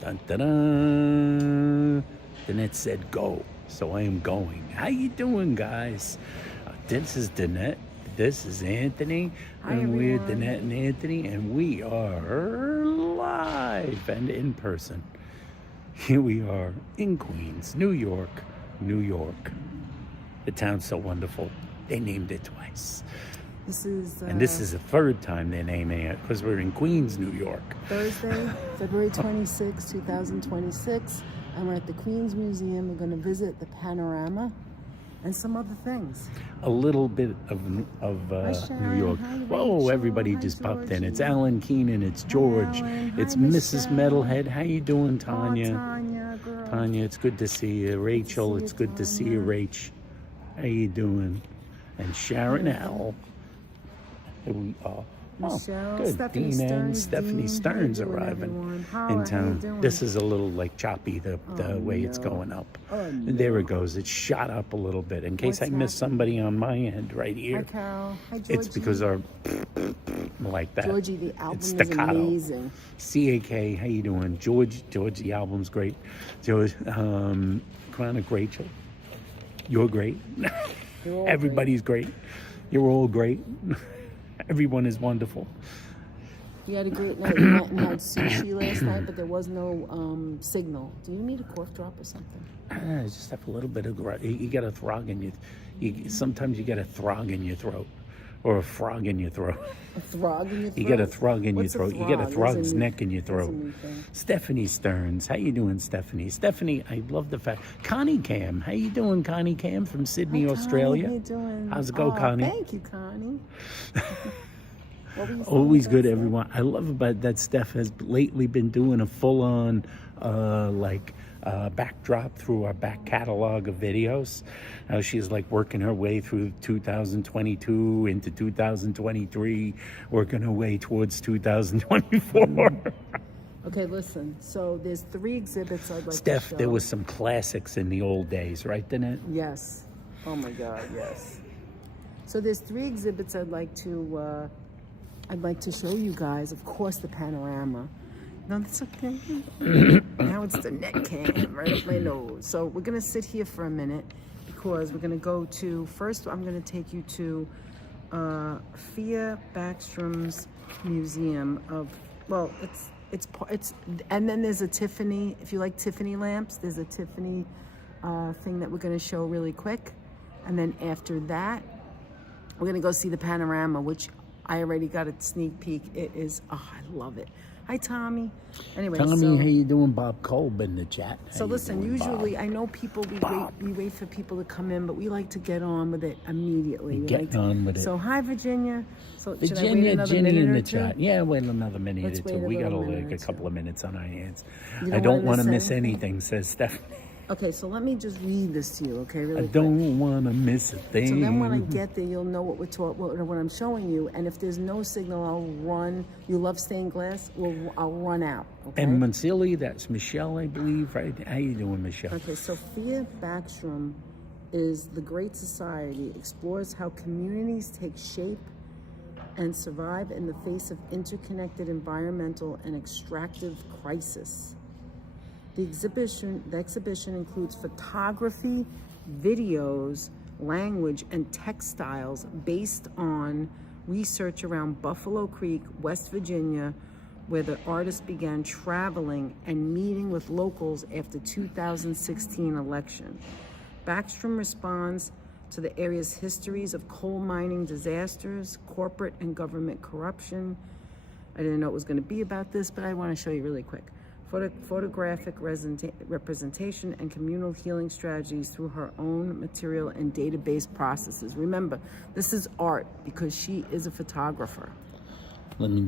Dun, dun, dun. The net said go, so I am going. How you doing, guys? This is Danette. This is Anthony. Hi, and everyone. We're Danette and Anthony, and we are live and in person. Here we are in Queens, New York, New York. The town's so wonderful. They named it twice. And this is the third time they're naming it because we're in Queens, New York. Thursday, February 26, 2026. And we're at the Queens Museum. We're going to visit the Panorama and some other things. A little bit of New York. Whoa, everybody just popped in. It's Alan Keenan. It's George. It's Mrs. Metalhead. How you doing, Tanya? Tanya, girl. Tanya, it's good to see you. Rachel, it's good to see you, Rach. How you doing? And Sharon L. Here we are. Michelle, good. Stephanie Dean and Stearns, Stephanie Dean, Stearns how you doing, arriving everyone? in How town. you doing? This is a little like choppy, the way it's going up. And there it goes. It shot up a little bit. In case I missed somebody on my end right here. Hi, Carol. Hi, Georgie. It's because our like that. Georgie, the album it's is staccato. amazing. CAK, how you doing? George, the album's great. George, Chronic Rachel, you're great. Everybody's great. You're all great. Everyone is wonderful. You had a great night. We went and had sushi last night, but there was no signal. Do you need a cough drop or something? I just have a little bit of you got a throg in you. Sometimes you get a throg in your throat, or a frog in your throat. A throg in your throat? You get a throg in your throat. You get a throg's neck in your That's throat. a new thing. Stephanie Stearns, how you doing, Stephanie? Stephanie, I love the fact. Connie Cam, how you doing, Connie Cam from Sydney, Hi, Australia? Connie, how you doing? How's it go, Connie? Thank you, Connie. What were you saying Always about good, Steph? everyone. I love about that Steph has lately been doing a full-on backdrop through our back catalog of videos. She's like working her way through 2022 into 2023, working her way towards 2024. Okay, listen. So there's 3 exhibits I'd like Steph, to show. there was some classics in the old days, right, Danette? Yes. Oh my God, yes. So there's 3 exhibits I'd like to show you guys. Of course, the Panorama. No, that's okay. Now it's the neck cam right up my nose. So we're gonna sit here for a minute because we're gonna go to, first I'm gonna take you to Fia Backstrom's museum of, well, it's, and then there's a Tiffany, if you like Tiffany lamps, there's a Tiffany thing that we're gonna show really quick. And then after that, we're gonna go see the Panorama, which I already got a sneak peek. It is, oh, I love it. Hi, Tommy. Anyway, Tommy, how you doing? Bob Kolb in the chat. So listen, usually I know people, we wait for people to come in, but we like to get on with it immediately. On with it. So hi, Virginia. So should I wait Virginia, another Ginny minute in or the two? chat. Yeah, wait another minute Let's or wait two. a We got little minute like or a couple of minutes on our hands. You I don't want to miss miss anything, says Stephanie. Okay, so let me just read this to you, okay, really I quick. don't want to miss a thing. So then when I get there, you'll know what I'm showing you. And if there's no signal, I'll run. You love stained glass? Well, I'll run out, okay? And Mancilli, that's Michelle, I believe, right? How you doing, Michelle? Okay, Sophia Backstrom is The Great Society, explores how communities take shape and survive in the face of interconnected environmental and extractive crisis. The exhibition includes photography, videos, language, and textiles based on research around Buffalo Creek, West Virginia, where the artist began traveling and meeting with locals after 2016 election. Backstrom responds to the area's histories of coal mining disasters, corporate and government corruption. I didn't know it was going to be about this, but I want to show you really quick. Photographic representation and communal healing strategies through her own material and database processes. Remember, this is art because she is a photographer.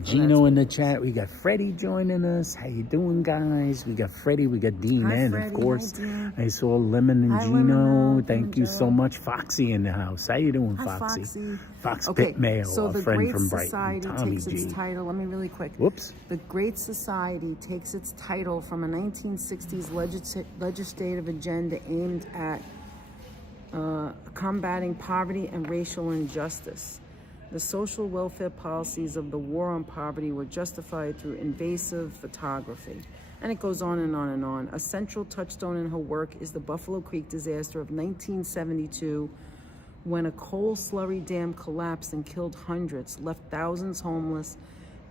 Gino in the chat. We got Freddie joining us. How you doing, guys? We got Freddie. We got Dean. Hi, and Freddie. of course, Hi, Dean. I saw Lemon and Hi, Gino. Lemon. Thank you so much. Foxy in the house. How you doing, Hi, Foxy? Foxy. Fox Okay, Pit Mail, so a the friend Great from Brighton. Society Tommy takes G. its title. Let me really quick. Whoops. The Great Society takes its title from a 1960s legislative agenda aimed at combating poverty and racial injustice. The social welfare policies of the war on poverty were justified through invasive photography. And it goes on and on and on. A central touchstone in her work is the Buffalo Creek disaster of 1972, when a coal slurry dam collapsed and killed hundreds, left thousands homeless,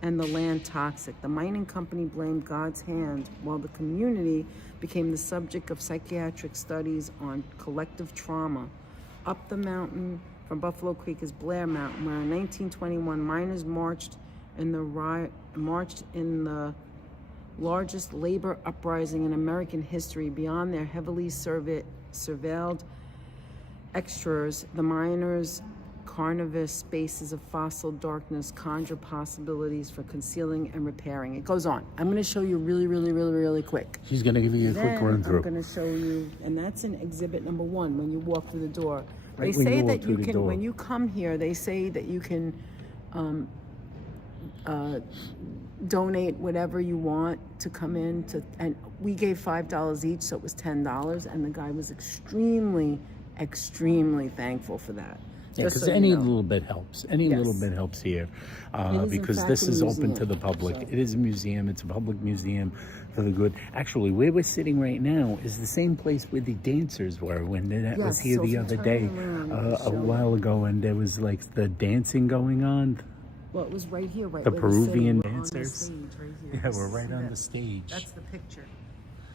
and the land toxic. The mining company blamed God's hand, while the community became the subject of psychiatric studies on collective trauma. Up the mountain from Buffalo Creek is Blair Mountain, where in 1921 miners marched in the largest labor uprising in American history. Beyond their heavily surveilled extras, the miners' carnivorous spaces of fossil darkness conjure possibilities for concealing and repairing. It goes on. I'm going to show you really quick. She's going to give you a quick run through. I'm going to show you, and that's in exhibit number 1 when you walk through the door. Right, they say that you can, when you come here, they say that you can donate whatever you want to come in to, and we gave $5 each, so it was $10, and the guy was extremely thankful for that. Yeah, because any little bit helps. Any little bit helps here, because this is open to the public. So. It is a museum. It's a public museum for the good. Actually, where we're sitting right now is the same place where the dancers were when Nanette was here the other day, a while ago, and there was like the dancing going on. Well, it was right here, right. The Peruvian dancers. On the stage, right here. Yeah, we're right on the stage. That's the picture.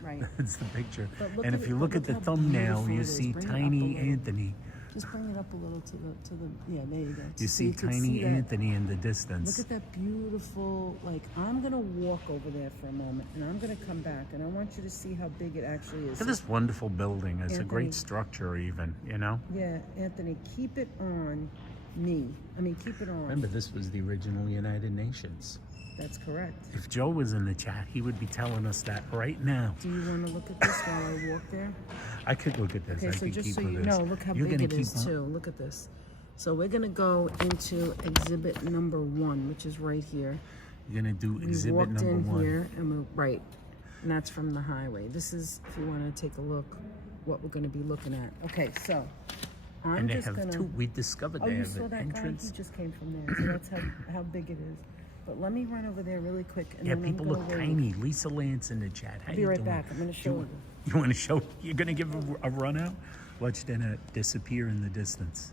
Right. That's the picture. And if you look at the thumbnail, you see Tiny Anthony. Just bring it up a little to the yeah, there you go. You see Tiny Anthony in the distance. Look at that beautiful, like, I'm going to walk over there for a moment, and I'm going to come back, and I want you to see how big it actually is. Look at this wonderful building. It's a great structure even, you know? Yeah, Anthony, keep it on me. I mean, keep it on. Remember, this was the original United Nations. That's correct. If Joe was in the chat, he would be telling us that right now. Do you want to look at this while I walk there? I could look at this. Okay, I so could just keep so you with know, this. look how You're big it gonna is keep too. Look at this. So we're gonna go into exhibit number 1, which is right here. You're gonna do exhibit number 1. We walked in here, and we're right, and that's from the highway. This is, if you want to take a look, what we're gonna be looking at. Okay, so I'm just gonna. We discovered they have an entrance. Guy? He just came from there, so that's how big it is. But let me run over there really quick. And yeah, then people look tiny. Lisa Lance in the chat. How I'll be right back. I'm going to show you. You want to show? You're going to give a run out? Watch Danette disappear in the distance.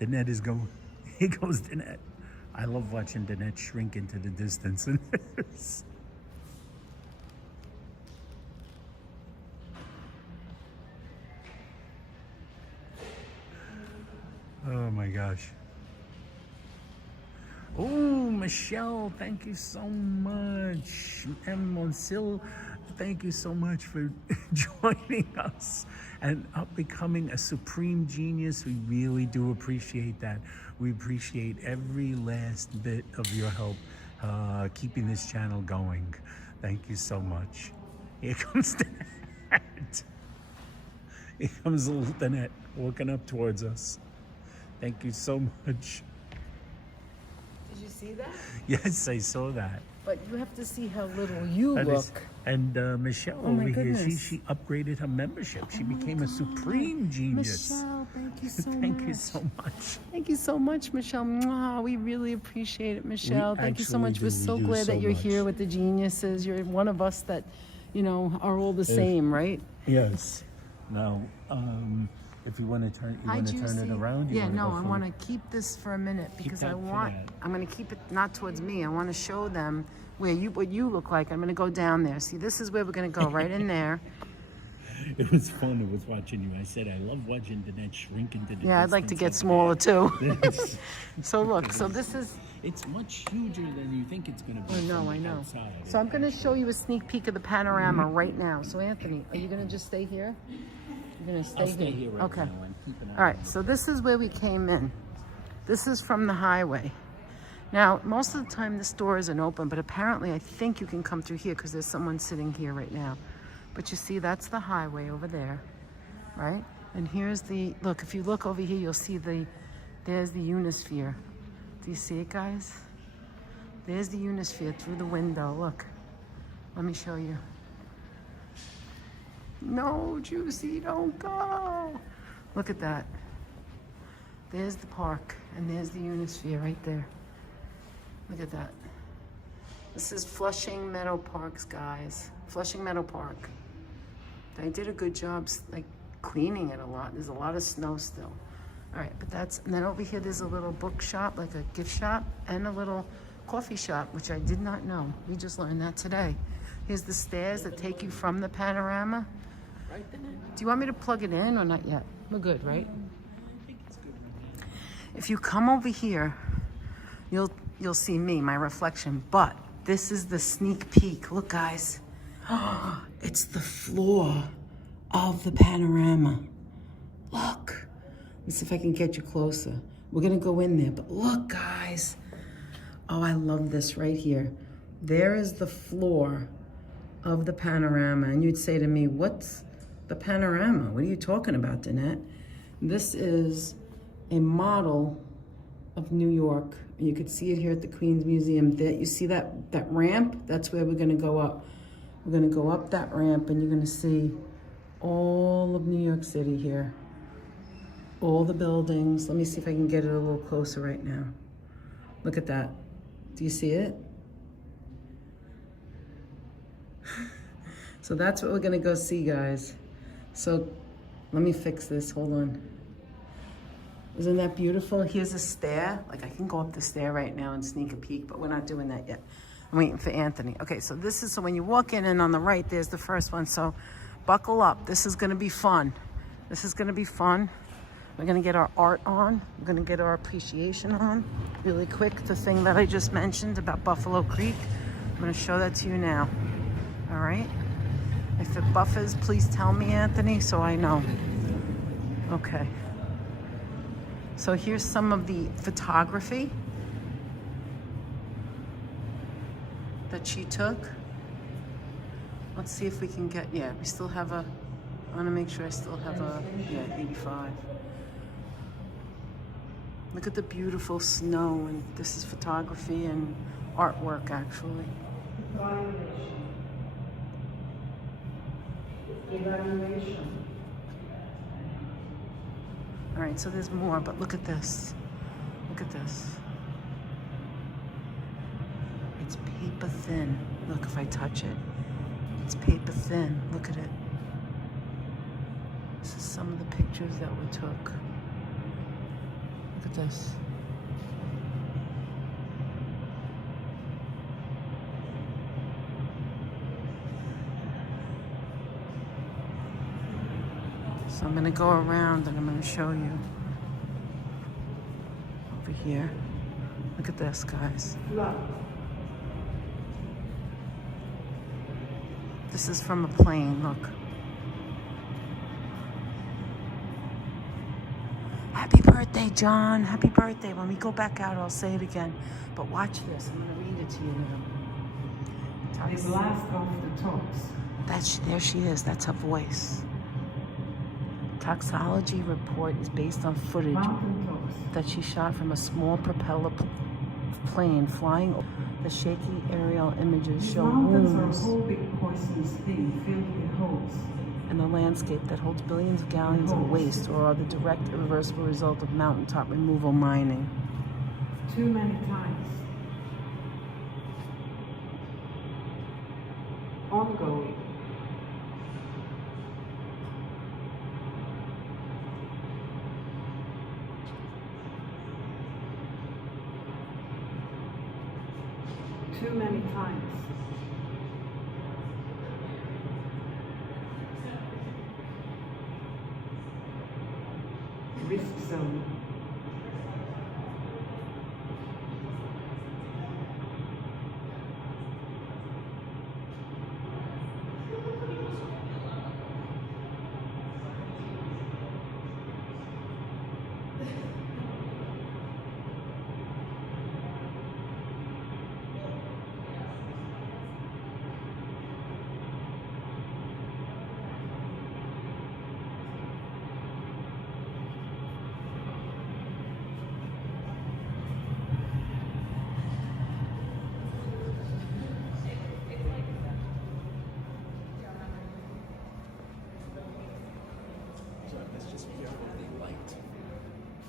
Danette is going. Here goes Danette. I love watching Danette shrink into the distance. Oh my gosh. Oh, Michelle, thank you so much. And Monsil, thank you so much for joining us and becoming a supreme genius. We really do appreciate that. We appreciate every last bit of your help keeping this channel going. Thank you so much. Here comes Danette. Here comes little Danette walking up towards us. Thank you so much. Did you see that? Yes, I saw that. But you have to see how little you look. And Michelle over here, she upgraded her membership. She became a supreme genius. Michelle, thank you so much. Thank you so much. Thank you so much, Michelle. Mwah, we really appreciate it, Michelle. Thank you so much. We're so glad that you're here with the geniuses. You're one of us that, you know, are all the same, right? Yes. Now, if you want to turn, it around. Yeah, no, I want to keep this for a minute because I'm going to keep it not towards me. I want to show them what you look like. I'm going to go down there. See, this is where we're going to go, right in there. It was fun. I was watching you. I said I love watching Danette shrink into the Yeah, I'd like to get smaller too. So look, so this is. It's much huger than you think it's going to be. I know. Outside. So I'm going to show you a sneak peek of the panorama right now. So Anthony, are you going to just stay here? You're going to stay here right okay. now and keep an eye All right, so this is where we came in. This is from the highway. Now, most of the time this door isn't open, but apparently I think you can come through here because there's someone sitting here right now. But you see, that's the highway over there, right? And here's the, look, if you look over here, you'll see there's the Unisphere. Do you see it, guys? There's the Unisphere through the window. Look, let me show you. No, Juicy, don't go. Look at that. There's the park, and there's the Unisphere right there. Look at that. This is Flushing Meadow Parks, guys. Flushing Meadow Park. They did a good job, like, cleaning it a lot. There's a lot of snow still. All right, but that's, and then over here there's a little book shop, like a gift shop, and a little coffee shop, which I did not know. We just learned that today. Here's the stairs that take you from the Panorama. Do you want me to plug it in or not yet? We're good, right? If you come over here, you'll see me, my reflection, but this is the sneak peek. Look, guys. It's the floor of the Panorama. Look. Let's see if I can get you closer. We're gonna go in there, but look, guys. Oh, I love this right here. There is the floor of the Panorama. And you'd say to me, what's the Panorama? What are you talking about, Danette? This is a model of New York. You could see it here at the Queens Museum. There, you see that ramp? That's where we're gonna go up. We're gonna go up that ramp and you're gonna see all of New York City here. All the buildings. Let me see if I can get it a little closer right now. Look at that. Do you see it? So that's what we're gonna go see, guys. So let me fix this, hold on. Isn't that beautiful? Here's a stair. Like, I can go up the stair right now and sneak a peek, but we're not doing that yet. I'm waiting for Anthony. Okay, so this is, so when you walk in and on the right, there's the first one. So buckle up, this is gonna be fun. This is gonna be fun. We're gonna get our art on. We're gonna get our appreciation on. Really quick, the thing that I just mentioned about Buffalo Creek. I'm gonna show that to you now. All right? If it buffers, please tell me, Anthony, so I know. Okay. So here's some of the photography that she took. Let's see if we can get, yeah, we still have a, I wanna make sure I still have a, yeah, 85. Look at the beautiful snow, and this is photography and artwork, actually. Evaluation. All right, so there's more, but look at this. Look at this. It's paper thin. Look, if I touch it, it's paper thin. Look at it. This is some of the pictures that we took. Look at this. So I'm gonna go around and I'm gonna show you over here. Look at this, guys. This is from a plane, look. Happy birthday, John. Happy birthday. When we go back out, I'll say it again. But watch this. I'm gonna read it to you now. They blast off the tops. There she is. That's her voice. Toxicology report is based on footage that she shot from a small propeller plane flying over. The shaky aerial images show wounds a whole big poisonous thing filled with holes. in the landscape that holds billions of gallons of waste, or are the direct irreversible result of mountaintop removal mining. Too many times. Ongoing. Too many times. Risk zone.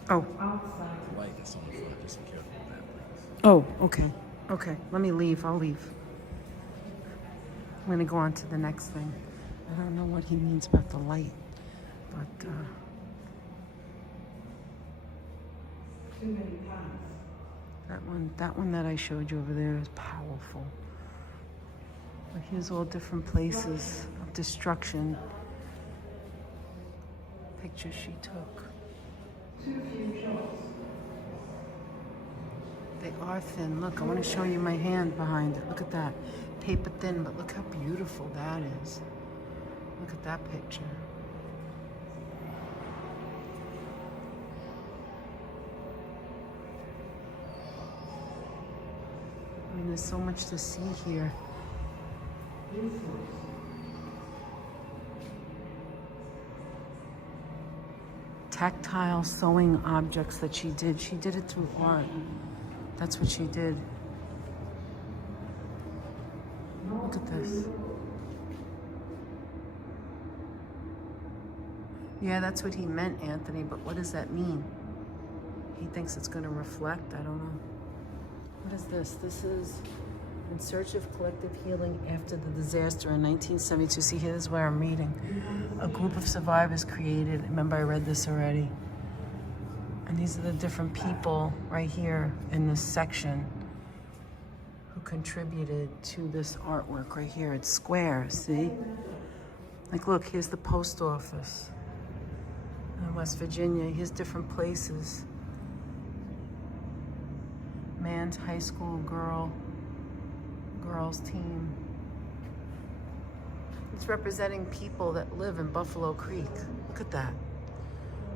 Oh. outside. Light is on fire. Just be careful with that, please. Oh, okay. Okay, let me leave. I'll leave. I'm gonna go on to the next thing. I don't know what he means about the light, but Too many times. that one that I showed you over there is powerful. But here's all different places of destruction. Pictures she took. Too few shots. They are thin. Look, I want to show you my hand behind it. Look at that. Paper thin, but look how beautiful that is. Look at that picture. I mean, there's so much to see here. Tactile sewing objects that she did. She did it through art. That's what she did. Look at this. Yeah, that's what he meant, Anthony, but what does that mean? He thinks it's going to reflect. I don't know. What is this? This is In Search of Collective Healing After the Disaster in 1972. See, here's where I'm reading. A group of survivors created. Remember, I read this already. And these are the different people right here in this section who contributed to this artwork right here. It's square, see? Like, look, here's the post office in West Virginia. Here's different places. Man's high school girls team. It's representing people that live in Buffalo Creek. Look at that.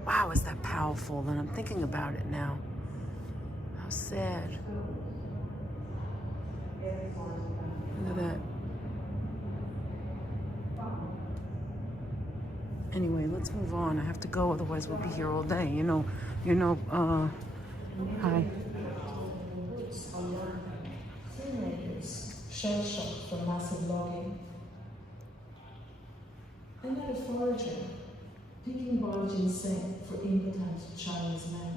Wow, is that powerful? Then I'm thinking about it now. How sad. Look at that. Anyway, let's move on. I have to go, otherwise we'll be here all day. Hi. Shell-shocked from massive logging. I met a forager, picking bargain scent for impotent Chinese men.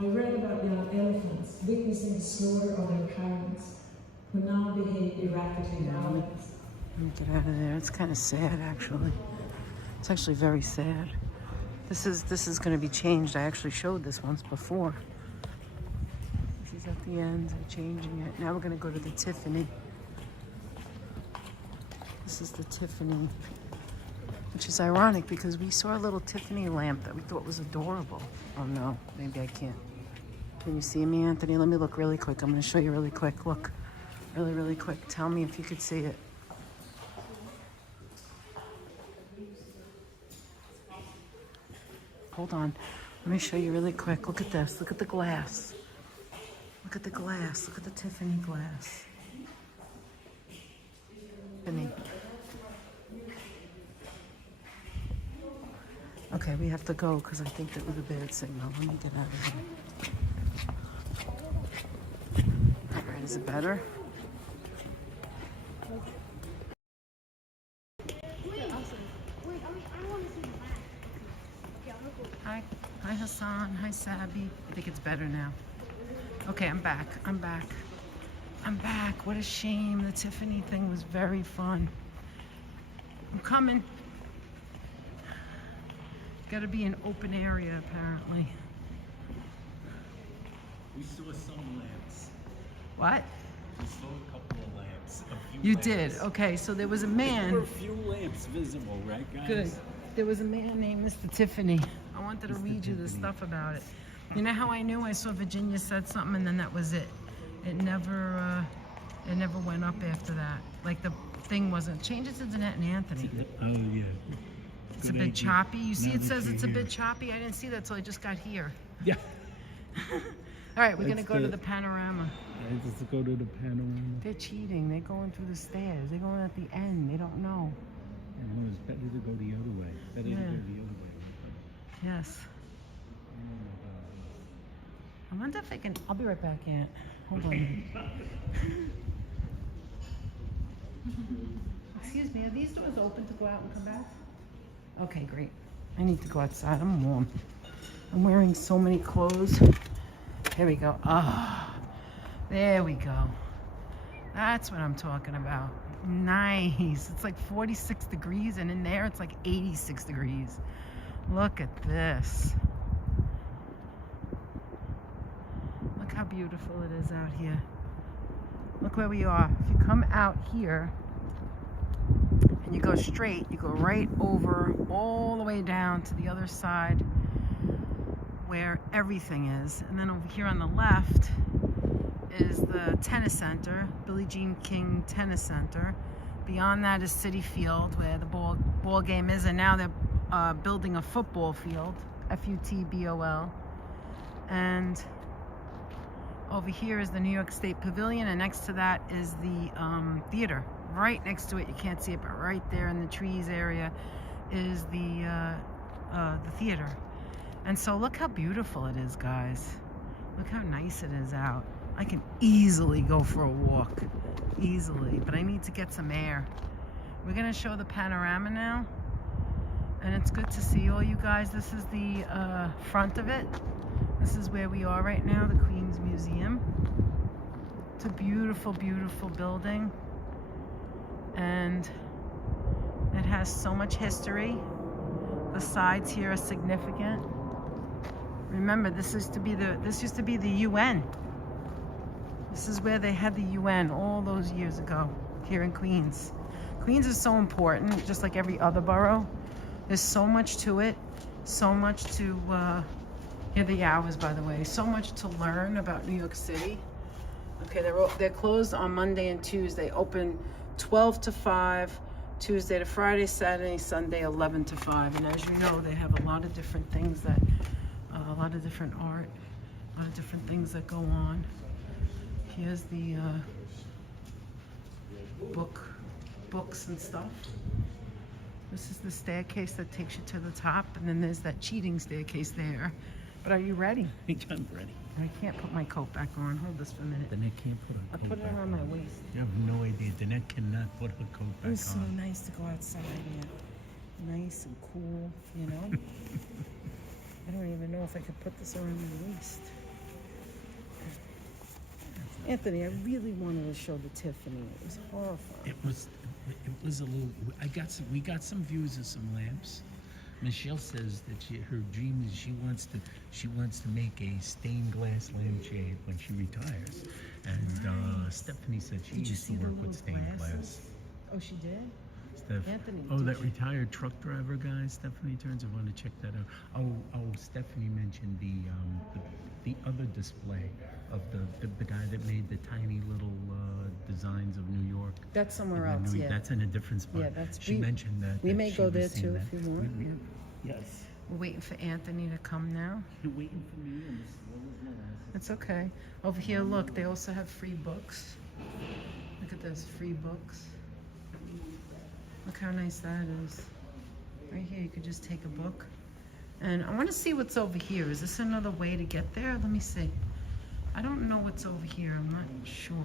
I read about young elephants witnessing the slaughter of their parents, who now behave erratically violent. Let me get out of there. It's kind of sad, actually. It's actually very sad. This is going to be changed. I actually showed this once before. This is at the end. They're changing it. Now we're going to go to the Tiffany. This is the Tiffany, which is ironic because we saw a little Tiffany lamp that we thought was adorable. Oh no, maybe I can't. Can you see me, Anthony? Let me look really quick. I'm going to show you really quick. Look, really, really quick. Tell me if you could see it. Hold on. Let me show you really quick. Look at this. Look at the glass. Look at the glass. Look at the Tiffany glass. Tiffany. Okay, we have to go because I think that was a bad signal. Let me get out of here. All right, is it better? Hi Hassan, hi Sabi. I think it's better now. Okay, I'm back. What a shame. The Tiffany thing was very fun. I'm coming. Gotta be an open area, apparently. We saw some lamps. What? We saw a couple of lamps. You did? Okay, so there was a man. There were a few lamps visible, right, guys? Good. There was a man named Mr. Tiffany. I wanted to read you the stuff about it. You know how I knew? I saw Virginia said something and then that was it. It never went up after that. Like the thing wasn't. Change it to Danette and Anthony. Oh, yeah. It's a bit choppy. You see it says it's a bit choppy? I didn't see that till I just got here. Yeah. All right, we're going to go to the Panorama. Let's go to the Panorama. They're cheating. They're going through the stairs. They're going at the end. They don't know. And it's better to go the other way. Better to go the other way. Yes. I wonder if I can... I'll be right back, Aunt. Hold on. Excuse me, are these doors open to go out and come back? Okay, great. I need to go outside. I'm warm. I'm wearing so many clothes. Here we go. Ah, there we go. That's what I'm talking about. Nice. It's like 46 degrees, and in there it's like 86 degrees. Look at this. Look how beautiful it is out here. Look where we are. If you come out here and you go straight, you go right over all the way down to the other side where everything is. And then over here on the left is the tennis center, Billie Jean King Tennis Center. Beyond that is City Field, where the ball game is, and now they're building a football field, F-U-T-B-O-L. And over here is the New York State Pavilion, and next to that is the theater. Right next to it, you can't see it, but right there in the trees area is the theater. And so look how beautiful it is, guys. Look how nice it is out. I can easily go for a walk, easily, but I need to get some air. We're gonna show the panorama now, and it's good to see all you guys. This is the front of it. This is where we are right now, the Queen's Museum. It's a beautiful, beautiful building, and it has so much history. The sides here are significant. Remember, this used to be the UN. This is where they had the UN all those years ago, here in Queens. Queens is so important, just like every other borough. There's so much to it, so much to, here are the hours, by the way, so much to learn about New York City. Okay, they're closed on Monday and Tuesday, open 12 to 5, Tuesday to Friday, Saturday, Sunday, 11 to 5. And as you know, they have a lot of different things that, a lot of different art, a lot of different things that go on. Here's the books and stuff. This is the staircase that takes you to the top, and then there's that cheating staircase there. But are you ready? I'm ready. I can't put my coat back on. Hold this for a minute. Danette can't put her I coat put it back around my waist. You have no idea. Danette cannot put her coat back It was so on. nice to go outside here. Nice and cool, you know? I don't even know if I could put this around my waist. Anthony, I really wanted to show the Tiffany. It was horrifying. It was a little. We got some views of some lamps. Michelle says that her dream is she wants to make a stained glass lampshade when she retires. And Stephanie said she used to work with stained glass. Oh, she did? Anthony, that retired truck driver guy, Stephanie Turns. I want to check that out. Oh, Stephanie mentioned the other display of the guy that made the tiny little designs of New York. That's somewhere else, yeah. That's in a different spot. Yeah, she mentioned that. We may she go was there seeing too that. if you want. Yes. We're waiting for Anthony to come now. You're waiting for me and as slow as molasses. It's okay. Over here, look, they also have free books. Look at those free books. Look how nice that is. Right here, you could just take a book. And I want to see what's over here. Is this another way to get there? Let me see. I don't know what's over here. I'm not sure.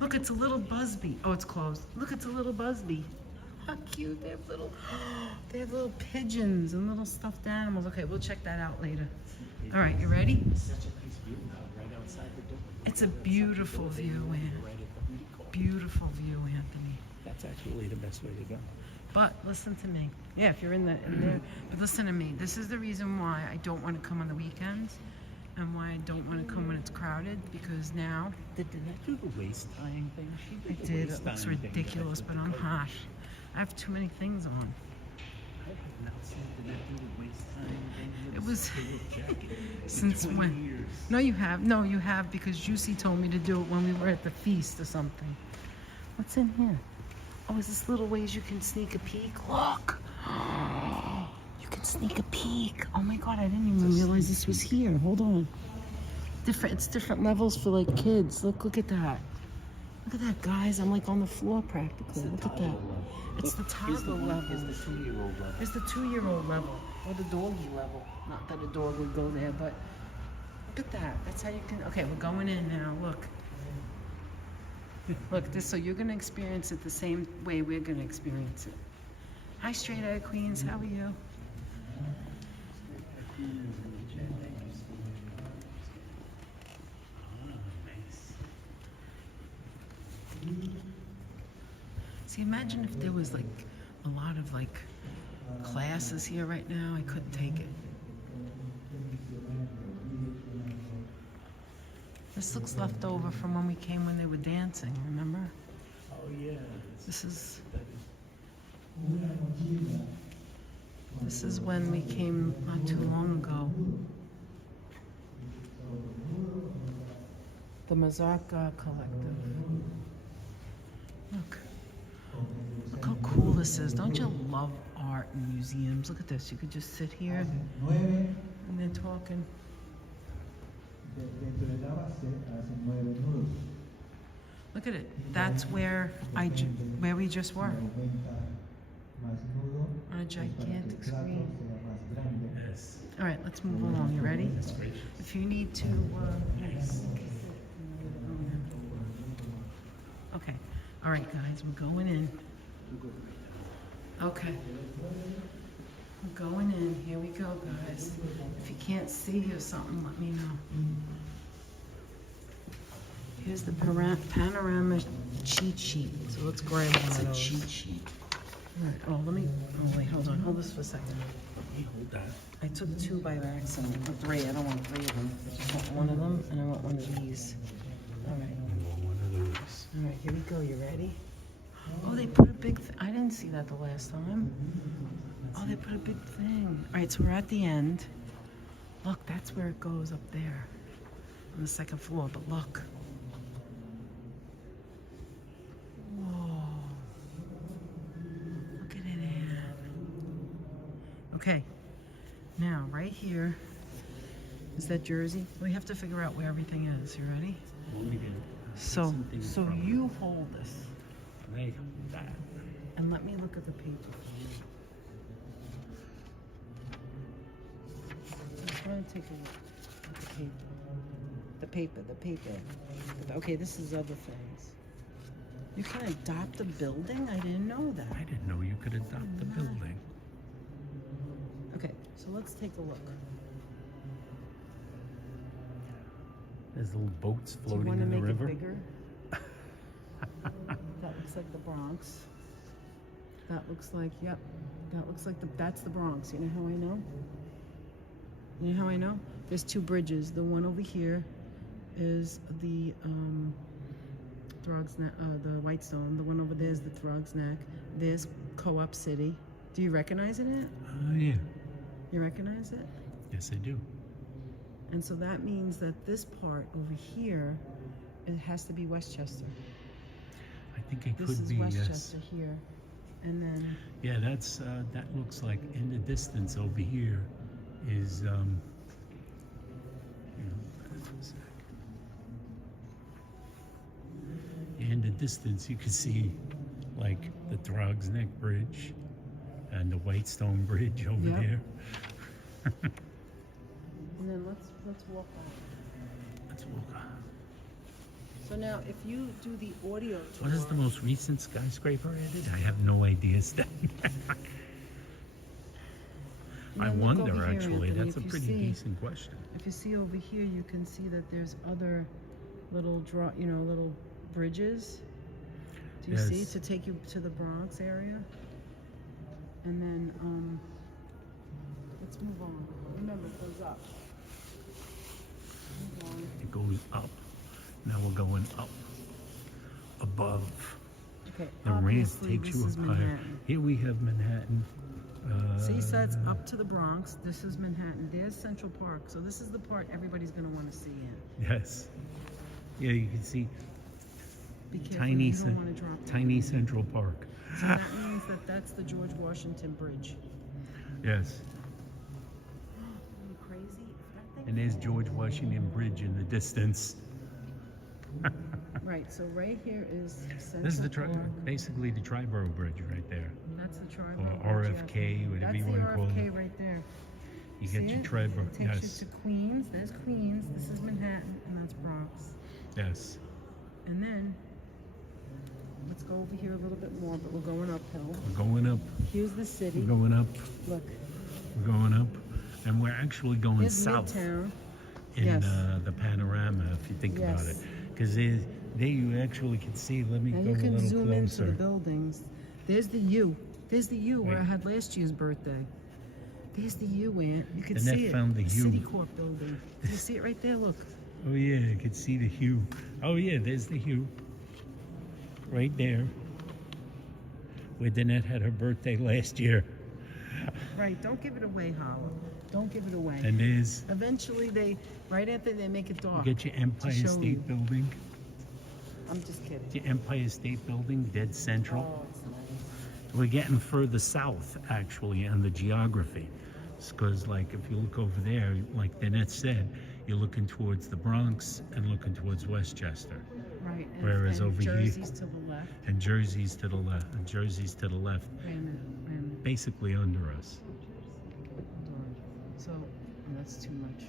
Look, it's a little Busby. Oh, it's closed. Look, it's a little Busby. How cute. They have little pigeons and little stuffed animals. Okay, we'll check that out later. All right, you ready? Such a nice view right outside the door. It's a beautiful view, beautiful view, Anthony. That's actually the best way to go. But listen to me. Yeah, if you're in there. But listen to me. This is the reason why I don't want to come on the weekends and why I don't want to come when it's crowded, because now... Did Danette do the waist tying thing? I did. It looks ridiculous, but I'm hot. I have too many things on. I have not seen Danette do the waist tying thing. It was... Jacket Since 20 when? years. No, you have. No, you have, because Juicy told me to do it when we were at the feast or something. What's in here? Oh, is this little ways you can sneak a peek? Look! You can sneak a peek. Oh my God, I didn't even realize this was here. Hold on. It's different levels for like kids. Look at that. Look at that, guys. I'm like on the floor practically. Look at that. It's the toddler level. It's the 2-year-old level. It's the 2-year-old level, or the doggy level. Not that a dog would go there, but look at that. That's how you can. Okay, we're going in now. Look. Look, so you're gonna experience it the same way we're gonna experience it. Hi, Straight Outta Queens. How are you? See, imagine if there was like a lot of like classes here right now. I couldn't take it. This looks left over from when we came when they were dancing, remember? Oh, yeah. This is when we came not too long ago. The Mazaka Collective. Look how cool this is. Don't you love art and museums? Look at this. You could just sit here and they're talking. Look at it. That's where we just were. On a gigantic screen. Yes. All right, let's move along. You ready? If you need to, okay. All right, guys, we're going in. Okay. We're going in. Here we go, guys. If you can't see or something, let me know. Here's the Panorama cheat sheet. So let's grab one of those. It's a cheat sheet. All right. Oh, let me. Oh, wait. Hold on. Hold this for a second. Let me hold that. I took 2 by accident. Or 3. I don't want 3 of them. I just want one of them, and I want one of these. All right. I want one of those. All right. Here we go. You ready? Oh, they put a big. I didn't see that the last time. Oh, they put a big thing. All right. So we're at the end. Look, that's where it goes up there, on the 2nd floor. But look. Okay, now right here is that Jersey. We have to figure out where everything is. You ready? So you hold this. I hold that. And let me look at the paper. I just want to take a look at the paper. The paper. Okay, this is other things. You can adopt a building? I didn't know that. I didn't know you could adopt the building. Okay, so let's take a look. There's little boats Do you floating want to in the make river. it bigger? That looks like the Bronx. That looks like, yep. That looks like that's the Bronx. You know how I know? You know how I know? There's 2 bridges. The one over here is the Throg's Neck, the Whitestone. The one over there is the Throg's Neck. There's Co-op City. Do you recognize it? Oh, yeah. You recognize it? Yes, I do. And so that means that this part over here, it has to be Westchester. I think it This could is be, Westchester yes. here. And then, Yeah, that's, that looks like in the distance over here is, you know, in the distance you can see like the Throg's Neck Bridge and the Whitestone Bridge over Yep. there. and then let's walk on. Let's walk on. So now, if you do the audio tour, What is the most recent skyscraper added? I have no idea, Stan. I Now look wonder, over here, actually. Anthony, That's a if you pretty see- decent question. if you see over here, you can see that there's other little little bridges. Do you see Yes. to take you to the Bronx area? And then let's move on. Remember, it goes up. Move on. It goes up. Now we're going up. Above. Okay, The ramp obviously takes this you is up higher. Manhattan. Here we have Manhattan. See, so it's up to the Bronx. This is Manhattan. There's Central Park. So this is the part everybody's going to want to see in. Yes. Yeah, you can see Be careful, tiny, you don't want to drop it. tiny Central Park. So that means that that's the George Washington Bridge. Yes. Are you crazy? If that thing And there's George Washington Bridge in the distance. Right, so right here is Central This is the Park. basically the Triborough Bridge right there. That's the Or Triborough Bridge, RFK, yeah. whatever That's you the want to call RFK it. right there. You See get your it? Triborough. It takes Yes. you to Queens. There's Queens. This is Manhattan, and that's Bronx. Yes. And then, let's Let's go over here a little bit more, but we're going uphill. We're going up. Here's the city. We're going up. Look. We're going up. And we're actually going Here's south Midtown. in Yes. The Panorama, if you think about it. Yes. Because there you actually can see. Let me Now go you a can little zoom into closer. the buildings. There's the U. There's the U where I Right. had last year's birthday. There's the U, Aunt. You can Annette see it. found the U. City Corp building. Do you see it right there? Look. Oh yeah, you can see the hue. Oh yeah, there's the hue. Right there. Where Danette had her birthday last year. Right. Don't give it away, Hollow. Don't give it away. And there's, Eventually, right after they make it you dark. get your Empire show State you. Building. I'm just kidding. Your Empire State Building, dead central. Oh, it's nice. We're getting further south, actually, on the geography. Because, like, if you look over there, like Danette said, you're looking towards the Bronx and looking towards Westchester. Right. Whereas and over here- Jersey's to the left. And Jersey's to the left. And Jersey's to the left, Wait a minute. Wait a minute. basically under us. So, that's too much.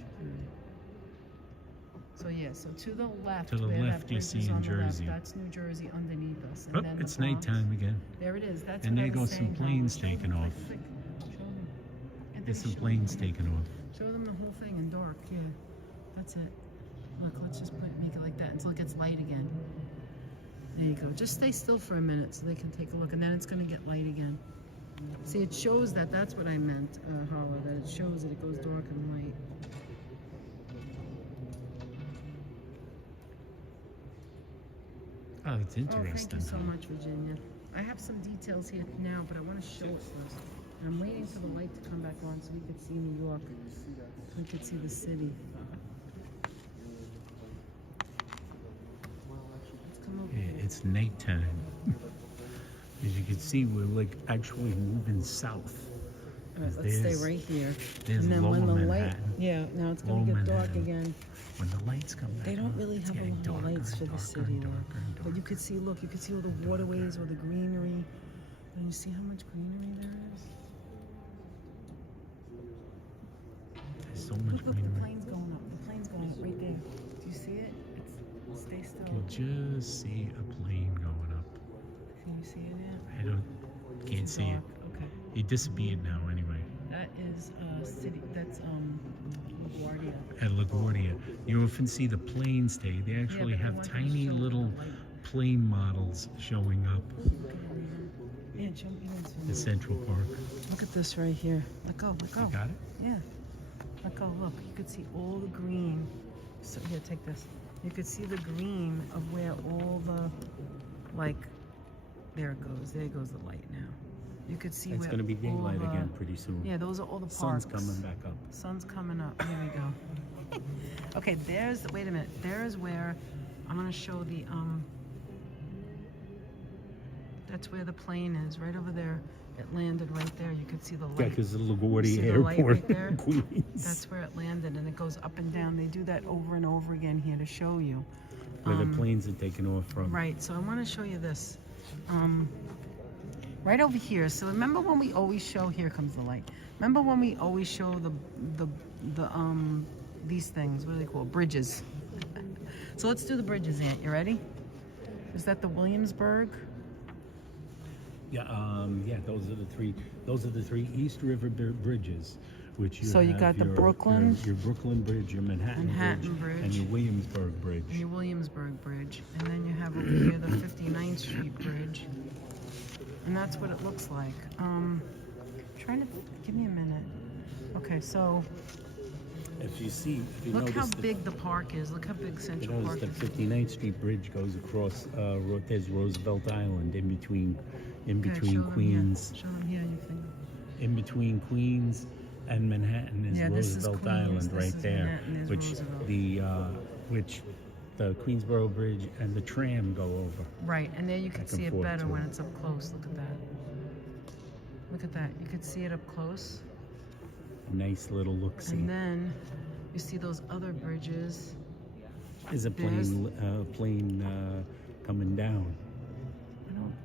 So yeah, so to the left, To the where left, that you're bridge is seeing on the left, Jersey. that's New Jersey underneath us. And Oh, then the it's Bronx. nighttime again. There it is. That's And what there I was goes some saying, planes Howard. Show taking them, off. quick. Show them. Anthony, There's some show planes them. taking off. Show them the whole thing in dark. Yeah, that's it. Look, let's just make it like that until it gets light again. There you go. Just stay still for a minute so they can take a look, and then it's going to get light again. See, it shows that. That's what I meant, Hollow. That it shows that it goes dark and light. Oh, it's Oh, interesting. thank you so much, Virginia. I have some details here now, but I want to show it first. And I'm waiting for the light to come back on so we could see New York. So we could see the city. Let's come over Yeah, here. it's nighttime. As you can see, we're like actually moving south. All right, let's stay there's- right here. There's And then lower when the light, Manhattan. yeah, now it's going Lower to get dark Manhattan. again. When the lights come back They don't on, really it's have a getting lot of darker lights and for the darker city and though. darker and But darker. you could see, look, you could see all the waterways or the greenery. And you see how much greenery there is? There's so much Look, the greenery. plane's going up. The plane's going up right there. Do you see it? Stay You still. can just see a plane going up. Can you see it now? I can't see it. Okay. It disappeared now anyway. That is city. That's LaGuardia. At LaGuardia, you often see the planes stay. They actually but I have want to tiny show little the light. plane models showing up Yeah, jump in. in Central Park. Look at this right here. Let go. Let go. You got it? Yeah. Let go. Look, you could see all the green. So here, take this. You could see the green of where all the, like, there it goes. There goes the light now. You could see It's where going to be all daylight the- again pretty soon. Yeah, those are all the parks. Sun's coming back up. Sun's coming up. Here we go. Okay, wait a minute. There's where I'm gonna show the that's where the plane is, right over there. It landed right there. You could see the light. Yeah, because the See LaGuardia the light Airport right there? in Queens. That's where it landed, and it goes up and down. They do that over and over again here to show you. Where the planes are taking off from. Right, so I want to show you this. Right over here. So remember when we always show, here comes the light. Remember when we always show these things, what are they called? Bridges. So let's do the bridges, Aunt. You ready? Is that the Williamsburg? Yeah, yeah. Those are the three. Those are the three East River bridges, which you So you have got the your, Brooklyn- your Brooklyn Bridge, your Manhattan Bridge. and your Williamsburg Bridge. And your Williamsburg Bridge. And then you have over here the 59th Street Bridge. And that's what it looks like. Trying to, give me a minute. Okay, so If you see, if you look notice how the, big the park is. Look how big you Central notice Park the is. 59th Street Bridge goes across. There's Roosevelt Island in between Okay, show them Queens. Here. Show them here, you think. In between Queens and Manhattan is Yeah, this is Roosevelt Queens, Island this right is there, Manhattan, there's which Roosevelt. which the Queensboro Bridge and the tram go over. Right, and there you can Back and see it forth, better too. when it's up close. Look at that. Look at that. You could see it up close. Nice little look-see. And then you see those other bridges. There's a plane coming down.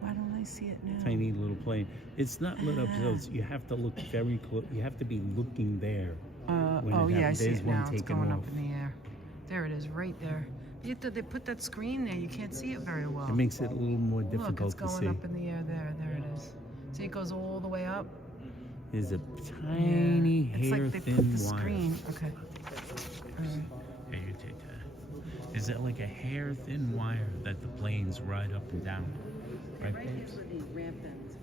Why don't I see it now? Tiny little plane. It's not lit up, so you have to look very close. You have to be looking there. when Oh it yeah, I happens. see There's it one now. It's taking going off. up in the air. There it is, right there. They put that screen there. You can't see it very well. It makes it a little more Look, difficult it's going to see. up in the air there. There it is. See, it goes all the way up. There's a tiny Yeah. It's hair like they thin put the wire. screen. Okay. All right. Yeah, you take that. Is that like a hair thin wire that the planes ride up and down? Right, babes? the ramp ends.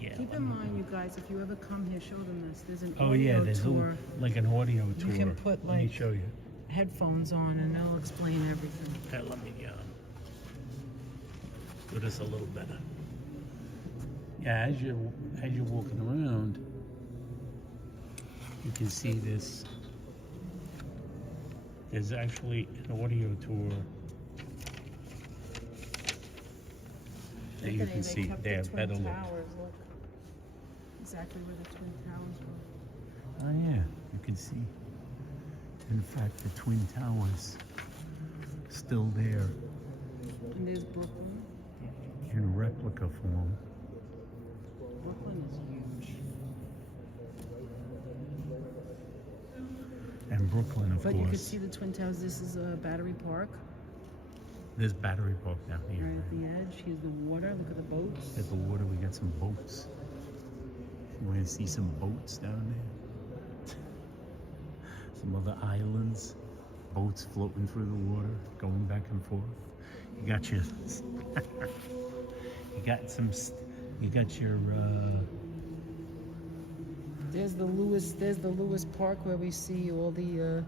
Yeah. Keep in mind, you guys, if you ever come here, show them this. There's an Oh audio yeah, there's tour. like an audio tour. can put, Let me like- show you. Headphones on, and they'll explain everything. Okay, let me do this a little better. Yeah, as you're walking around, you can see this. There's actually an audio tour that you can see there. Better look. Look. Exactly where the Twin Towers were. Oh yeah, you can see. In fact, the Twin Towers still there And there's Brooklyn. in replica form. Brooklyn is huge. And Brooklyn, of But course. you can see the Twin Towers. This is Battery Park. There's Battery Park down here. Right at the edge. Here's the water. Look at the boats. At the water, we got some boats. You want to see some boats down there? Some other islands, boats floating through the water, going back and forth. You got your, you got your. There's the Lewis Park where we see all the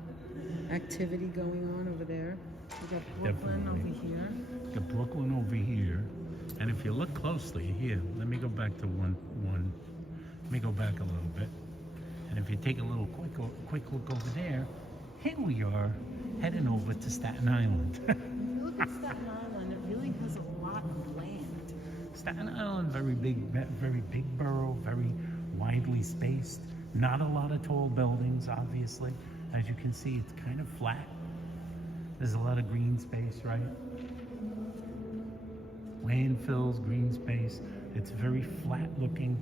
activity going on over there. We got Brooklyn Definitely. over here. You got Brooklyn over here, and if you look closely here, let me go back to one. Let me go back a little bit, and if you take a little quick look over there, here we are heading over to Staten Island. If you look at Staten Island, it really has a lot of land. Staten Island, very big borough, very widely spaced. Not a lot of tall buildings, obviously. As you can see, it's kind of flat. There's a lot of green space, right? Landfills, green space. It's very flat looking.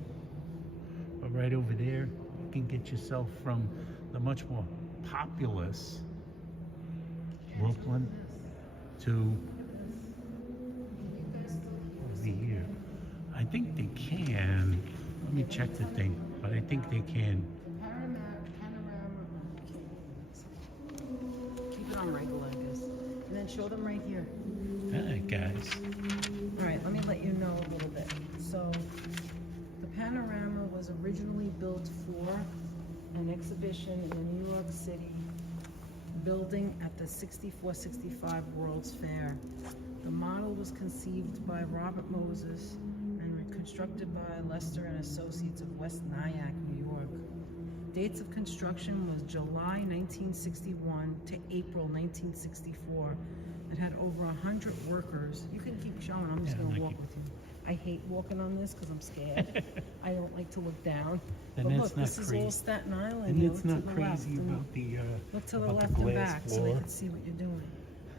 But right over there, you can get yourself from the much more populous Brooklyn to over here. I think they can. Let me check the thing, but I think they can. Panorama. Keep it on regular, I guess. And then show them right here. Alright, guys. All right, let me let you know a little bit. So, the Panorama was originally built for an exhibition in the New York City building at the 64-65 World's Fair. The model was conceived by Robert Moses and constructed by Lester and Associates of West Nyack, New York. Dates of construction was July 1961 to April 1964. It had over 100 workers. You can keep showing, I'm just Yeah, gonna like walk it. with you. I hate walking on this because I'm scared. I don't like to look down. And But that's look, not this is all crazy. Staten Island. And You it's look not to the left crazy and about the look to the about left and glass back so they floor. can see what you're doing.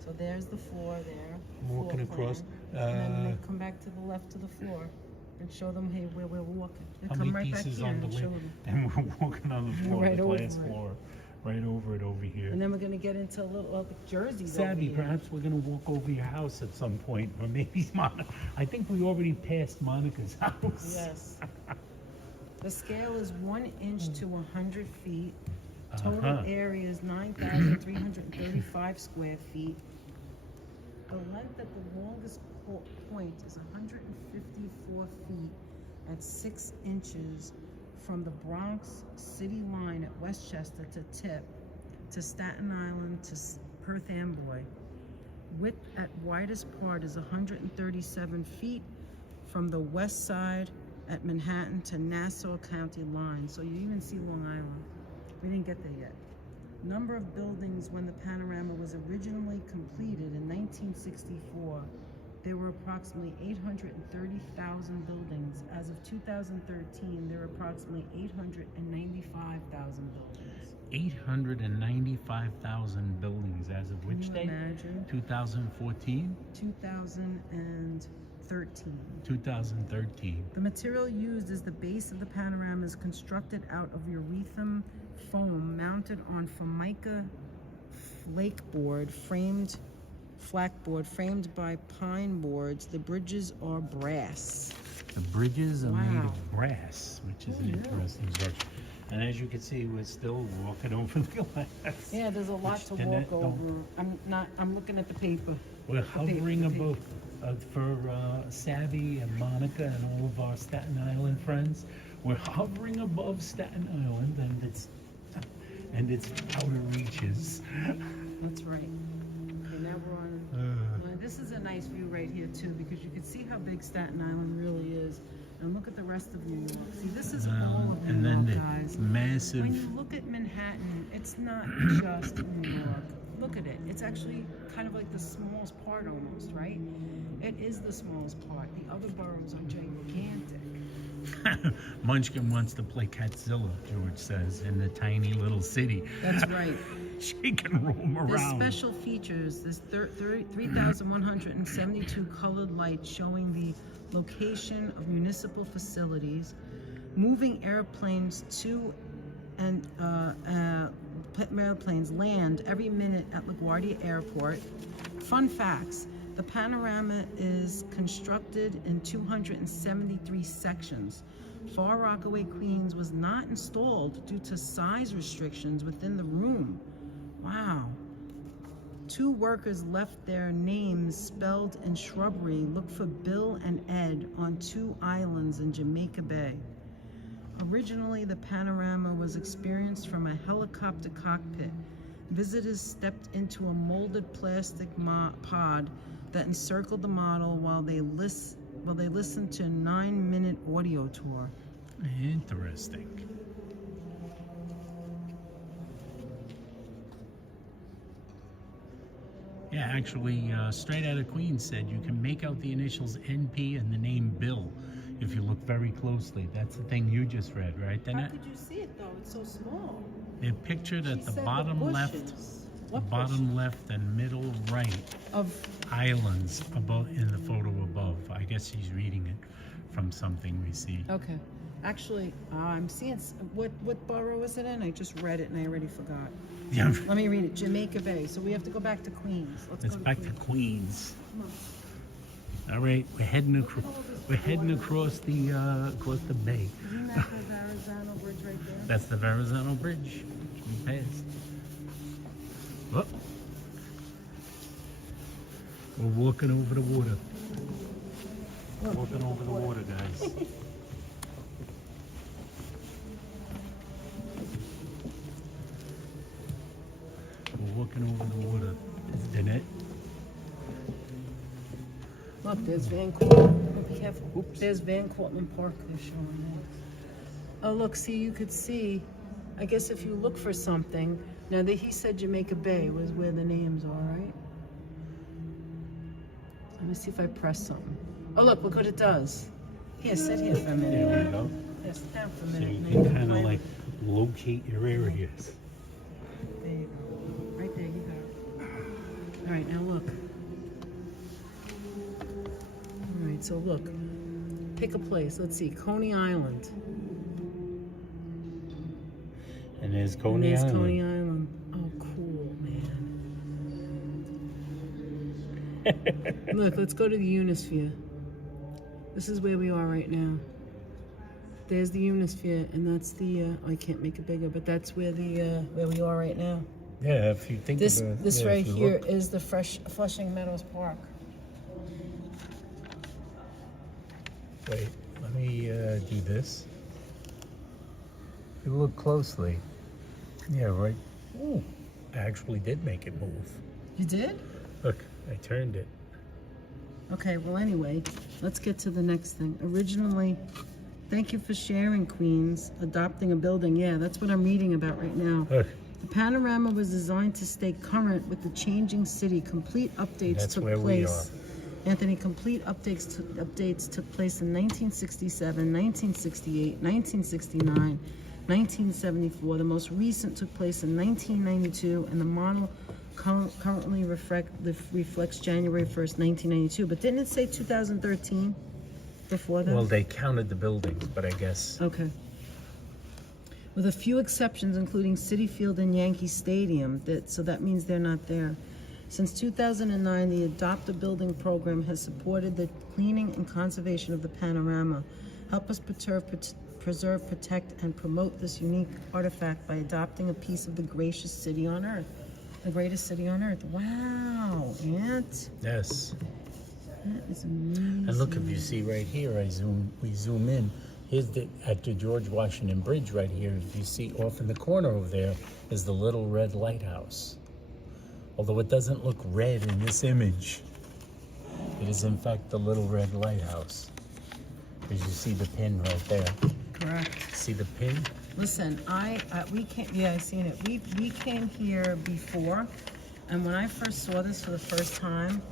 So there's the floor there. Walking floor across, plan. And then they come back to the left to the floor and show them, hey, where we're walking. They How come many right back pieces here on the and show lid? them. And we're walking on the floor, Right the over glass it. floor, right over it over here. And then we're gonna get into a little the jerseys over Savvy, here. perhaps we're gonna walk over your house at some point, or maybe Monica. I think we already passed Monica's house. Yes. The scale is 1 inch to 100 feet. Total Uh-huh. area is 9,335 square feet. The length at the longest point is 154 feet at 6 inches from the Bronx city line at Westchester to Tip to Staten Island to Perth Amboy. Width at widest part is 137 feet from the west side at Manhattan to Nassau County line. So you even see Long Island. We didn't get there yet. Number of buildings when the Panorama was originally completed in 1964. There were approximately 830,000 buildings. As of 2013, there were approximately 895,000 buildings. 895,000 buildings as of which Can you day? imagine? 2014? 2013. 2013. The material used as the base of the Panorama is constructed out of urethane foam mounted on Formica flackboard framed by pine boards. The bridges are brass. The bridges are made Wow. of brass, which is an yeah. interesting touch. And as you can see, we're still walking over the glass. Yeah, there's a lot Which to didn't- walk over. I'm looking at the paper. We're hovering the above, for Savvy and Monica and all of our Staten Island friends, we're hovering above Staten Island and its outer reaches. That's right. Okay, now we're on. Well, this is a nice view right here too, because you can see how big Staten Island really is. And look at the rest of New York. See, this is all of And New then York, the guys. massive. When you look at Manhattan, it's not just New York. Look at it. It's actually kind of like the smallest part almost, right? It is the smallest part. The other boroughs are gigantic. Munchkin wants to play Catzilla, George says, in the tiny little city. That's right. She can roam There's around. special features. There's 3,172 colored lights showing the location of municipal facilities, moving airplanes to and airplanes land every minute at LaGuardia Airport. Fun facts: the Panorama is constructed in 273 sections. Far Rockaway, Queens was not installed due to size restrictions within the room. Wow. 2 workers left their names spelled in shrubbery. Look for Bill and Ed on 2 islands in Jamaica Bay. Originally, the Panorama was experienced from a helicopter cockpit. Visitors stepped into a molded plastic pod that encircled the model while they listened to a 9-minute audio tour. Interesting. Yeah, actually, Straight Outta Queens said you can make out the initials NP and the name Bill if you look very closely. That's the thing you just read, right? How could you see it though? It's so small. They're pictured She at the said bottom left, bushes. the What bottom left and middle right of islands above in the photo above. I guess she's reading it from something we see. Okay. Actually, I'm seeing what borough is it in? I just read it and I already forgot. Yeah, Let me read it. Jamaica Bay. So we have to go back to Queens. it's go back to Queens. All right, we're heading across the bay. Isn't that the Verrazano Bridge right there? That's the Verrazano Bridge, which we passed. Oh. We're walking over the water. Walking over the water, guys. We're walking over the water, isn't it? Look, there's Van Cortlandt. Be careful. Oops. There's Van Cortlandt Park they're showing there. Oh, look, see, you could see, I guess if you look for something, now he said Jamaica Bay was where the names are, right? Let me see if I press something. Oh, look what it does. Here, sit here for a minute. There we go. Yeah, sit down for a So minute. you and can then kind of play. like locate your areas. There you go. Right there, you go. All right, now look. All right, so look. Pick a place. Let's see, Coney Island. And there's And Coney there's Island. Coney Island. Oh, cool, man. Look, let's go to the Unisphere. This is where we are right now. There's the Unisphere, and that's the. I can't make it bigger, but that's where where we are right now. Yeah, if you think This about it. this yeah, right if you here look. is the Flushing Meadows Park. Wait, let me do this. If you look closely. Yeah, right. Ooh, I actually did make it move. You did? Look, I turned it. Okay, well anyway, let's get to the next thing. Originally, thank you for sharing, Queens. Adopting a building. Yeah, that's what I'm reading about right now. Look, The Panorama was designed to stay current with the changing city. Complete updates that's took where place. Anthony, complete updates took place in 1967, 1968, 1969, 1974. The most recent took place in 1992, and the model currently reflects January 1st, 1992. But didn't it say 2013 before that? well, they counted the buildings, but I guess. Okay. with a few exceptions, including Citi Field and Yankee Stadium. So that means they're not there. Since 2009, the Adopt a Building program has supported the cleaning and conservation of the Panorama. Help us preserve, protect, and promote this unique artifact by adopting a piece of the greatest city on earth. The greatest city on earth. Wow, Aunt. Yes. That is amazing. And look, if you see right here, we zoom in. Here's at the George Washington Bridge right here. If you see off in the corner over there is the Little Red Lighthouse. Although it doesn't look red in this image, it is in fact the Little Red Lighthouse. As you see the pin right there. Correct. See the pin? Listen, we came. Yeah, I seen it. We came here before, and when I first saw this for the first time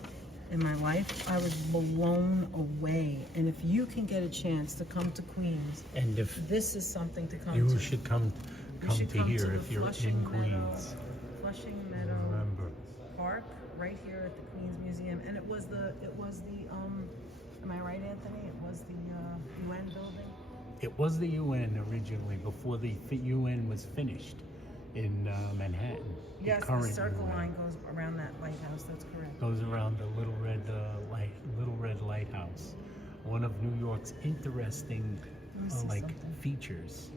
in my life, I was blown away. And if you can get a chance to come to Queens, and if this is something to come you to. should come to here if you're in Queens. Flushing Meadow Park, right here at the Queens Museum, and it was the am I right, Anthony? It was the UN building. It was the UN originally before the UN was finished in Manhattan. Yes, the current circle UN line goes around that lighthouse. That's correct. goes around the Little Red Lighthouse. One of New York's interesting Let me see something. features.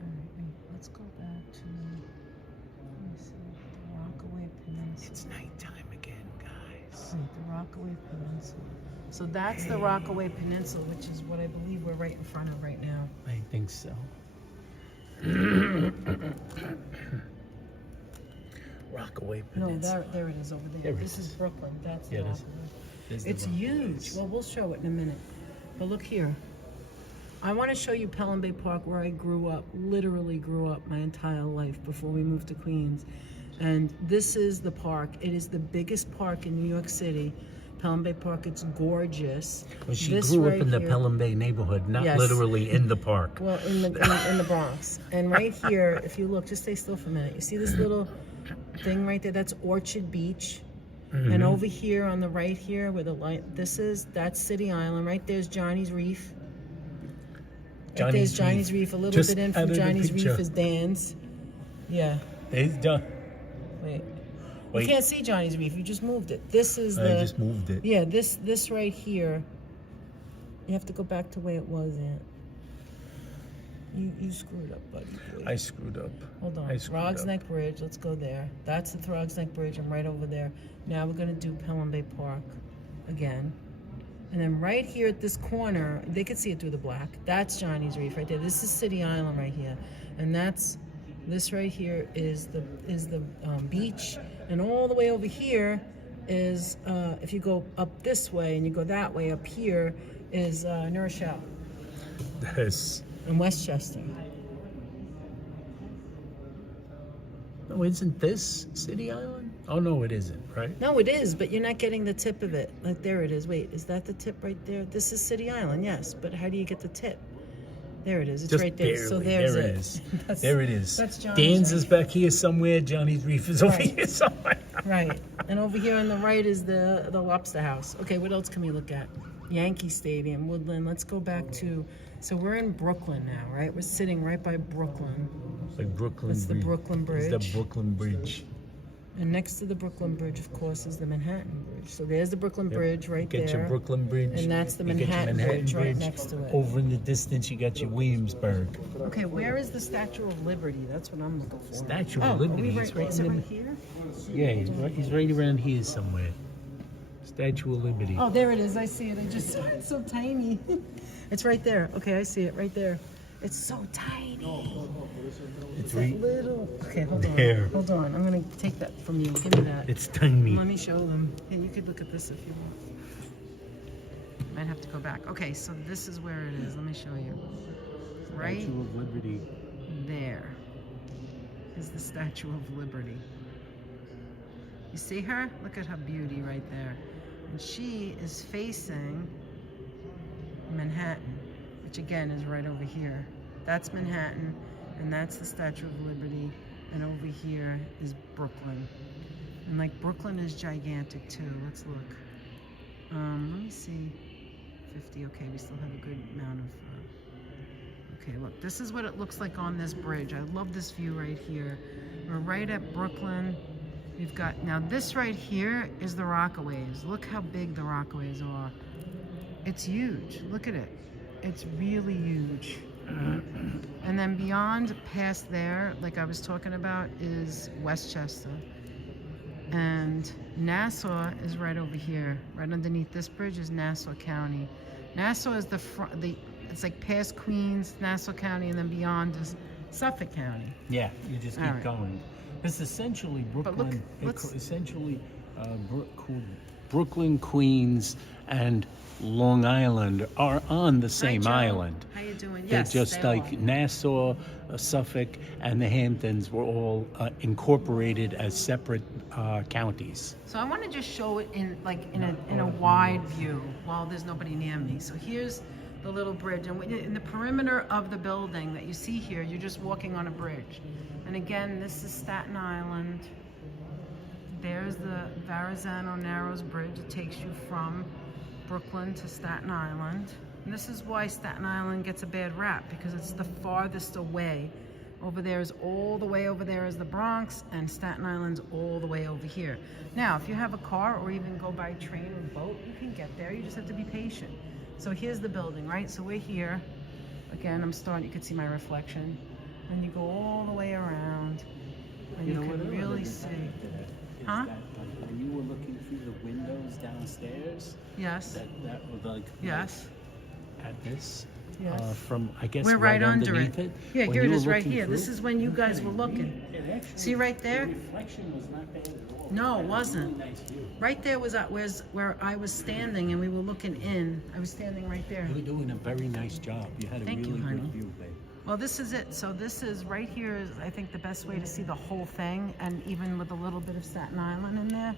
All right, wait, let's go back to, let me see, the Rockaway Peninsula. It's nighttime again, guys. Wait, the Rockaway Peninsula. So that's the Rockaway Peninsula, which is what I believe we're right in front of right now. I think so. Rockaway Peninsula. No, there it is over there. There it This is Brooklyn. That's the Yeah, it is. Rockaway. There's the It's Rockaways. huge. Well, we'll show it in a minute. But look here. I want to show you Pelham Bay Park, where I grew up, literally grew up my entire life before we moved to Queens. And this is the park. It is the biggest park in New York City. Pelham Bay Park, it's gorgeous. Well, she This grew up right in the here- Pelham Bay neighborhood, not Yes. literally in the park. Well, in the Bronx. And right here, if you look, just stay still for a minute. You see this little thing right there? That's Orchard Beach. And over here on the right here where the light, that's City Island. Right there's Johnny's Reef. Right there's Johnny's Reef. A little Just bit in out from of the Johnny's Reef picture. is Dan's. Yeah. It's done. Wait. Wait. You can't see Johnny's Reef. You just moved it. This is I just moved it. Yeah, this right here. You have to go back to where it was, Aunt. You screwed up, buddy. Boy. I screwed up. Hold on. I screwed Throgs up. Neck Bridge. Let's go there. That's the Throgs Neck Bridge. I'm right over there. Now we're going to do Pelham Bay Park again. And then right here at this corner, they could see it through the black. That's Johnny's Reef right there. This is City Island right here. And this right here is the beach. And all the way over here is, if you go up this way and you go that way, up here is Nourishell This. and Westchester. No, isn't this City Island? Oh, no, it isn't, right? No, it is, but you're not getting the tip of it. Like, there it is. Wait, is that the tip right there? This is City Island, yes, but how do you get the tip? There it is. It's Just right there. barely. So there's there it. it is. That's- There it is. That's Johnny's Dan's Reef. is back here somewhere. Johnny's Reef is over Right. here somewhere. Right. And over here on the right is the Lobster House. Okay, what else can we look at? Yankee Stadium, Woodland. Let's go back to, so we're in Brooklyn now, right? We're sitting right by Brooklyn. Like Brooklyn That's the Bridge. Brooklyn It's Bridge. the Brooklyn Bridge. And next to the Brooklyn Bridge, of course, is the Manhattan Bridge. So there's the Brooklyn Yep. Bridge right Get there. your Brooklyn Bridge. And that's the You get your Manhattan Bridge right next to it. Over in the distance, you got your Williamsburg. Okay, where is the Statue of Liberty? That's what I'm looking for. Statue Oh, of Liberty. are we He's right is it in right the, here? yeah, he's right around here somewhere. Statue of Liberty. Oh, there it is. I see it. I just saw it. So tiny. It's right there. Okay, I see it right there. It's so tiny. It's That right. little. Okay, hold on. There. Hold on. I'm gonna take that from you. Give me that. It's tiny. Let me show them. Hey, you could look at this if you want. Might have to go back. Okay, so this is where it is. Let me show you. Right Statue of Liberty. there is the Statue of Liberty. You see her? Look at her beauty right there. And she is facing Manhattan, which again is right over here. That's Manhattan, and that's the Statue of Liberty, and over here is Brooklyn. And like Brooklyn is gigantic too. Let's look. Let me see. 50. Okay, we still have a good amount of Okay, look, this is what it looks like on this bridge. I love this view right here. We're right at Brooklyn. We've got, now this right here is the Rockaways. Look how big the Rockaways are. It's huge, look at it. It's really huge. And then beyond, past there, like I was talking about, is Westchester. And Nassau is right over here. Right underneath this bridge is Nassau County. Nassau is it's like past Queens, Nassau County, and then beyond is Suffolk County. Yeah, you just keep going. It's essentially Brooklyn. Look, essentially Brooklyn, Queens, and Long Island are on the same Joe. island. How you doing? They're Yes, just they like are. Nassau, Suffolk, and the Hamptons were all incorporated as separate counties. So I want to just show it in a wide view while there's nobody near me. So here's the little bridge, and in the perimeter of the building that you see here, you're just walking on a bridge. And again, this is Staten Island. There's the Verrazano Narrows Bridge. It takes you from Brooklyn to Staten Island. And this is why Staten Island gets a bad rap, because it's the farthest away. Over there is all the way over there is the Bronx, and Staten Island's all the way over here. Now, if you have a car or even go by train or boat, you can get there. You just have to be patient. So here's the building, right? So we're here. Again, I'm starting, you can see my reflection. And you go all the way around, and you can really see. Huh? When you were looking through the windows downstairs, Yes. that was like Yes. at this. Yes. From I guess We're right under underneath it. it. Yeah, When here you it were is right looking here. through, This is when you guys were looking. See right there? The reflection was not bad at all. No, it Had a wasn't. really nice view. Right there was where I was standing, and we were looking in. I was standing right there. You were doing a very nice job. You had a Thank you, really honey. good view, babe. Well, this is it. So this is right here is, I think, the best way to see the whole thing, and even with a little bit of Staten Island in there.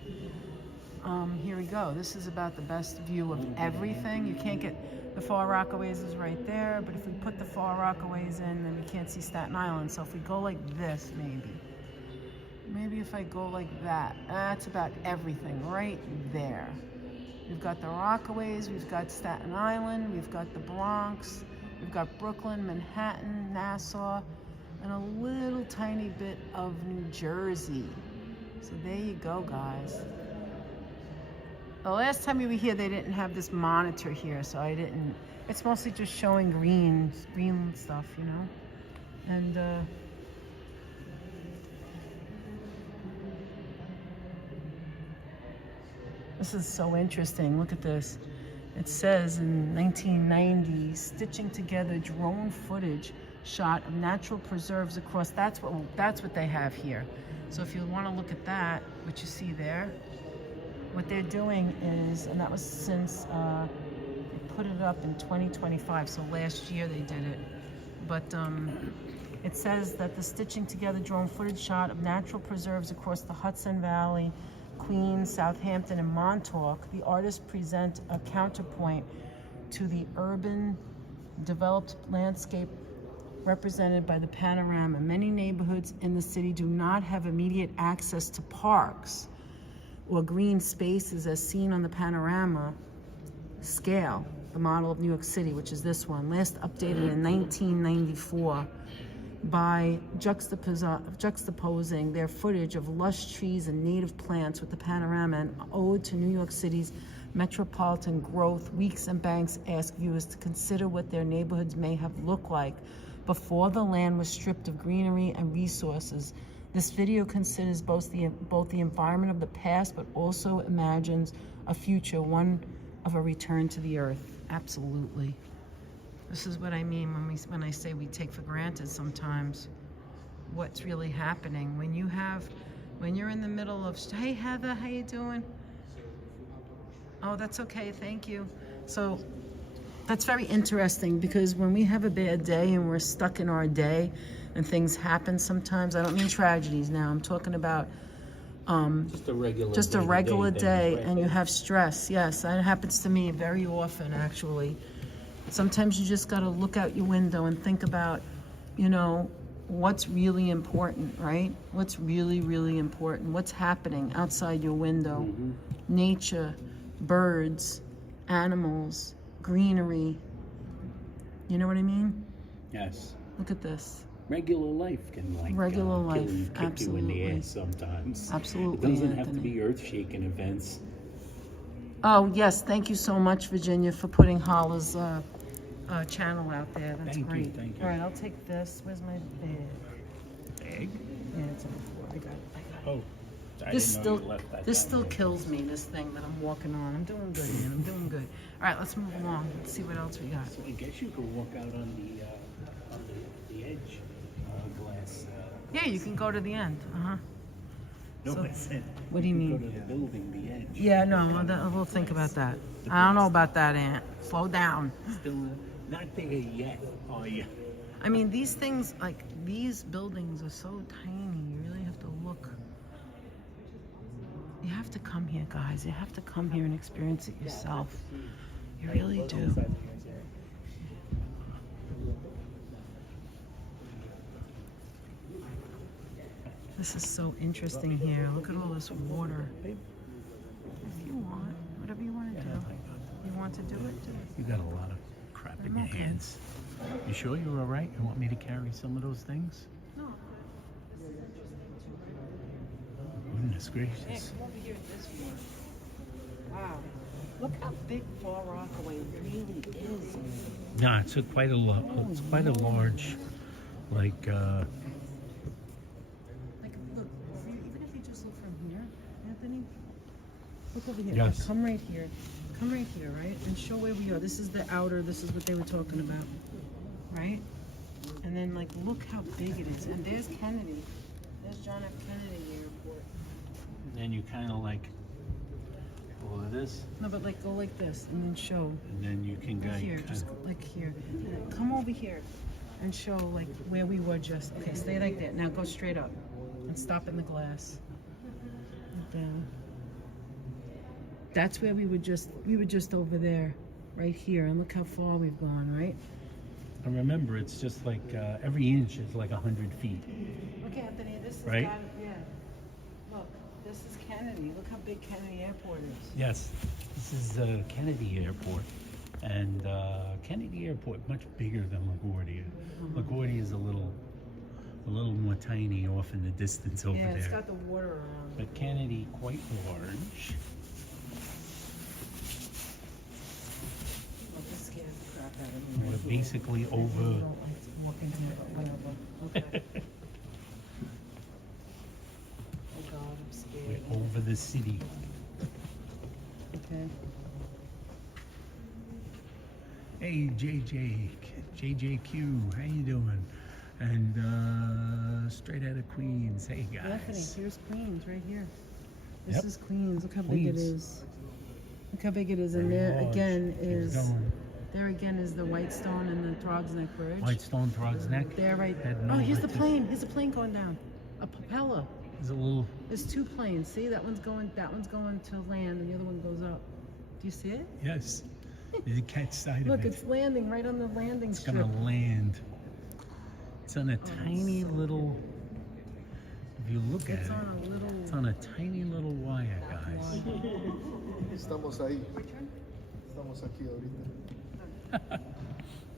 Here we go. This is about the best view of everything. You can't get the Far Rockaways is right there, but if we put the Far Rockaways in, then we can't see Staten Island. So if we go like this, maybe if I go like that, that's about everything right there. We've got the Rockaways, we've got Staten Island, we've got the Bronx, we've got Brooklyn, Manhattan, Nassau, and a little tiny bit of New Jersey. So there you go, guys. The last time we were here, they didn't have this monitor here, so I didn't. It's mostly just showing green stuff, you know? And, this is so interesting. Look at this. It says in 1990, stitching together drone footage shot of natural preserves across. That's what they have here. So if you want to look at that, what you see there, what they're doing is, and that was since they put it up in 2025. So last year they did it, but it says that the stitching together drone footage shot of natural preserves across the Hudson Valley, Queens, Southampton, and Montauk, the artists present a counterpoint to the urban developed landscape represented by the Panorama. Many neighborhoods in the city do not have immediate access to parks or green spaces as seen on the Panorama scale, the model of New York City, which is this one, last updated in 1994. By juxtaposing their footage of lush trees and native plants with the Panorama, an ode to New York City's metropolitan growth, Weeks and Banks ask viewers to consider what their neighborhoods may have looked like before the land was stripped of greenery and resources. This video considers both the environment of the past, but also imagines a future, one of a return to the earth. Absolutely. This is what I mean when I say we take for granted sometimes what's really happening. When you're in the middle of, hey Heather, how you doing? Oh, that's okay, thank you. So that's very interesting, because when we have a bad day and we're stuck in our day and things happen sometimes, I don't mean tragedies now, I'm talking about just a regular day, right? and you have stress. Yes, that happens to me very often, actually. Sometimes you just got to look out your window and think about, you know, what's really important, right? What's really, really important? What's happening outside your window? Mm-hmm. Nature, birds, animals, greenery. You know what I mean? Yes. Look at this. Regular life can like Regular life, kick you in the absolutely. ass sometimes. Absolutely, It doesn't have to Anthony. be earth-shaking events. Oh, yes. Thank you so much, Virginia, for putting Holla's channel out there. That's Thank you, great. thank you. All right, I'll take this. Where's my bag? Egg? Yeah, it's on the floor. I got it. Oh, I This didn't know still, you left that this down still there. kills me, this thing that I'm walking on. I'm doing good, man. I'm doing good. All right, let's move along. Let's see what else we got. So I guess you could walk out on the edge glass. Yeah, you can go to the end. No, So- I said. What do you mean? Go to the building, the edge. Yeah, no, we'll think about that. I don't know about that, Aunt. Slow down. Still not there yet, are you? I mean, these things, like, these buildings are so tiny. You really have to look. You have to come here, guys. You have to come here and experience it yourself. You really do. This is so interesting here. Look at all this water. If you want, whatever you want to do. You want to do it, do it. You got a lot of crap in I'm your okay. hands. You sure you're all right? You want me to carry some of those things? No. Goodness Yeah, gracious. come over here at this one. Wow. Look how big Far Rockaway really is. No, it's quite a lot. It's quite a large, like. Like, look, even if you just look from here, Anthony, look over here. Yes. Come right here. Come right here, right? And show where we are. This is the outer, this is what they were talking about. Right? And then, like, look how big it is. And there's Kennedy. There's John F. Kennedy Airport. Then you kind of like go to this, No, but, like, go like this and then show. and then you can go. Right here, just like here. Come over here and show, like, where we were just. Okay, stay like that. Now go straight up and stop in the glass. Like that. That's where we were just over there, right here. And look how far we've gone, right? And remember, it's just like every inch is like 100 feet. Look, Anthony, this is Right? yeah. Look, this is Kennedy. Look how big Kennedy Airport is. Yes, this is Kennedy Airport, and Kennedy Airport much bigger than LaGuardia. LaGuardia is a little more tiny off in the distance over Yeah, there. it's got the water around it. But Kennedy quite large. Oh, this scares the crap out of me. We're basically I over. don't like to walk in here, but whatever. Okay. Oh God, I'm scared. We're over the city. Okay. Hey JJQ, how you doing? And straight out of Queens. Hey Anthony, guys. here's Queens right here. This Yep. is Queens. Look how big it Queens. is. Look how big it is. And Very there large. again Keep is going. there again is the Whitestone and the Throgs Neck Bridge. Whitestone Throgs Neck. There, right. Had Oh, no here's the idea. plane. Here's a plane going down. A propeller. There's a little. There's two planes. See, that one's going to land, and the other one goes up. Do you see it? Yes. You catch sight Look, of it. it's landing right on the landing It's strip. gonna land. It's on a tiny little. If you look at It's it, on a little. it's on a tiny little wire, guys. Estamos ahí. Estamos aquí ahorita.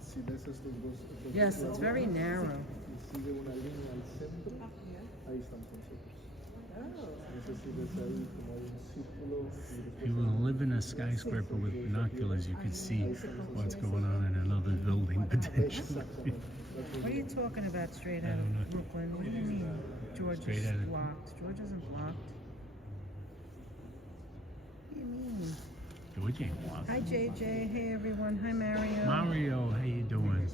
Si ves estos dos. Yes, it's very narrow. Sigue una línea al centro. Ahí estamos nosotros. No sé si ves ahí como hay un círculo. If you will live in a skyscraper with binoculars, you could see what's going on in another building potentially. What are you talking about straight out don't know. of Brooklyn? What do you mean George Straight is out of- blocked? George isn't blocked. What do you mean? George ain't blocked. Hi JJ, hey everyone, hi Mario. Mario, how you doing?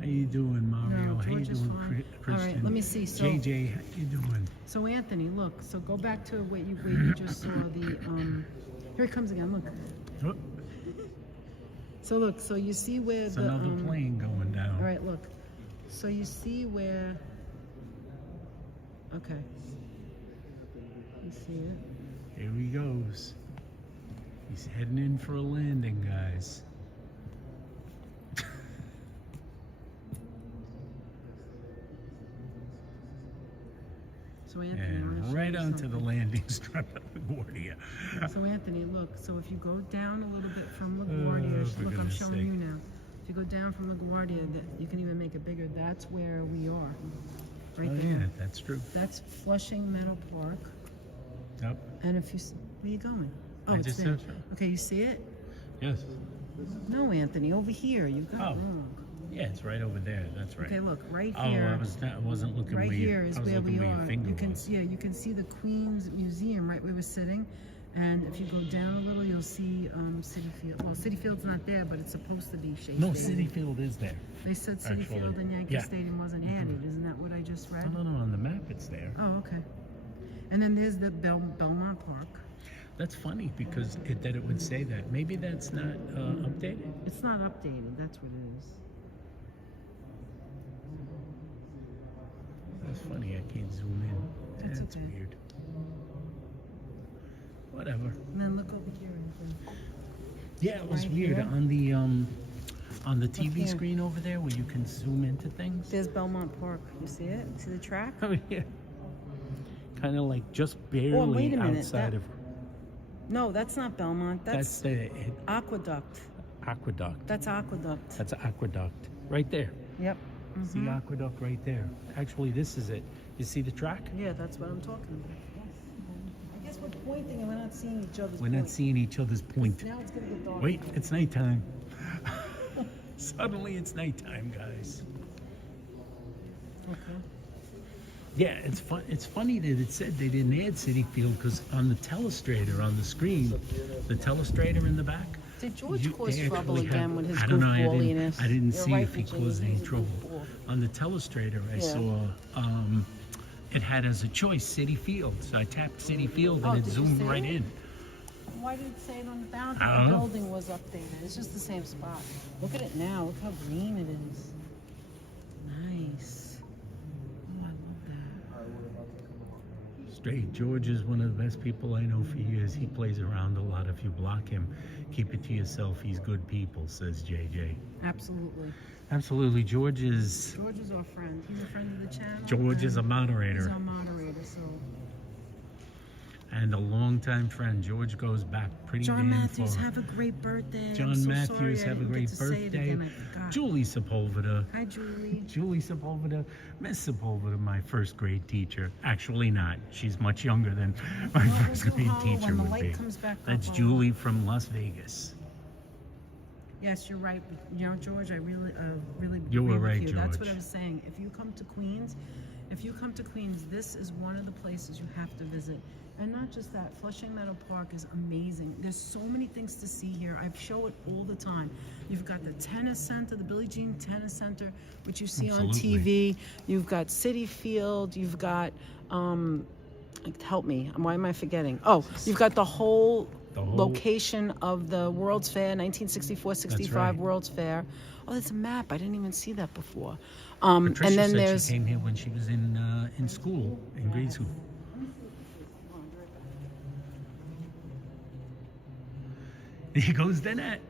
How you doing, Mario? No, how you George is doing, fine. Christian? All right, let me see. So, JJ, how you doing? so Anthony, look. So go back to where you just saw the. Here it comes again. Look. Oh, So look. So you see where it's the. another plane going down. All right, look. So you see where. Okay. You see it? Here he goes. He's heading in for a landing, guys. So Anthony, I wanna And show right you onto the something. landing strip of LaGuardia. So Anthony, look. So if you go down a little bit from LaGuardia, for look, I'm goodness showing sake. you now. If you go down from LaGuardia, that you can even make it bigger. That's where we are. Right Oh there. yeah, that's true. That's Flushing Meadow Park. Yep. And if you, where you going? Oh, I it's just there. said so. Okay, you see it? Yes. No, Anthony, over here. You got it Oh. wrong. Yeah, it's right over there. That's right. Okay, look, right Oh, here. I wasn't looking Right where here is I was where looking we where your are. finger You can was. yeah, you can see the Queens Museum right where we're sitting. And if you go down a little, you'll see City Field. Well, City Field's not there, but it's supposed to be Shea No, Stadium. City Field is there. They said City actually. Field and Yankee Yeah. Stadium wasn't added. Isn't that what I just read? No, on the map it's there. Oh, okay. And then there's the Belmont Park. That's funny because that it would say that. Maybe that's not updated. It's not updated. That's what it is. That's funny. I can't zoom in. That's That's okay. weird. Whatever. And then look over here. Anthony. Yeah, it was Right weird here. on the TV here. screen over there where you can zoom into things. There's Belmont Park. You see it? See the track? Oh yeah. Kind of like just barely Oh, wait a minute, outside that- of. No, that's not Belmont. That's That's the Aqueduct. aqueduct. That's Aqueduct. That's aqueduct right there. Yep. See Mhm. aqueduct right there. Actually, this is it. You see the track? Yeah, that's what I'm talking about. Yes. I guess we're pointing and we're not seeing each other's We're not point. seeing each other's point. Now it's gonna get dark. Wait, it's nighttime. Suddenly it's nighttime, guys. Okay. Yeah, it's fun. It's funny that it said they didn't add City Field because on the telestrator on the screen, the telestrator in the back. Did George you- cause they trouble actually again have- with his I don't know. goofballiness? I didn't You're see right, if he Virginia, caused any he's a trouble. goofball. On the telestrator, I Yeah. saw it had as a choice City Field. So I tapped City Field Oh, and it did you zoomed see right it? in. Why did it say it on the boundary? I don't The know. building was updated. It's just the same spot. Look at it now. Look how green it is. Nice. Oh, I love that. Straight. George is one of the best people I know for years. He plays around a lot. If you block him, keep it to yourself. He's good people, says JJ. Absolutely. Absolutely. George is George is our friend. He's a friend of the channel. George is a and moderator. He's our moderator, so. And a longtime friend. George goes back pretty John damn Matthews, far. have a great birthday. I'm John so Matthews, sorry I have a didn't great get to say it birthday. again. I forgot. Julie Sepulveda. Hi, Julie. Julie Sepulveda. Miss Sepulveda, my first grade teacher. Actually not. She's much younger than my Well, first we'll do grade Hollow teacher when the would light be. comes back up, That's I'll- Julie from Las Vegas. Yes, you're right. But, you know, George, I really You were agree with right, you. That's what George. I was saying. If you come to Queens, this is one of the places you have to visit. And not just that, Flushing Meadow Park is amazing. There's so many things to see here. I show it all the time. You've got the tennis center, the Billie Jean Tennis Center, which you see on Absolutely. TV. You've got City Field. You've got, help me. Why am I forgetting? Oh, you've got the whole location of the World's Fair, 1964-65 right. World's Fair. Oh, there's a map. I didn't even see that before. Patricia And then said there's she came here when she was in school, in grade school. There goes the net.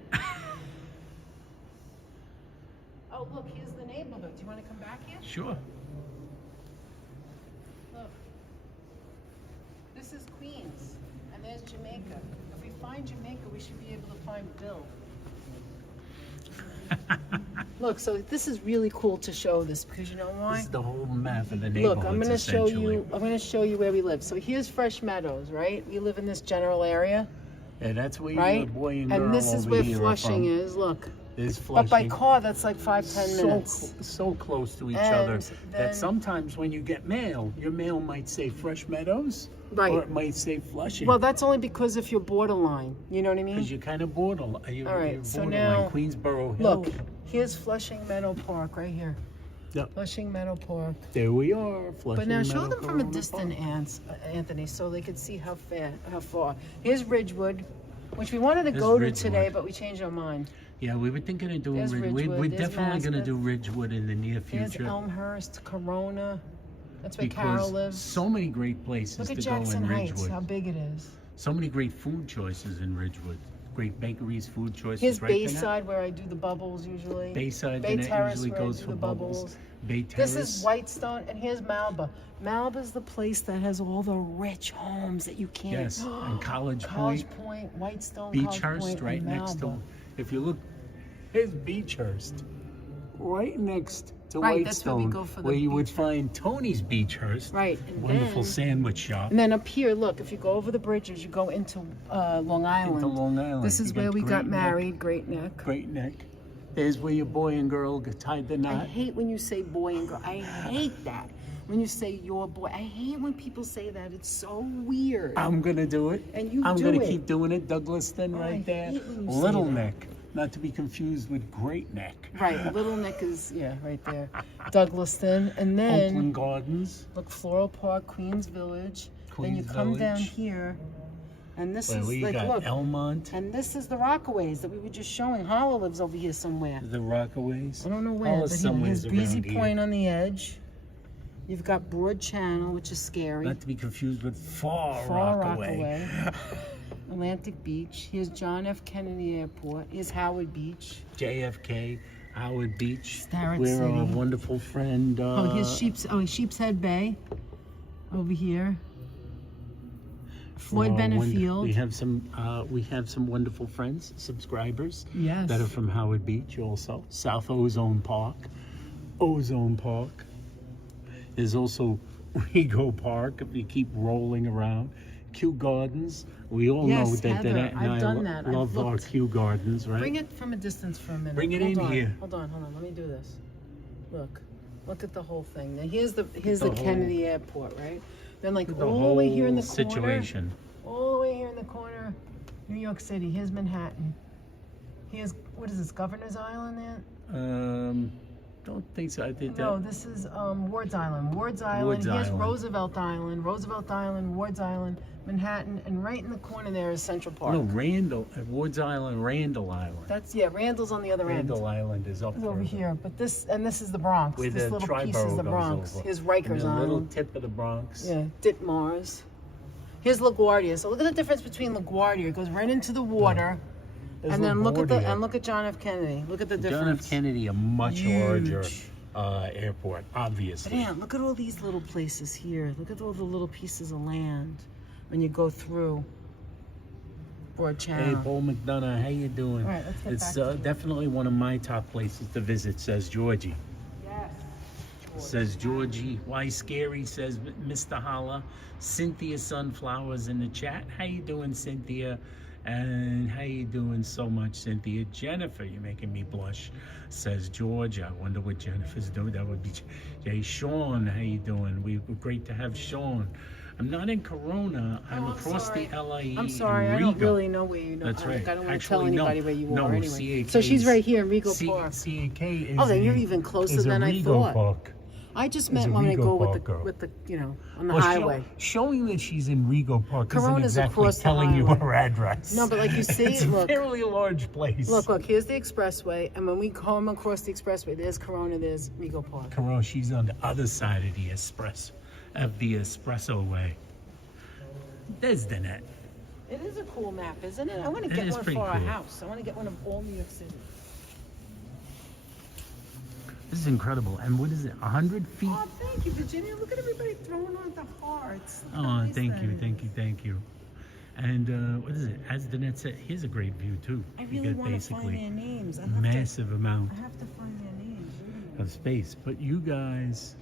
oh, look, here's the neighborhood. Do you want to come back here? Sure. Look, this is Queens, and there's Jamaica. If we find Jamaica, we should be able to find Bill. Look, so this is really cool to show this because you know why? This is the whole map of the neighborhood. Look, I'm going to show you. I'm going to show you where we live. So here's Fresh Meadows, right? We live in this general area, Yeah, that's where right? your boy and girl And this is over where here are Flushing from. is. Look, There's but by Flushing. car, that's like 5-10 minutes. So close to each And other then- that sometimes when you get mail, your mail might say Fresh Meadows, Right. or it might say Flushing. Well, that's only because if you're borderline. You know what I because mean? you're kind of borderline. You're All right, you're so borderline. now, Queensboro Hill. Look, here's Flushing Meadow Park right here. Yep. Flushing Meadow Park. There we are. Flushing But now show Meadow them from a Corona distant, Park. Anthony, so they could see how far. Here's Ridgewood, which we wanted to There's go to Ridgewood. today, but we changed our mind. Yeah, we were thinking of doing There's Ridgewood. Ridgewood, We're there's definitely going to Maspeth. do Ridgewood in the near Here's future. Elmhurst, Corona. That's where because Carol lives. so many great places Look at to Jackson go in Heights, Ridgewood. how big it is. So many great food choices in Ridgewood. Great bakeries, food choices. Here's right, Jeanette? Bayside, where I do the bubbles usually. Bayside, Bay Jeanette Terrace, usually where I goes do for the bubbles. Bay Terrace. This is Whitestone, and here's Malba. Malba's the place that has all the rich homes that you can't. Yes, and College College Point. Point, Whitestone, College Beechhurst, Point, right and next to. Malba. If you look Here's Beechhurst, right next to Right, that's where we Whitestone, go for the where you would beach. find Tony's Beechhurst. Right, and Wonderful then- sandwich shop. And then up here, look, if you go over the bridges, you go into Long Island. Into Long Island. This is You where we got Great Neck. married, Great Neck. Great Neck. There's where your boy and girl got tied the I knot. hate when you say boy and girl. I hate that. When you say your boy. I hate when people say that. It's so weird. I'm gonna do it. And you I'm do gonna it. keep doing it. Douglaston Oh, right I there. hate when you say Little that. Neck, not to be confused with Great Neck. Right, Little Neck is, yeah, right there. Douglaston. And then, Oakland Gardens, look, Floral Park, Queens Village. Then you Queens come down Village. here. And this where is, we like, got look. Elmont, And this is the Rockaways that we were just showing. Holla lives over here somewhere. the Rockaways. I don't know where, All but somewhere's here's Breezy around here. Point on the edge. You've got Broad Channel, which is scary. Not to be confused with Far Far Rockaway. Rockaway. Atlantic Beach. Here's John F. Kennedy Airport. Here's Howard Beach. JFK, Howard Beach. Starrett Where our City. wonderful friend. Here's Sheepshead Bay. Over here. Floyd Benefield. We have some wonderful friends, subscribers. Yes. That are from Howard Beach also. South Ozone Park. Ozone Park. There's also Rego Park if you keep rolling around. Kew Gardens. We all Yes, know that Heather, and I've I done that. I've love our looked. Kew Gardens, right? Bring it from a distance for a minute. Bring it Hold in on. here. Hold on. Let me do this. Look at the whole thing. Now here's the whole- Kennedy Airport, right? Then like The all the whole way here in the corner. situation. All the way here in the corner, New York City. Here's Manhattan. Here's, what is this, Governor's Island there? Don't think so. I did No, that. this is Ward's Island. Ward's Island. Ward's Here's Island. Roosevelt Island. Roosevelt Island, Ward's Island, Manhattan, and right in the corner there is Central Park. No, Randall, Woods Island, Randall Island. That's, yeah, Randall's on the other end. Randall Island is up It's over further. here, but this is the Bronx. Where This the little piece Triborough is the goes Bronx. over. Here's And Rikers the little Island. tip of the Bronx. Yeah, Ditmars. Here's LaGuardia. So look at the difference between LaGuardia. It goes right into the water, There's and then look at LaGuardia. John F. Kennedy. Look at the John difference. F. Kennedy, a much Huge. larger airport, obviously. Man, look at all these little places here. Look at all the little pieces of land when you go through Broad Hey, Channel. Paul McDonough, how you doing? All right, let's get It's back to definitely one of my top places to visit, says Georgie. Yes. Says Georgie. Why scary, says Mr. Holla. Cynthia Sunflowers in the chat. How you doing, Cynthia? And how you doing so much, Cynthia? Jennifer, you're making me blush, says George. I wonder what Jennifer's doing. That would be Jay. Sean, how you doing? We're great to have Sean. I'm not in Corona. I'm across sorry. the LIE. I'm sorry, in I don't Rigo. really know where you know. That's right. I don't want to Actually, tell anybody no. where you No, are anyway. CAK So she's is- right here in Rigo Park. CAK is Oh, then a- you're even closer is a than I Rigo thought. Park. I just It's meant a when I Rigo go Park, with girl. the on the Well, highway. showing that she's in Rigo Park Corona's isn't exactly across the telling you highway. her address. No, but like you see, it's look. a fairly large place. Look, here's the expressway, and when we come across the expressway, there's Corona, there's Rigo Park. Corona, she's on the other side of the espresso way. There's the net. It is a cool map, isn't it? I want to It get is one pretty for our cool. house. I want to get one of all New York City. This is incredible. And what is it? 100 feet? Oh, thank you, Virginia. Look at everybody throwing on the hearts. Look Oh, how nice thank that you, is. thank you. And what is it? As the net said, here's a great view too. I You really get want to basically find their names. a massive amount I have to find their names. Wait a minute. of space. But you guys,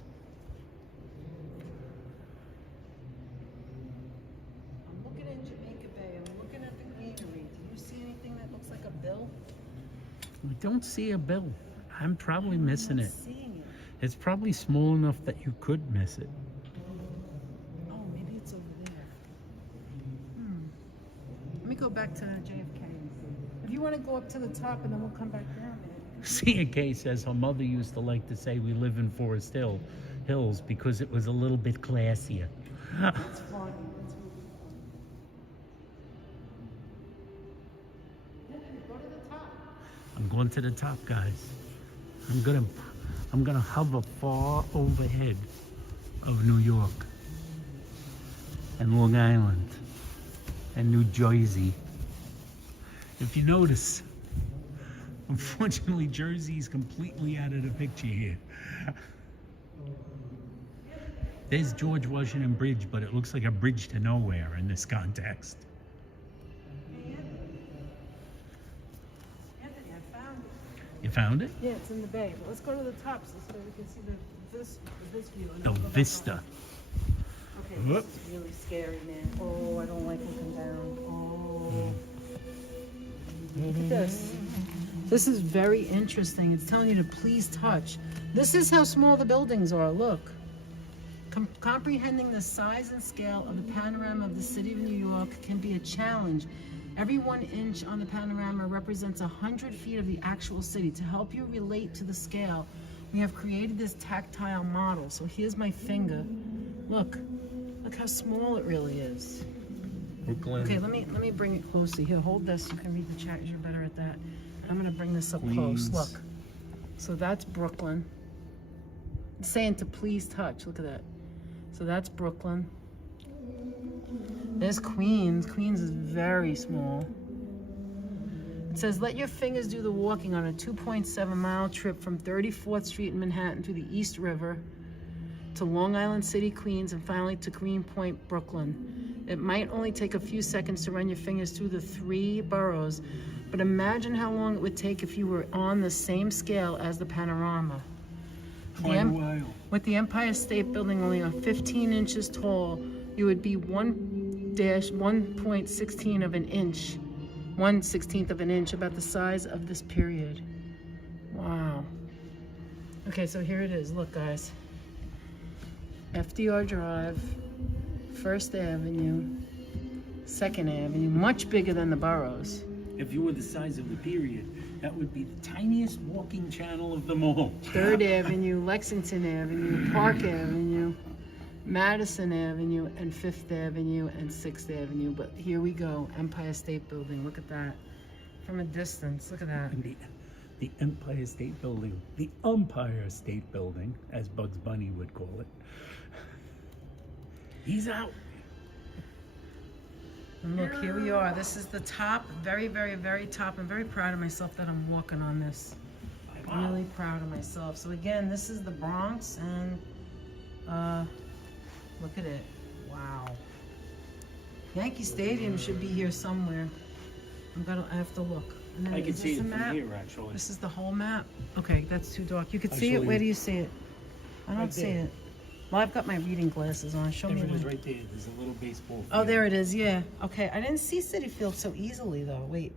I'm looking in Jamaica Bay. I'm looking at the greenery. Do you see anything that looks like a bill? we don't see a bill. I'm probably missing I'm it. not seeing it. It's probably small enough that you could miss it. Oh, maybe it's over there. Let me go back to JFK and see. If you want to go up to the top and then we'll come back down there. C&K says her mother used to like to say we live in Forest Hills because it was a little bit classier. That's funny. That's really funny. Go to the top. I'm going to the top, guys. I'm gonna hover far overhead of New York and Long Island and New Jersey. If you notice, unfortunately, Jersey's completely out of the picture here. There's George Washington Bridge, but it looks like a bridge to nowhere in this context. Anthony, I found it. found it? Yeah, it's in the bay. But let's go to the top so we can see this view. And The then we'll go back vista. up. Okay, this is really scary, man. Oh, I don't like looking down. Oh. Look at this. This is very interesting. It's telling you to please touch. This is how small the buildings are. Look. Comprehending the size and scale of the panorama of the city of New York can be a challenge. Every 1 inch on the panorama represents 100 feet of the actual city. To help you relate to the scale, we have created this tactile model. So here's my finger. Look how small it really is. Brooklyn. Okay, let me bring it closer. Here, hold this. You can read the chat. You're better at that. I'm gonna bring this up Queens. close. Look. So that's Brooklyn. It's saying to please touch. Look at that. So that's Brooklyn. There's Queens. Queens is very small. It says, let your fingers do the walking on a 2.7-mile trip from 34th Street in Manhattan to the East River to Long Island City, Queens, and finally to Greenpoint, Brooklyn. It might only take a few seconds to run your fingers through the 3 boroughs, but imagine how long it would take if you were on the same scale as the panorama. With the Empire State Building only 15 inches tall, you would be 1.16 of an inch, 1/16th of an inch, about the size of this period. Wow. Okay, so here it is. Look, guys. FDR Drive, First Avenue, Second Avenue, much bigger than the boroughs. If you were the size of the period, that would be the tiniest walking channel of them all. 3rd Avenue, Lexington Avenue, Park Avenue, Madison Avenue, and 5th Avenue, and 6th Avenue. But here we go, Empire State Building. Look at that. From a distance, look at that. And the Empire State Building, the Umpire State Building, as Bugs Bunny would call it. He's out. And look, here we are. This is the top, very, very, very top. I'm very proud of myself that I'm walking on this. Really proud of myself. So again, this is the Bronx, and look at it. Wow. Yankee Stadium should be here somewhere. I have to look. And then, I can is see this it the from map? here, actually. This is the whole map. Okay, that's too dark. You could see it. Actually, Where do you see it? I don't right see there. it. Well, I've got my reading glasses on. Show me. There it is one. right there. There's a little baseball Oh, field. there it is. Yeah. Okay. I didn't see Citi Field so easily, though. Wait.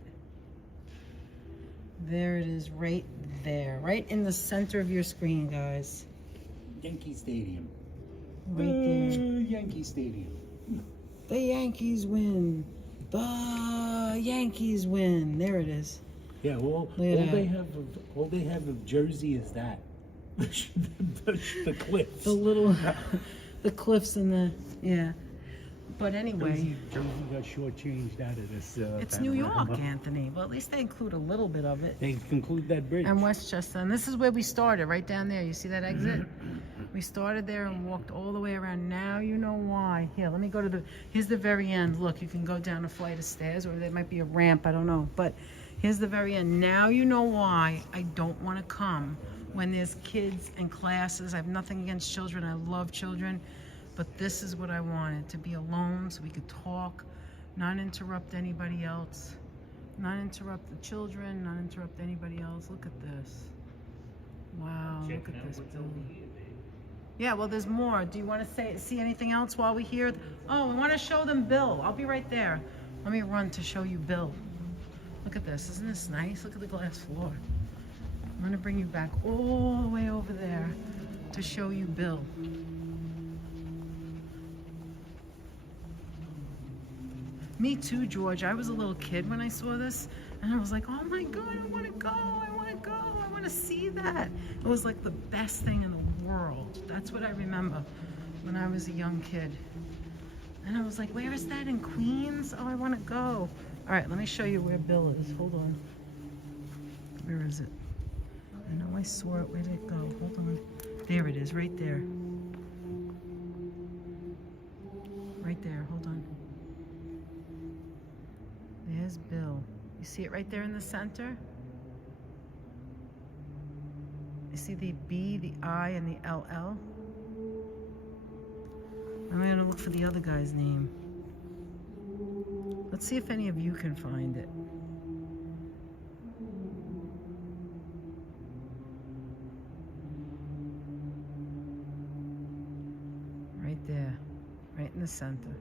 There it is, right there, right in the center of your screen, guys. Yankee Stadium. Right there. Yankee Stadium. The Yankees win. The Yankees win. There it is. Yeah, all Look at they that. have of Jersey is that. the cliffs. The little, the cliffs and the, yeah. But anyway, Jersey got shortchanged out of this. it's New York, panorama. Anthony. Well, at least they include a little bit of it. They conclude that bridge. And Westchester. And this is where we started, right down there. You see that exit? We started there and walked all the way around. Now you know why. Here, let me go to here's the very end. Look, you can go down a flight of stairs, or there might be a ramp, I don't know. But here's the very end. Now you know why I don't want to come when there's kids and classes. I have nothing against children. I love children. But this is what I wanted, to be alone so we could talk, not interrupt anybody else, not interrupt the children, not interrupt anybody else. Look at this. Wow, look at this building. Yeah, well, there's more. Do you want to see anything else while we're here? Oh, we want to show them Bill. I'll be right there. Let me run to show you Bill. Look at this. Isn't this nice? Look at the glass floor. I'm going to bring you back all the way over there to show you Bill. Me too, George. I was a little kid when I saw this, and I was like, oh my God, I want to go, I want to go, I want to see that. It was like the best thing in the world. That's what I remember when I was a young kid. And I was like, where is that, in Queens? Oh, I want to go. All right, let me show you where Bill is. Hold on. Where is it? I know I saw it. Where did it go? Hold on. There it is, right there. Right there, hold on. There's Bill. You see it right there in the center? You see the B, the I, and the LL? I'm going to look for the other guy's name. Let's see if any of you can find it. the center.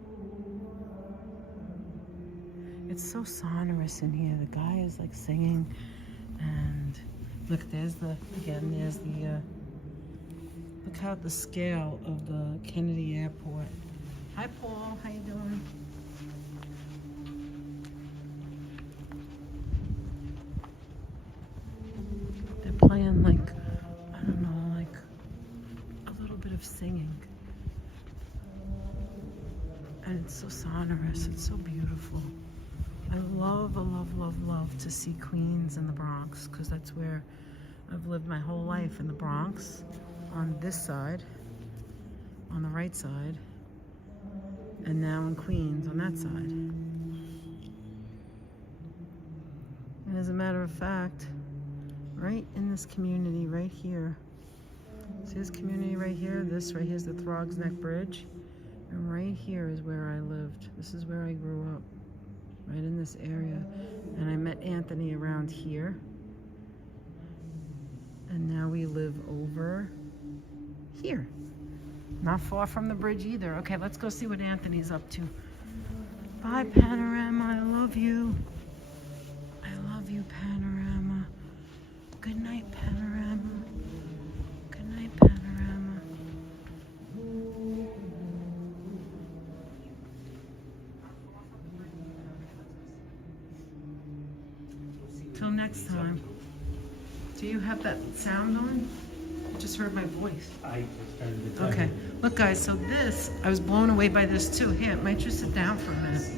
It's so sonorous in here. The guy is like singing, and look, there's the look how the scale of the Kennedy Airport. Hi, Paul. How you doing? They're playing like, I don't know, like a little bit of singing. And it's so sonorous. It's so beautiful. I love to see Queens and the Bronx, because that's where I've lived my whole life, in the Bronx, on this side, on the right side, and now in Queens on that side. And as a matter of fact, right in this community right here, see this community right here? This right here is the Throgs Neck Bridge, and right here is where I lived. This is where I grew up, right in this area. And I met Anthony around here. And now we live over here. Not far from the bridge either. Okay, let's go see what Anthony's up to. Bye, Panorama. I love you. I love you, Panorama. Good night, Panorama. Good night, Panorama. Till next time. Do you have that sound on? I just heard my voice. I just turned it Okay. Look, guys, so this, I was blown away by this too. Here, might you sit down for a minute?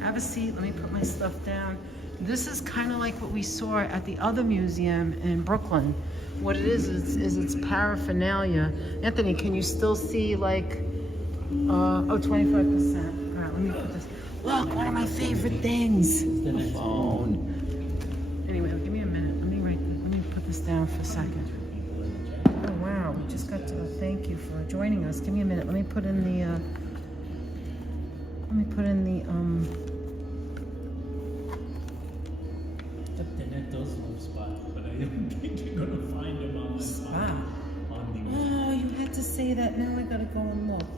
Have a seat. Let me put my stuff down. This is kind of like what we saw at the other museum in Brooklyn. What it is it's paraphernalia. Anthony, can you still see like, 25%. All right, let me put this. Look, one of my favorite things. The phone. Anyway, give me a minute. Let me put this down for a second. Oh wow, we just got to thank you for joining us. Give me a minute. Let me put in the The net does love Spot, but I don't think you're gonna find him on the Spot. On Oh, you had to say that. Now I gotta go and look.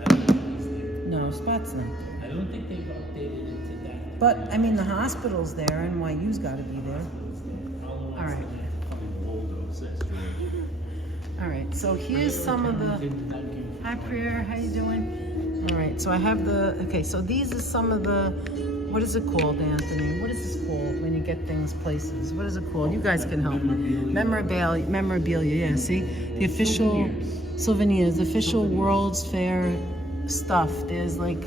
I don't think he's there. No, Spot's not. I don't think they've updated it to that. But I mean, the hospital's there. NYU's got to be there. All right. All right. So here's some of the. Hi, Priya. How you doing? All right. So I have the. Okay. So these are some of the. What is it called, Anthony? What is this called when you get things places? What is it called? You guys can help me. Memorabilia. Yeah. See, the official souvenirs, official World's Fair stuff. There's like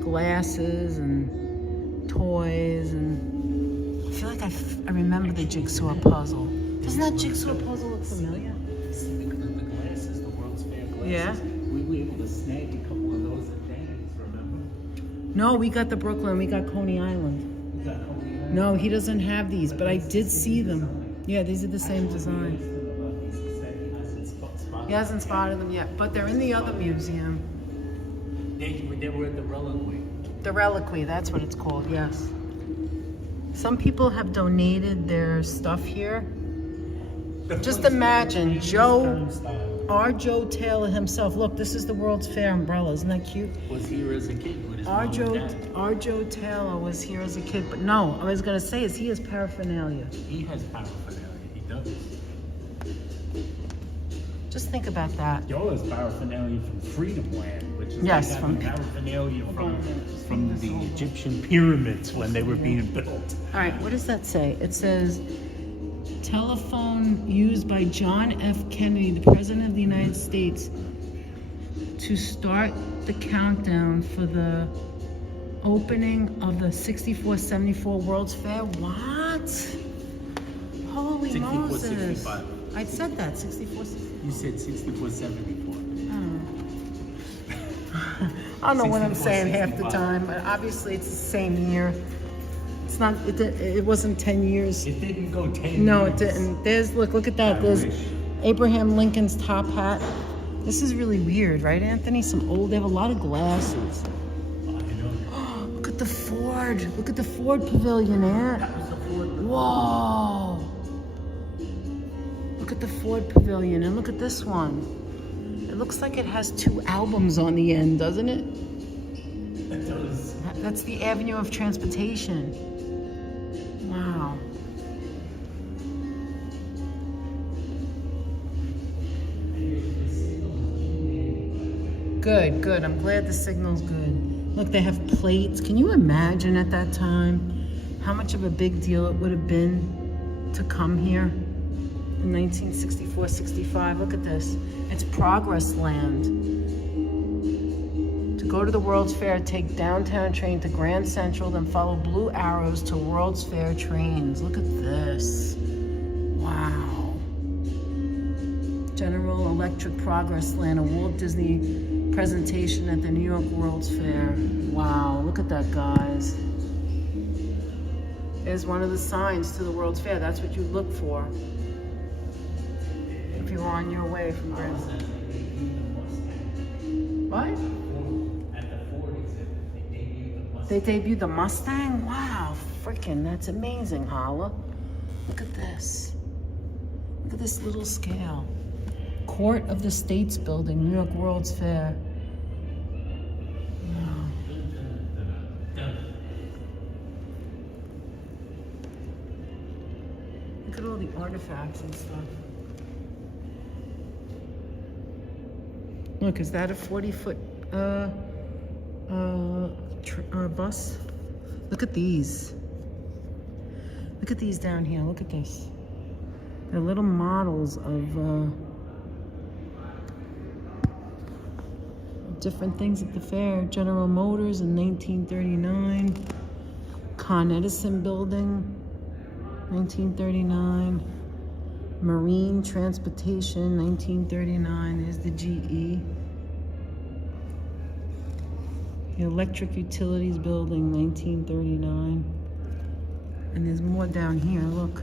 glasses and toys, and I feel like I remember the jigsaw puzzle. Doesn't that jigsaw puzzle look familiar? The glasses, the World's Fair glasses. Yeah. We were able to snag a couple of those at Danny's, remember? No, we got the Brooklyn. We got Coney Island. We got Coney Island. No, he doesn't have these, but I did see them. Yeah, these are the same design. He hasn't spotted them yet, but they're in the other museum. They were at the Reliquary. The Reliquary, that's what it's called, yes. Some people have donated their stuff here. Just imagine, our Joe Taylor himself. Look, this is the World's Fair umbrella. Isn't that cute? Was here as a kid with his Our mom and dad. Joe Taylor was here as a kid, but no, I was going to say is he has paraphernalia. He has paraphernalia. He does. Just think about that. Joe has paraphernalia from Freedom Land, which is Yes, like from paraphernalia from the Egyptian pyramids when they were being built. All right, what does that say? It says, telephone used by John F. Kennedy, the President of the United States, to start the countdown for the opening of the 64-74 World's Fair. What? Holy Moses. 64-65. I said that, 64. You said 64-74. I don't know what I'm saying half the 64-65. time, but obviously it's the same year. It's not, it wasn't 10 years. It didn't go 10 No, years. it didn't. There's, look at that. I There's wish. Abraham Lincoln's top hat. This is really weird, right, Anthony? They have a lot of glasses. I know. Look at the Ford. Look at the Ford Pavilion, Aunt. That was the Ford. Whoa. Look at the Ford Pavilion, and look at this one. It It looks like it has 2 albums on the end, doesn't it? It does. That's the Avenue of Transportation. Wow. Good, good. I'm glad the signal's good. Look, they have plates. Can you imagine at that time how much of a big deal it would have been to come here in 1964, 65? Look at this. It's Progress Land. To go to the World's Fair, take downtown train to Grand Central, then follow Blue Arrows to World's Fair trains. Look at this. Wow. General Electric Progress Land, a Walt Disney presentation at the New York World's Fair. Wow, look at that, guys. There's one of the signs to the World's Fair. That's what you look for if you're on your way from Grand Central. What? At the Ford exhibit, they debuted the Mustang. They debuted the Mustang? Wow, freaking, that's amazing, Hala. Look at this. Look at this little scale. Court of the States Building, New York World's Fair. Wow. Look at all the artifacts and stuff. Look, is that a 40-foot bus? Look at these. Look at these down here. Look at this. They're little models of different things at the fair. General Motors in 1939. Con Edison Building, 1939. Marine Transportation, 1939. There's the GE. The Electric Utilities Building, 1939. And there's more down here, look.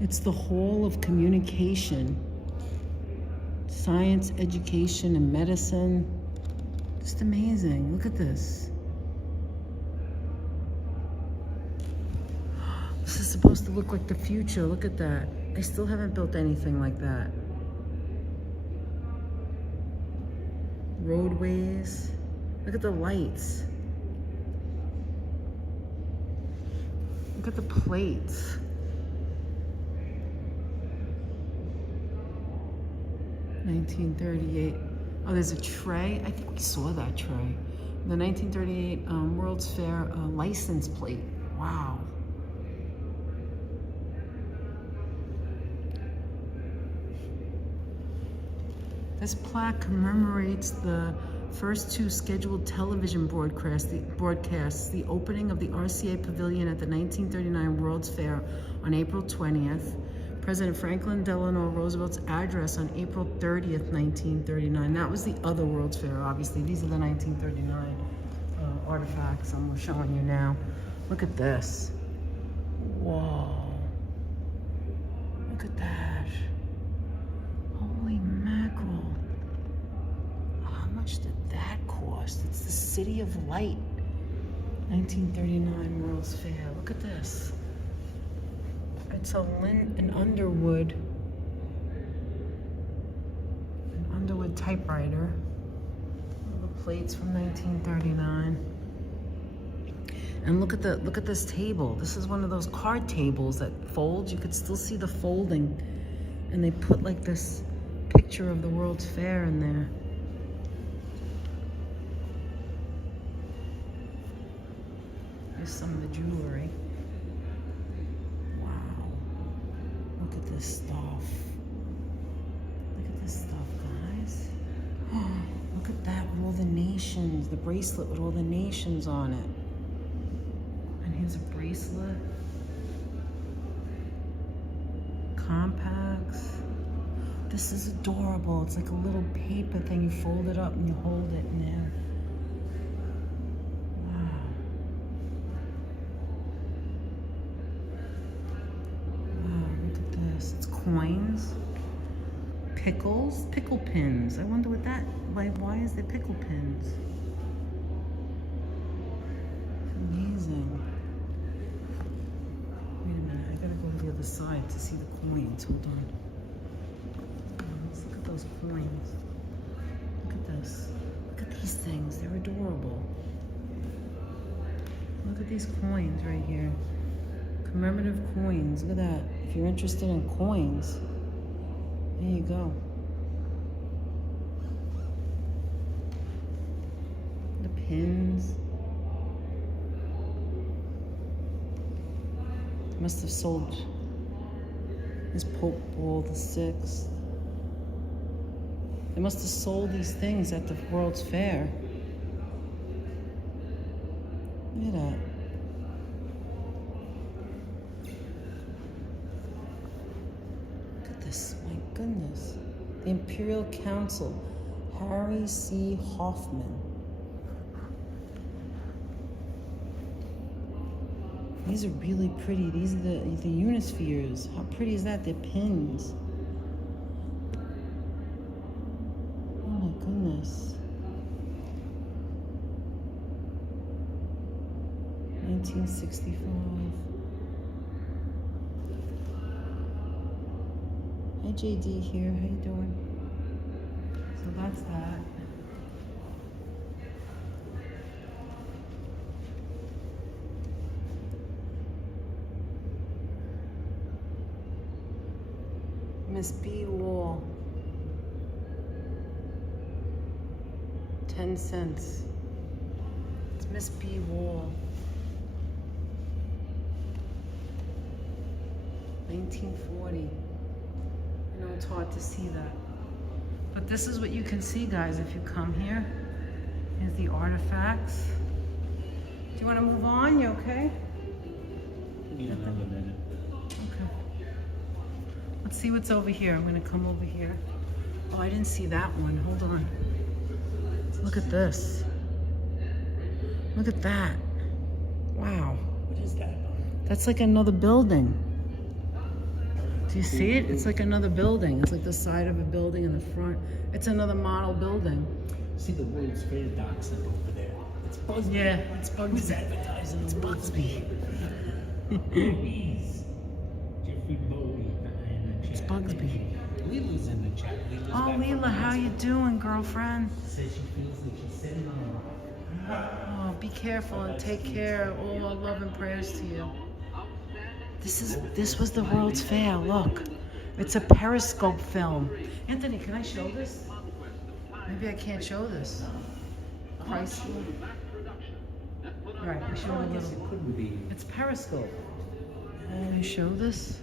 It's the Hall of Communication. Science, education, and medicine. Just amazing. Look at this. This is supposed to look like the future. Look at that. They still haven't built anything like that. Roadways. Look at the lights. Look at the plates. $1938. Oh, there's a tray. I think we saw that tray. The 1938 World's Fair license plate. Wow. This plaque commemorates the first 2 scheduled television broadcasts, the opening of the RCA Pavilion at the 1939 World's Fair on April 20th, President Franklin Delano Roosevelt's address on April 30th, 1939. That was the other World's Fair, obviously. These are the 1939 artifacts I'm showing you now. Look at this. Whoa. Look at that. Holy mackerel. How much did that cost? It's the City of Light. 1939 World's Fair. Look at this. It's an Underwood typewriter. All the plates from 1939. And look at this table. This is one of those card tables that folds. You could still see the folding. And they put like this picture of the World's Fair in there. Here's some of the jewelry. Wow. Look at this stuff. Look at this stuff, guys. Look at that with all the nations. The bracelet with all the nations on it. And here's a bracelet. Compacts. This is adorable. It's like a little paper thing. You fold it up and you hold it in there. Wow. Wow, look at this. It's coins. Pickles. Pickle pins. I wonder what that, why is there pickle pins? Amazing. Wait a minute, I gotta go to the other side to see the coins. Hold on. Let's look at those coins. at this. Look at these things. They're adorable. Look at these coins right here. Commemorative coins. Look at that. If you're interested in coins, there you go. The pins. Must have sold this Pope Paul VI. They must have sold these things at the World's Fair. Look at that. Look at this, my goodness. The Imperial Council, Harry C. Hoffman. These are really pretty. These are the unispheres. How pretty is that? They're pins. Oh my goodness. 1965. Hi JD here. How you doing? So that's that. Miss B Wall. 10 cents. It's Miss B Wall. 1940. I know it's hard to see that. But this is what you can see, guys, if you come here. Here's the artifacts. Do you want to move on? You okay? Yeah, another minute. Okay. Let's see what's over here. I'm gonna come over here. Oh, I didn't see that one. Hold on. Look at this. Look at that. Wow. What is that? That's like another building. Do you see it? It's like another building. It's like the side of a building in the front. It's another model building. See the World's Fair docs over there. It's Busby. Yeah, it's Bugsby. Who's advertising? It's Bugsby. Movies. Jeffrey Bowie in the chat. It's Bugsby. Leela's in the chat. Leela's Oh, back from Leela, how you doing, girlfriend? Says she feels like she's sitting on a rock. Oh, be careful and take care. Oh, our love and prayers to you. This was the World's Fair. Look, it's a Periscope film. Anthony, can I show this? Maybe I can't show this. Christ. All right, we show a little. It could be. It's Periscope. Can you show this?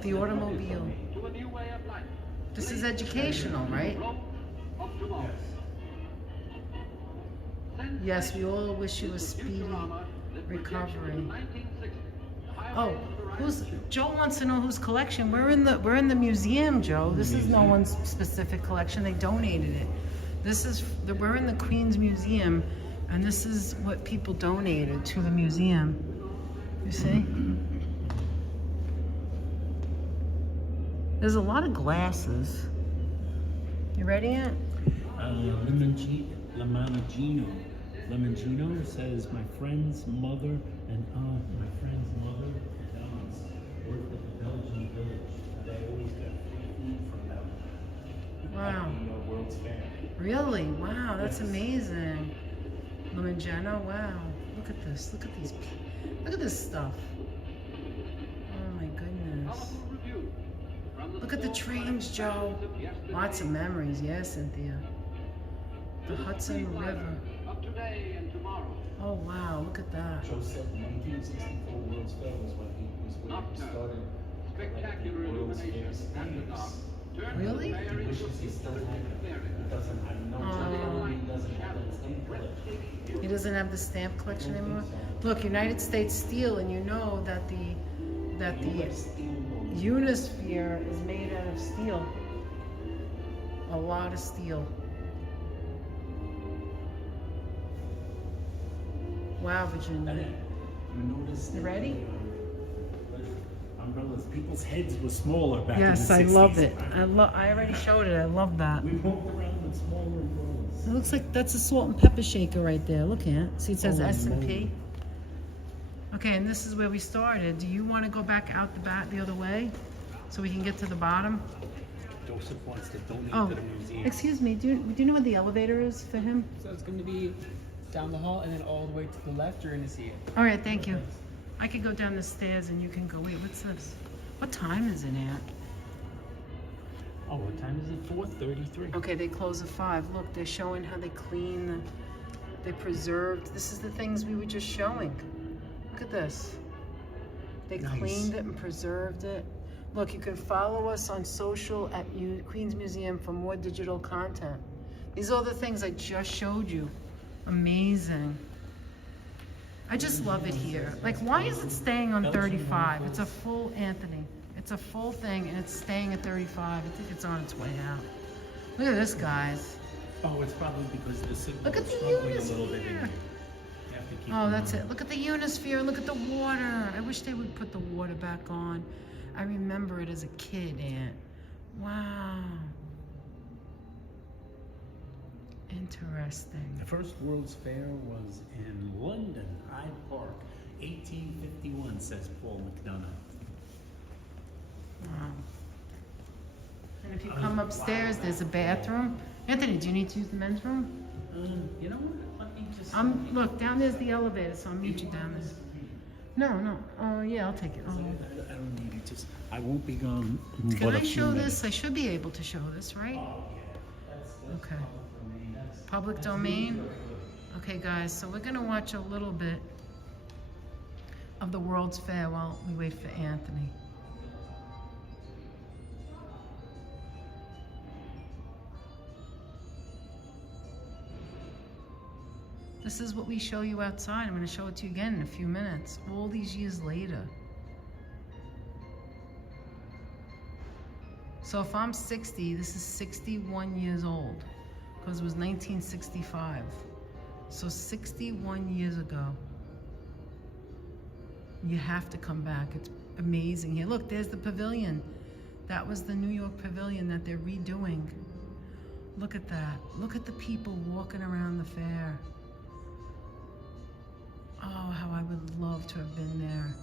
The automobile. This is educational, right? Yes, we all wish you a speedy recovery. Oh, Joe wants to know whose collection. We're in the museum, Joe. This is no one's specific collection. They donated it. We're in the Queen's Museum, and this is what people donated to the museum. You see? There's a lot of glasses. You ready yet? Lemongino says my friend's mother and aunt worked at the Belgian village. They always got free food from them. Wow. At the World's Fair. Really? Wow, that's amazing. Lemongino, wow. Look at this. Look at these. Look at this stuff. Oh my goodness. Look at the trains, Joe. Lots of memories, yes, Cynthia. The Hudson River. Oh wow, look at that. Joe said 1964 World's Fair was when he started. Spectacular illumination. Really? He wishes he still had it. He doesn't have he doesn't have that stamp collection. He doesn't have the stamp collection anymore? Look, United States Steel, and you know that the Unisphere is made out of steel. A lot of steel. Wow, Virginia. You notice You ready? Umbrellas. People's heads were smaller back in the 60s. Yes, I love it. I already showed it. I love that. We walked around with smaller umbrellas. It looks like that's a salt and pepper shaker right there. Look at it. See, it says S&P. Okay, and this is where we started. Do you want to go back out the other way so we can get to the bottom? Joseph wants to donate Oh, to the museum. excuse me, do you know what the elevator is for him? So it's going to be down the hall and then all the way to the left. You're going to see it. All right, thank you. I could go down the stairs and you can go. Wait, what's this? What time is it at? Oh, what time is it? 4:33. Okay, they close at 5. Look, they're showing how they clean, they preserved. This is the things we were just showing. Look at this. They Nice. cleaned it and preserved it. Look, you can follow us on social at Queens Museum for more digital content. These are the things I just showed you. Amazing. I just love it here. Like, why is it staying on 35? It's a full, Anthony. It's a full thing and it's staying at 35. I think it's on its way out. Look at this, guys. Oh, it's probably because the signal Look at is the struggling a little bit in Unisphere. there. You have to keep Oh, in that's mind. it. Look at the Unisphere. Look at the water. I wish they would put the water back on. I remember it as a kid, Aunt. Wow. Interesting. The first World's Fair was in London, Hyde Park, 1851, says Paul McDonough. Wow. And if you come upstairs, there's a bathroom. Anthony, do you need to use the men's room? You know what? Let me just. Look, down there's the elevator, so I'll meet you down there. No. Oh, yeah, I'll take it. Oh. I don't need it. Just I won't be gone. Can but a I few show minutes. this? I should be able to show this, right? Oh yeah, that's Okay. Public domain. Okay, guys, so we're gonna watch a little bit of the World's Fair while we wait for Anthony. This is what we show you outside. I'm gonna show it to you again in a few minutes, all these years later. So if I'm 60, this is 61 years old, because it was 1965. So 61 years ago. You have to come back. It's amazing here. Look, there's the pavilion. That was the New York pavilion that they're redoing. Look at that. Look at the people walking around the fair. Oh, how I would love to have been there.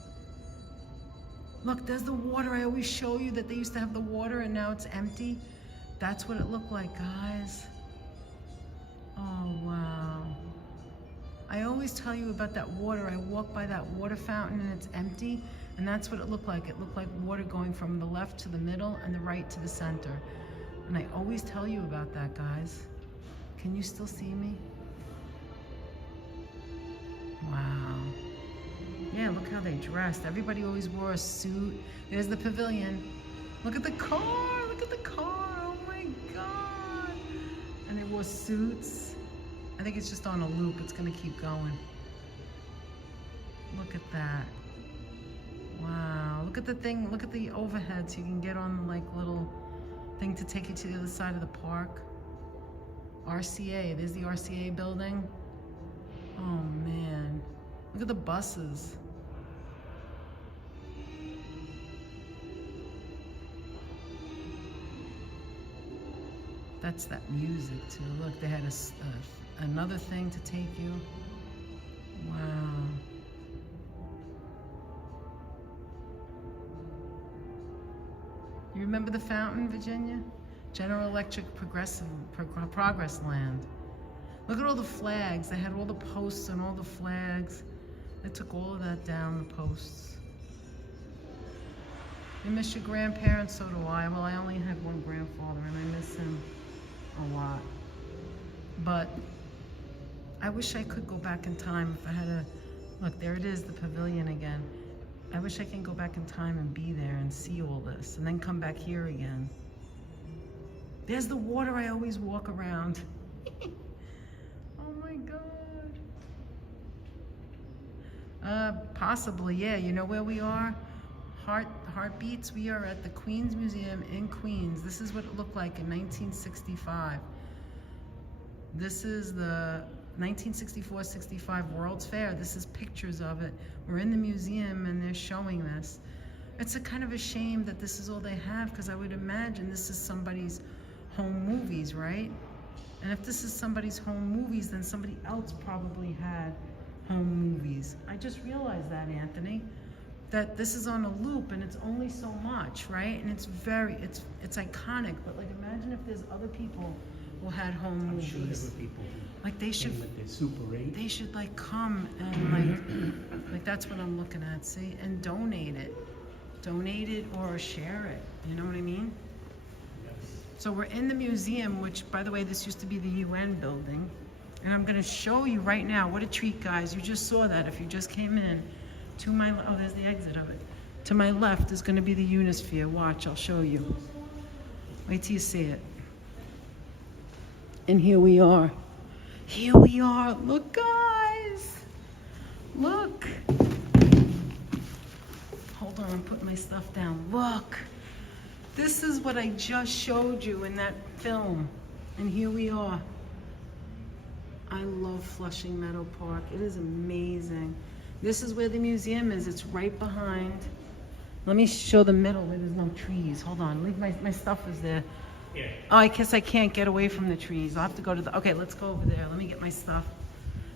Look, there's the water. I always show you that they used to have the water and now it's empty. That's what it looked like, guys. Oh, wow. I always tell you about that water. I walk by that water fountain and it's empty, and that's what it looked like. It looked like water going from the left to the middle and the right to the center. And I always tell you about that, guys. Can you still see me? Wow. Yeah, look how they dressed. Everybody always wore a suit. There's the pavilion. Look at the car. Look at the car. Oh my God. And they wore suits. I think it's just on a loop. It's gonna keep going. Look at that. Wow. Look at the thing. Look at the overhead so you can get on the like little thing to take you to the other side of the park. RCA. There's the RCA building. Oh man. Look at the buses. That's that music too. Look, they had another thing to take you. Wow. You remember the fountain, Virginia? General Electric Progress Land. Look at all the flags. They had all the posts and all the flags. They took all of that down, the posts. You miss your grandparents, so do I. Well, I only had one grandfather and I miss him a lot. But I wish I could go back in time if I had a, look, there it is, the pavilion again. I wish I can go back in time and be there and see all this and then come back here again. There's the water I always walk around. Oh my God. Possibly, yeah. You know where we are? Heartbeats. We are at the Queens Museum in Queens. This is what it looked like in 1965. This is the 1964-65 World's Fair. This is pictures of it. We're in the museum and they're showing this. It's a kind of a shame that this is all they have, because I would imagine this is somebody's home movies, right? And if this is somebody's home movies, then somebody else probably had home movies. I just realized that, Anthony. that this is on a loop and it's only so much, right? And it's iconic, but like imagine if there's other people who had home I'm movies. sure there were people who Like they should, came with their Super 8. they should like come and like that's what I'm looking at, see? And donate it or share it, you know what I mean? So we're in the museum, which by the way, this used to be the UN building. And I'm gonna show you right now, what a treat guys, you just saw that if you just came in. To my, oh there's the exit of it. To my left is gonna be the Unisphere, watch, I'll show you. Wait till you see it. And here we are. Here we are, look guys, look. Hold on, I'm putting my stuff down, look. This is what I just showed you in that film. And here we are. I love Flushing Meadow Park. It is amazing. This is where the museum is. It's right behind. Let me show the middle where there's no trees. Hold on, leave my stuff is there. Yeah. Oh, I guess I can't get away from the trees. I'll have to go to the, okay, let's go over there. Let me get my stuff.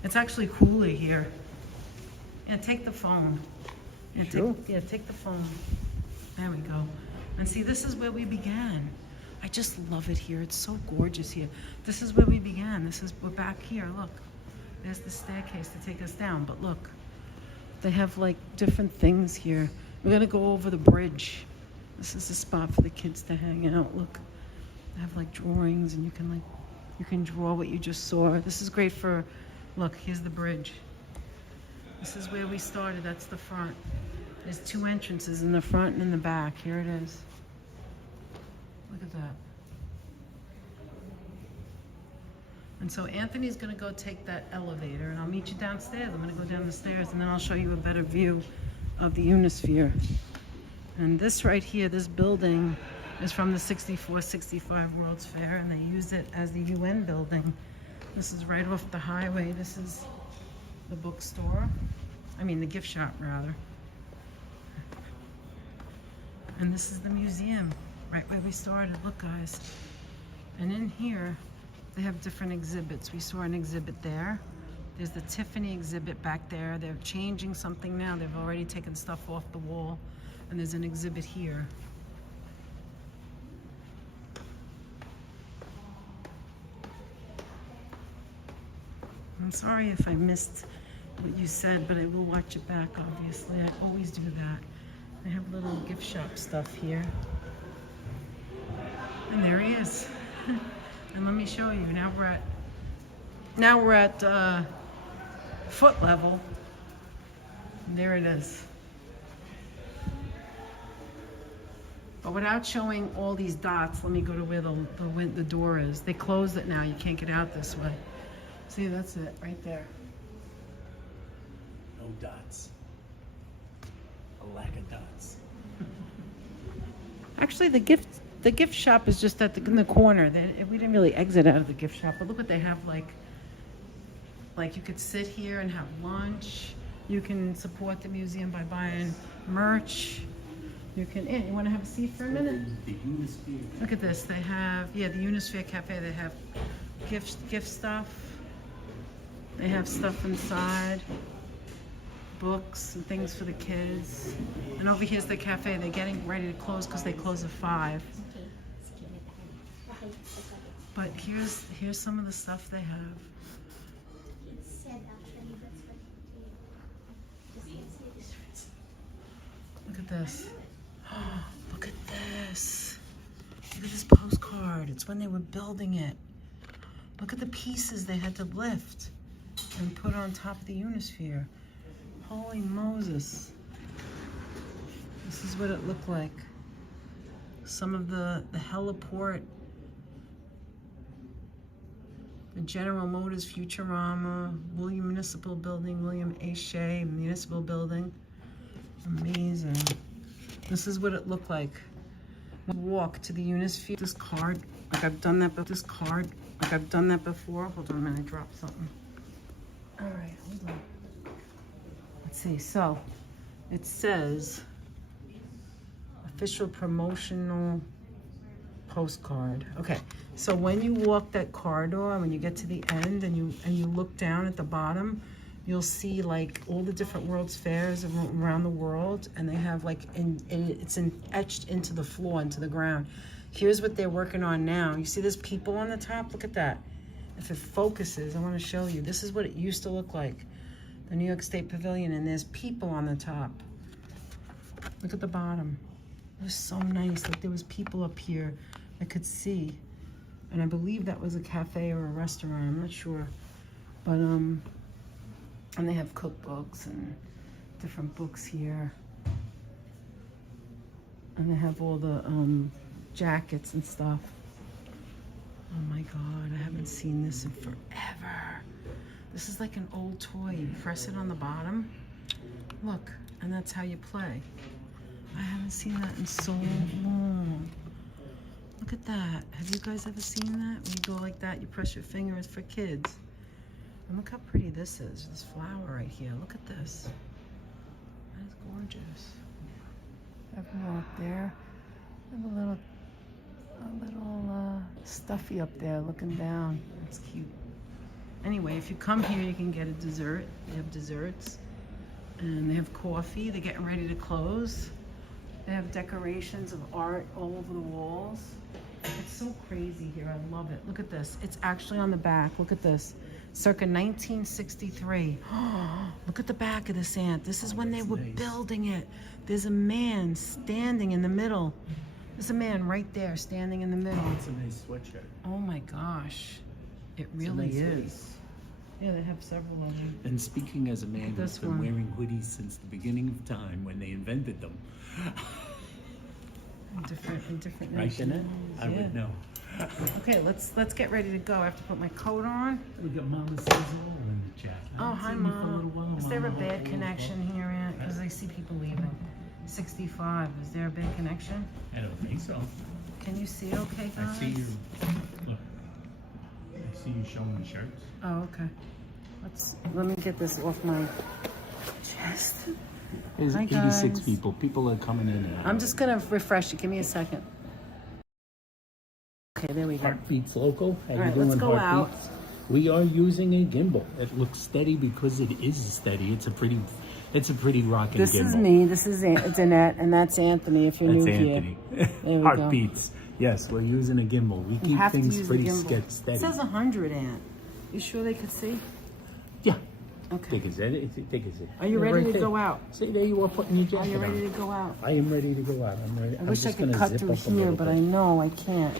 It's actually cooler here. Yeah, take the phone. Yeah, Sure. Take the phone. There we go. And see, this is where we began. I just love it here. It's so gorgeous here. This is where we began. We're back here, look. There's the staircase to take us down, but look. They have like different things here. We're gonna go over the bridge. This is the spot for the kids to hang out, look. They have like drawings and you can draw what you just saw. This is great for, look, here's the bridge. This is where we started, that's the front. There's two entrances in the front and in the back. Here it is. Look at that. And so Anthony's gonna go take that elevator and I'll meet you downstairs. I'm gonna go down the stairs and then I'll show you a better view of the Unisphere. And this right here, this building is from the 64-65 World's Fair and they used it as the UN building. This is right off the highway. This is the bookstore. I mean the gift shop rather. And this is the museum, right where we started. Look guys. And in here, they have different exhibits. We saw an exhibit there. There's the Tiffany exhibit back there. They're changing something now. They've already taken stuff off the wall. And there's an exhibit here. I'm sorry if I missed what you said, but I will watch it back, obviously. I always do that. They have little gift shop stuff here. And there he is. And let me show you. Now we're at foot level. And there it is. But without showing all these dots, let me go to where the door is. They closed it now. You can't get out this way. See, that's it right there. No dots. A lack of dots. Actually, the gift shop is just in the corner. We didn't really exit out of the gift shop, but look what they have. Like you could sit here and have lunch. You can support the museum by buying merch. You want to have a seat for a minute? The Unisphere. Look at this. They have, the Unisphere Cafe. They have gift stuff. They have stuff inside. Books and things for the kids. And over here's the cafe. They're getting ready to close because they close at 5. But here's some of the stuff they have. Look at this. Look at this. Look at this postcard. It's when they were building it. Look at the pieces they had to lift and put on top of the Unisphere. Holy Moses. This is what it looked like. Some of the heliport, the General Motors Futurama, William Municipal Building, William A. Shea Municipal Building. Amazing. This is what it looked like. Walk to the Unisphere. This card, like I've done that before. Hold on a minute, I dropped something. All right, hold on. Let's see, so it says official promotional postcard. Okay, so when you walk that corridor, when you get to the end and you look down at the bottom, you'll see like all the different World's Fairs around the world, and they have like, it's etched into the floor, into the ground. Here's what they're working on now. You see there's people on the top? Look at that. If it focuses, I want to show you. This is what it used to look like, the New York State Pavilion, and there's people on the top. Look at the bottom. It was so nice. Like there was people up here I could see. And I believe that was a cafe or a restaurant, I'm not sure. But, and they have cookbooks and different books here. And they have all the jackets and stuff. Oh my God, I haven't seen this in forever. This is like an old toy. You press it on the bottom. Look, and that's how you play. I haven't seen that in so long. Look at that. Have you guys ever seen that? When you go like that, you press your finger, it's for kids. And look how pretty this is, this flower right here. Look at this. That is gorgeous. Everyone up there. I have a little stuffy up there looking down. That's cute. Anyway, if you come here, you can get a dessert. They have desserts. And they have coffee. They're getting ready to close. They have decorations of art all over the walls. It's so crazy here. I love it. Look at this. It's actually on the back. Look at this. Circa 1963. Look at the back of this ant. This is when they were building it. There's a man standing in the middle. There's a man right there standing in the middle. It's a nice sweatshirt. Oh my gosh. It really is. Yeah, they have several of them. And speaking as a man who's been wearing hoodies since the beginning of time when they invented them. In different Right, Jeanette? I would know. Okay, let's get ready to go. I have to put my coat on. We got Mama Sizzle in the chat. Oh, hi, Mom. Is there a bad connection here, Aunt? Because I see people leaving. 65. Is there a bad connection? I don't think so. Can you see okay, guys? I see you. Look. I see you showing the shirts. Oh, okay. Let me get this off my chest. There's Hi, 86 guys. people. People are coming in and out. I'm just gonna refresh it. Give me a second. Okay, there we go. Heartbeats Local. How All you right, doing, let's go Heartbeats? We are using a gimbal. It looks steady because it is steady. It's a pretty rocking This gimbal. is me. This is Danette, and that's Anthony. If you're That's new Anthony. here, there we Heartbeats. Yes, we're using a gimbal. We You keep have to things use pretty the gimbal. steady. It says 100, Aunt. You sure they could see? Yeah. Okay. Take a seat. Take a seat. Are you They're ready right to there. go out? See, there you are putting your Are jacket you ready on. to go out? I am ready to go out. I'm ready. I wish I just could gonna cut zip through up a here, little but bit. I know I can't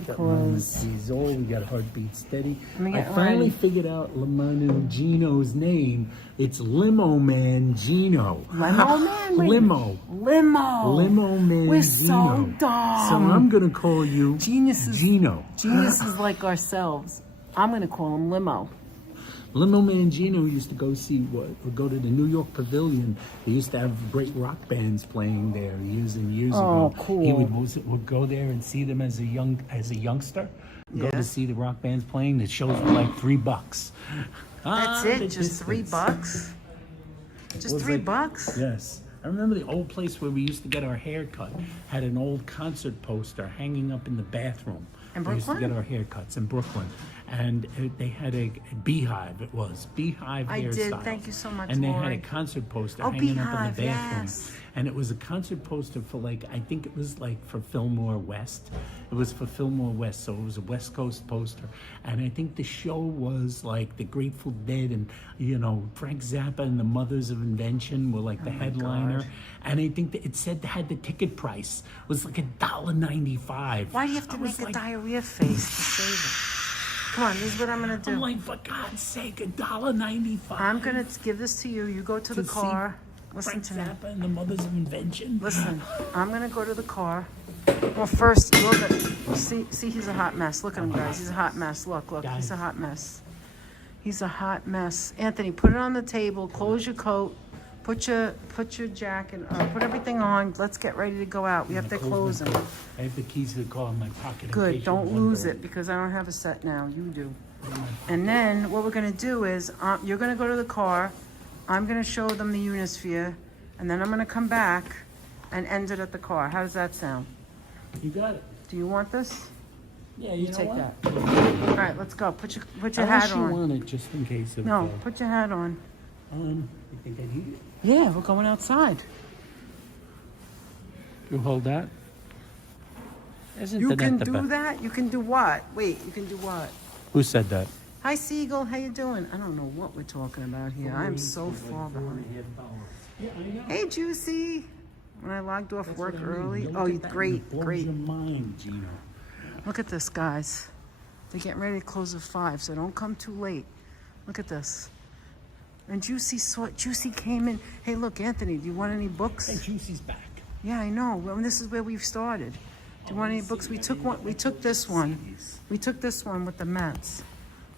because Diesel, we got Heartbeat Steady. Let me I get finally ready. figured out Lamanu Gino's name. It's Limo Man Gino. Limo Man? Wait. Limo. Limo Man We're Gino. so dumb. So I'm gonna call you Geniuses. Gino. Geniuses like ourselves. I'm gonna call him Limo. Limo Man Gino used to go go to the New York Pavilion. They used to have great rock bands playing there years and years ago. cool. He would go there and see them as a youngster. Go to see the rock bands playing. The shows were like $3. That's the it? Just $3? Just Was $3? Yes. I remember the old place where we used to get our hair cut had an old concert poster hanging up in the bathroom. In We used to Brooklyn? get our haircuts in Brooklyn. And they had a beehive, it was. Beehive I hairstyles. did. Thank you so much, And they had Lori. a concert poster Oh, hanging up in Beehive, the bathroom. yes. And it was a concert poster for I think it was for Fillmore West. It was for Fillmore West, so it was a West Coast poster. And I think the show was the Grateful Dead and, Frank Zappa and the Mothers of Invention were the headliner. God. And I think that it had the ticket price was $1.95. Why do you have to make a diarrhea face to save it? Come on, this is what I'm gonna do. I'm like, for God's sake, $1.95. I'm gonna give this to you. You go to the see car. Listen Frank to me. Zappa and the Mothers of Invention. Listen, I'm gonna go to the car. Well, first, you're gonna see. He's a hot mess. Look at him, guys. He's a hot mess. Look. He's a hot mess. He's a hot mess. Anthony, put it on the table. Close your coat. Put your jacket. Put everything on. Let's get ready to go out. We have to close them. I have the keys to the car in my pocket. in Good. case Don't you're lose wondering. it because I don't have a set now. You do. And then what we're gonna do is you're gonna go to the car. I'm gonna show them the Unisphere, and then I'm gonna come back and end it at the car. How does that sound? You got it. Do you want this? Yeah, You you know take what? that. All right, let's go. Put your hat Unless you on. want it just in case of... No, put your hat on. You think I need it? Yeah, we're going outside. You hold that. Isn't You the can net the do best? that? You can do what? Wait, you can do what? Who said that? Hi, Siegel. How you doing? I don't know what we're talking about here. I'm so far behind. Yeah, I know. Hey, Juicy. When I logged off That's work what I mean. early. Don't Oh, get that great, and it blows great. your mind, Gino. Look at this, guys. They're getting ready to close at 5, so don't come too late. Look at this. And Juicy came in. Hey, look, Anthony, do you want any books? Hey, Juicy's back. Yeah, I know. Well, this is where we've started. Do you want any books? We took one. We took this one. We took this one with the Mets.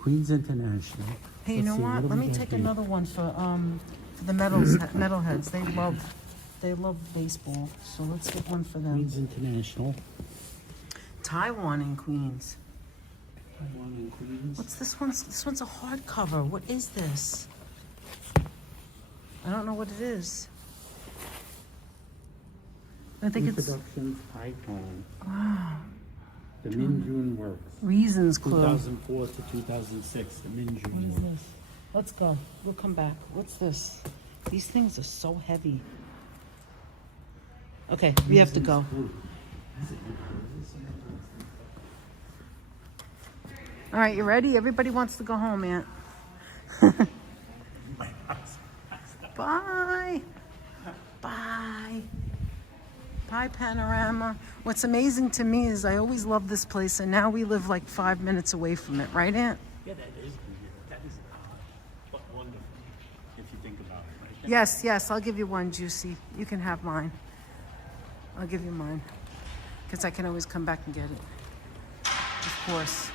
Queens International. Hey, you know what? Let me take another one for the metalheads. They love baseball. So let's get one for them. Queens International. Taiwan and Queens. Taiwan and Queens. What's this one? This one's a hardcover. What is this? I don't know what it is. I think it's Productions, Icon. wow. The Min June Works. Reasons Club. 2004 to 2006. The Min What June is Works. this? Let's go. We'll come back. What's this? These things are so heavy. Okay, we have to go. All right, you ready? Everybody wants to go home, Aunt. Bye. Bye. Bye, Panorama. What's amazing to me is I always loved this place, and now we live like 5 minutes away from it, right, Aunt? Yeah, that is weird. That is odd, but wonderful, if you think about it. Right? Yes, yes, I'll give you one, Juicy. You can have mine. I'll give you mine. Because I can always come back and get it. Of course.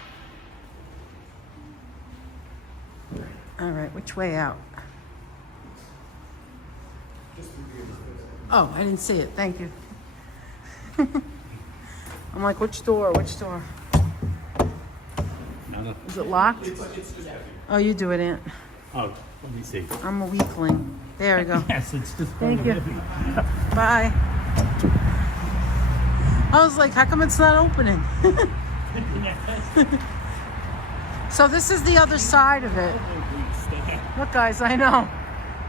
All right, which way out? Oh, I didn't see it. Thank you. I'm like, which door? Which door? Is it locked? Oh, you do it, Aunt. Oh, let me see. I'm a weakling. There we go. Yes, it's just Thank you. Bye. I was like, how come it's not opening? So this is the other side of it. Look, guys, I know.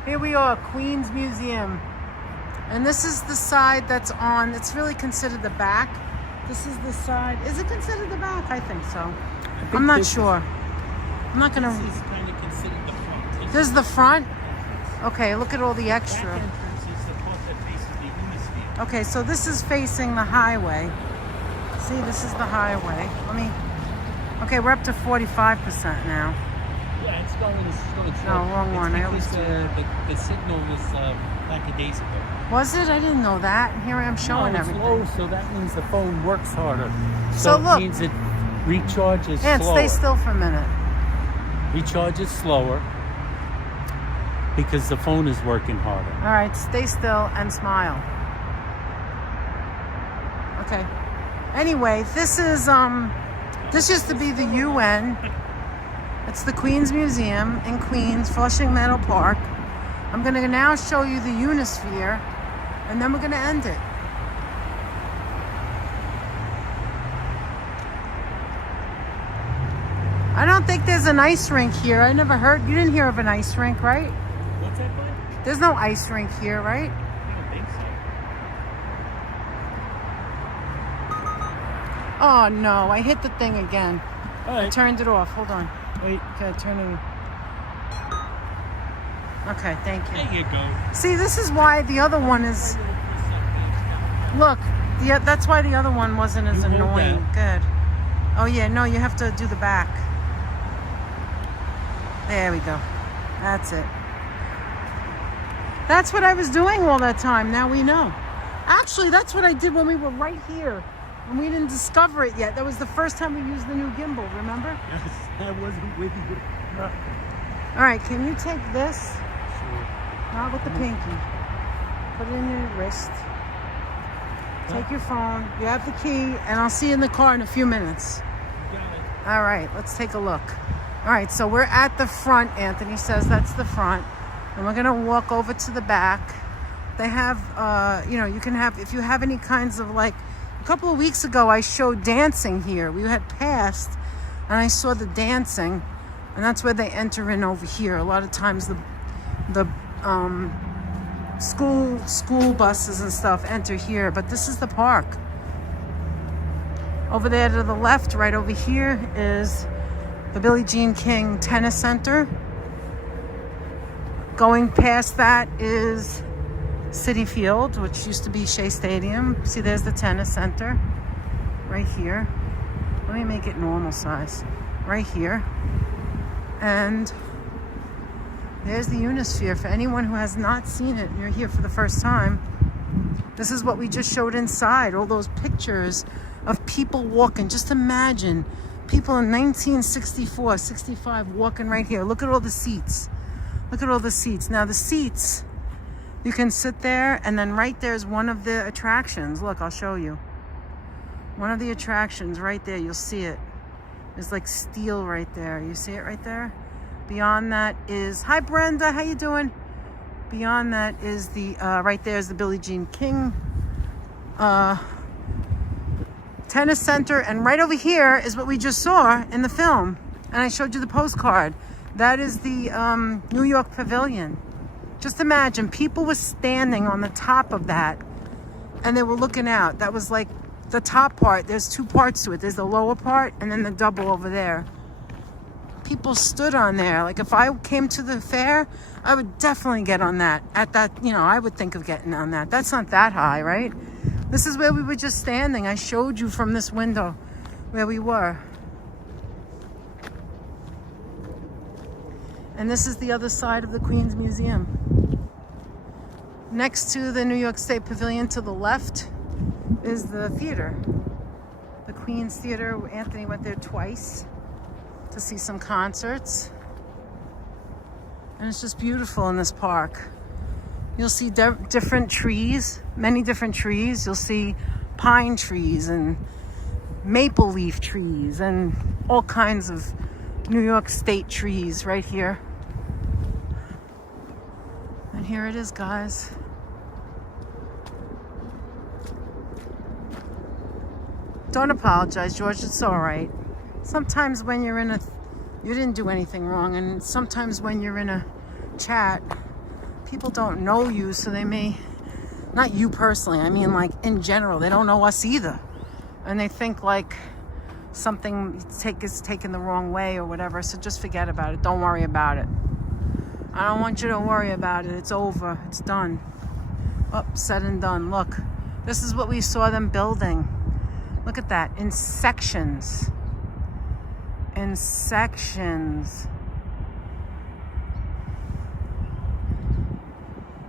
Here we are, Queens Museum. And this is the side that's on, it's really considered the back. This is the side, is it considered the back? I think so. I'm not sure. I'm not gonna. This is kind of considered the front. This is the front? Okay, look at all the That extra. entrance is the part that faces the Unisphere. Okay, so this is facing the highway. See, this is the highway. Okay, we're up to 45% now. Yeah, it's going No, wrong one. I always do the signal was lackadaisical. Was it? I didn't know that. And here I am showing No, it's everything. low, so that means the phone works harder. So it look. means it recharges And slower. stay still for a minute. Recharges slower because the phone is working harder. All right, stay still and smile. Okay. Anyway, this used to be the UN. It's the Queens Museum in Queens, Flushing Meadow Park. I'm going to now show you the Unisphere, and then we're going to end it. I don't think there's an ice rink here. I never heard. You didn't hear of an ice rink, right? What's that called? There's no ice rink here, right? I don't think so. Oh no, I hit the thing again. All I right. turned it off. Hold on. Wait. Okay, turn it. Okay, thank you. There you go. See, this is why the other one is. Look, that's why the other one wasn't as You hold annoying. Good. Oh yeah, no, you have to do the back. There we go. That's it. That's what I was doing all that time. Now we know. Actually, that's what I did when we were right here. And we didn't discover it yet. That was the first time we used the new gimbal, remember? Yes, I wasn't with you. All right, can you take this? Not with the pinky. Put it in your wrist. Take your phone. You have the key, and I'll see you in the car in a few minutes. All right, let's take a look. All right, so we're at the front. Anthony says that's the front. And we're going to walk over to the back. They have, you can have, if you have any kinds of like, a couple of weeks ago, I showed dancing here. We had passed, and I saw the dancing, and that's where they enter in over here. A lot of times the school buses and stuff enter here, but this is the park. Over there to the left, right over here, is the Billie Jean King Tennis Center. Going past that is Citi Field, which used to be Shea Stadium. See, there's the tennis center right here. Let me make it normal size. Right here. And there's the Unisphere. For anyone who has not seen it and you're here for the first time, this is what we just showed inside. All those pictures of people walking. Just imagine people in 1964, 65 walking right here. Look at all the seats. Look at all the seats. Now the seats, you can sit there, and then right there is one of the attractions. Look, I'll show you. One of the attractions right there, you'll see it. There's like steel right there. You see it right there? Beyond that is, hi Brenda, how you doing? Beyond that is the, right there is the Billie Jean King Tennis Center. And right over here is what we just saw in the film. And I showed you the postcard. That is the New York Pavilion. Just imagine, people were standing on the top of that and they were looking out. That was like the top part. There's two parts to it. There's the lower part and then the double over there. People stood on there. Like if I came to the fair, I would definitely get on that. At that, you know, I would think of getting on that. That's not that high, right? This is where we were just standing. I showed you from this window where we were. And this is the other side of the Queens Museum. Next to the New York State Pavilion to the left is the theater. The Queens Theater. Anthony went there twice to see some concerts. And it's just beautiful in this park. You'll see different trees, many different trees. You'll see pine trees and maple leaf trees and all kinds of New York State trees right here. And here it is, guys. Don't apologize, George. It's all right. Sometimes when you're in a, you didn't do anything wrong, and sometimes when you're in a chat, people don't know you, so they may, not you personally, I mean like in general, they don't know us either. And they think like something is taken the wrong way or whatever, so just forget about it. Don't worry about it. I don't want you to worry about it. It's over. It's done. Oh, said and done. Look, this is what we saw them building. Look at that, in sections. In sections.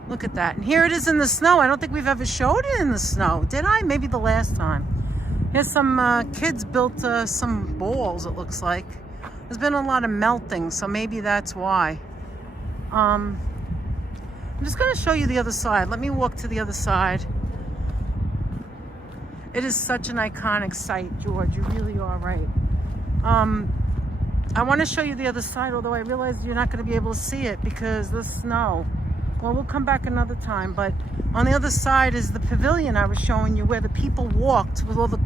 Look at that. And here it is in the snow. I don't think we've ever showed it in the snow. Did I? Maybe the last time. Here's some kids built some balls, it looks like. There's been a lot of melting, so maybe that's why. I'm just going to show you the other side. Let me walk to the other side. It is such an iconic site, George. You really are right. I want to show you the other side, although I realize you're not going to be able to see it because of the snow. Well, we'll come back another time. But on the other side is the pavilion I was showing you, where the people walked with all the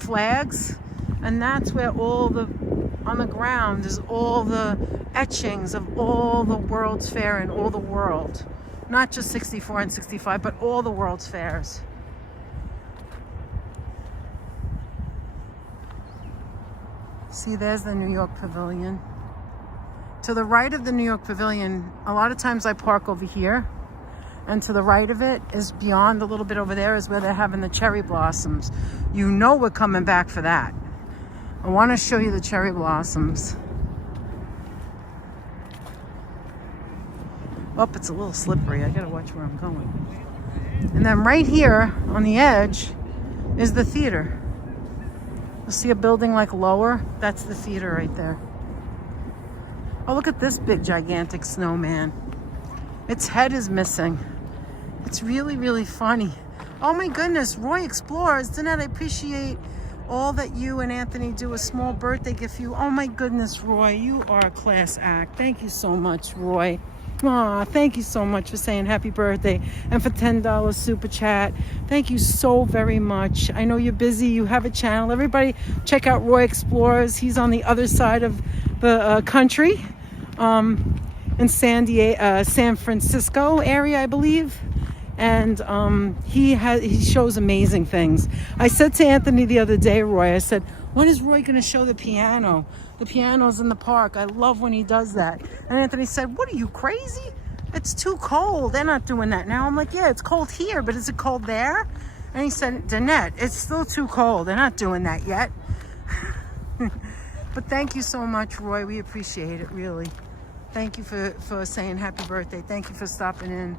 flags, and that's where on the ground is all the etchings of all the World's Fair in all the world. Not just 64 and 65, but all the World's Fairs. See, there's the New York Pavilion. To the right of the New York Pavilion, a lot of times I park over here. And to the right of it is beyond a little bit over there is where they're having the cherry blossoms. You know we're coming back for that. I want to show you the cherry blossoms. Oh, it's a little slippery. I gotta watch where I'm going. And then right here on the edge is the theater. You'll see a building like lower. That's the theater right there. Oh, look at this big gigantic snowman. Its head is missing. It's really, really funny. Oh my goodness, Roy Explores. Danette, I appreciate all that you and Anthony do. A small birthday gift for you. Oh my goodness, Roy, you are a class act. Thank you so much, Roy. Aw, thank you so much for saying happy birthday and for $10 super chat. Thank you so very much. I know you're busy. You have a channel. Everybody check out Roy Explores. He's on the other side of country in San Francisco area, I believe. And he shows amazing things. I said to Anthony the other day, Roy, I said, when is Roy going to show the piano? The piano's in the park. I love when he does that. And Anthony said, what are you, crazy? It's too cold. They're not doing that now. I'm like, yeah, it's cold here, but is it cold there? And he said, Danette, it's still too cold. They're not doing that yet. But thank you so much, Roy. We appreciate it, really. Thank you for saying happy birthday. Thank you for stopping in.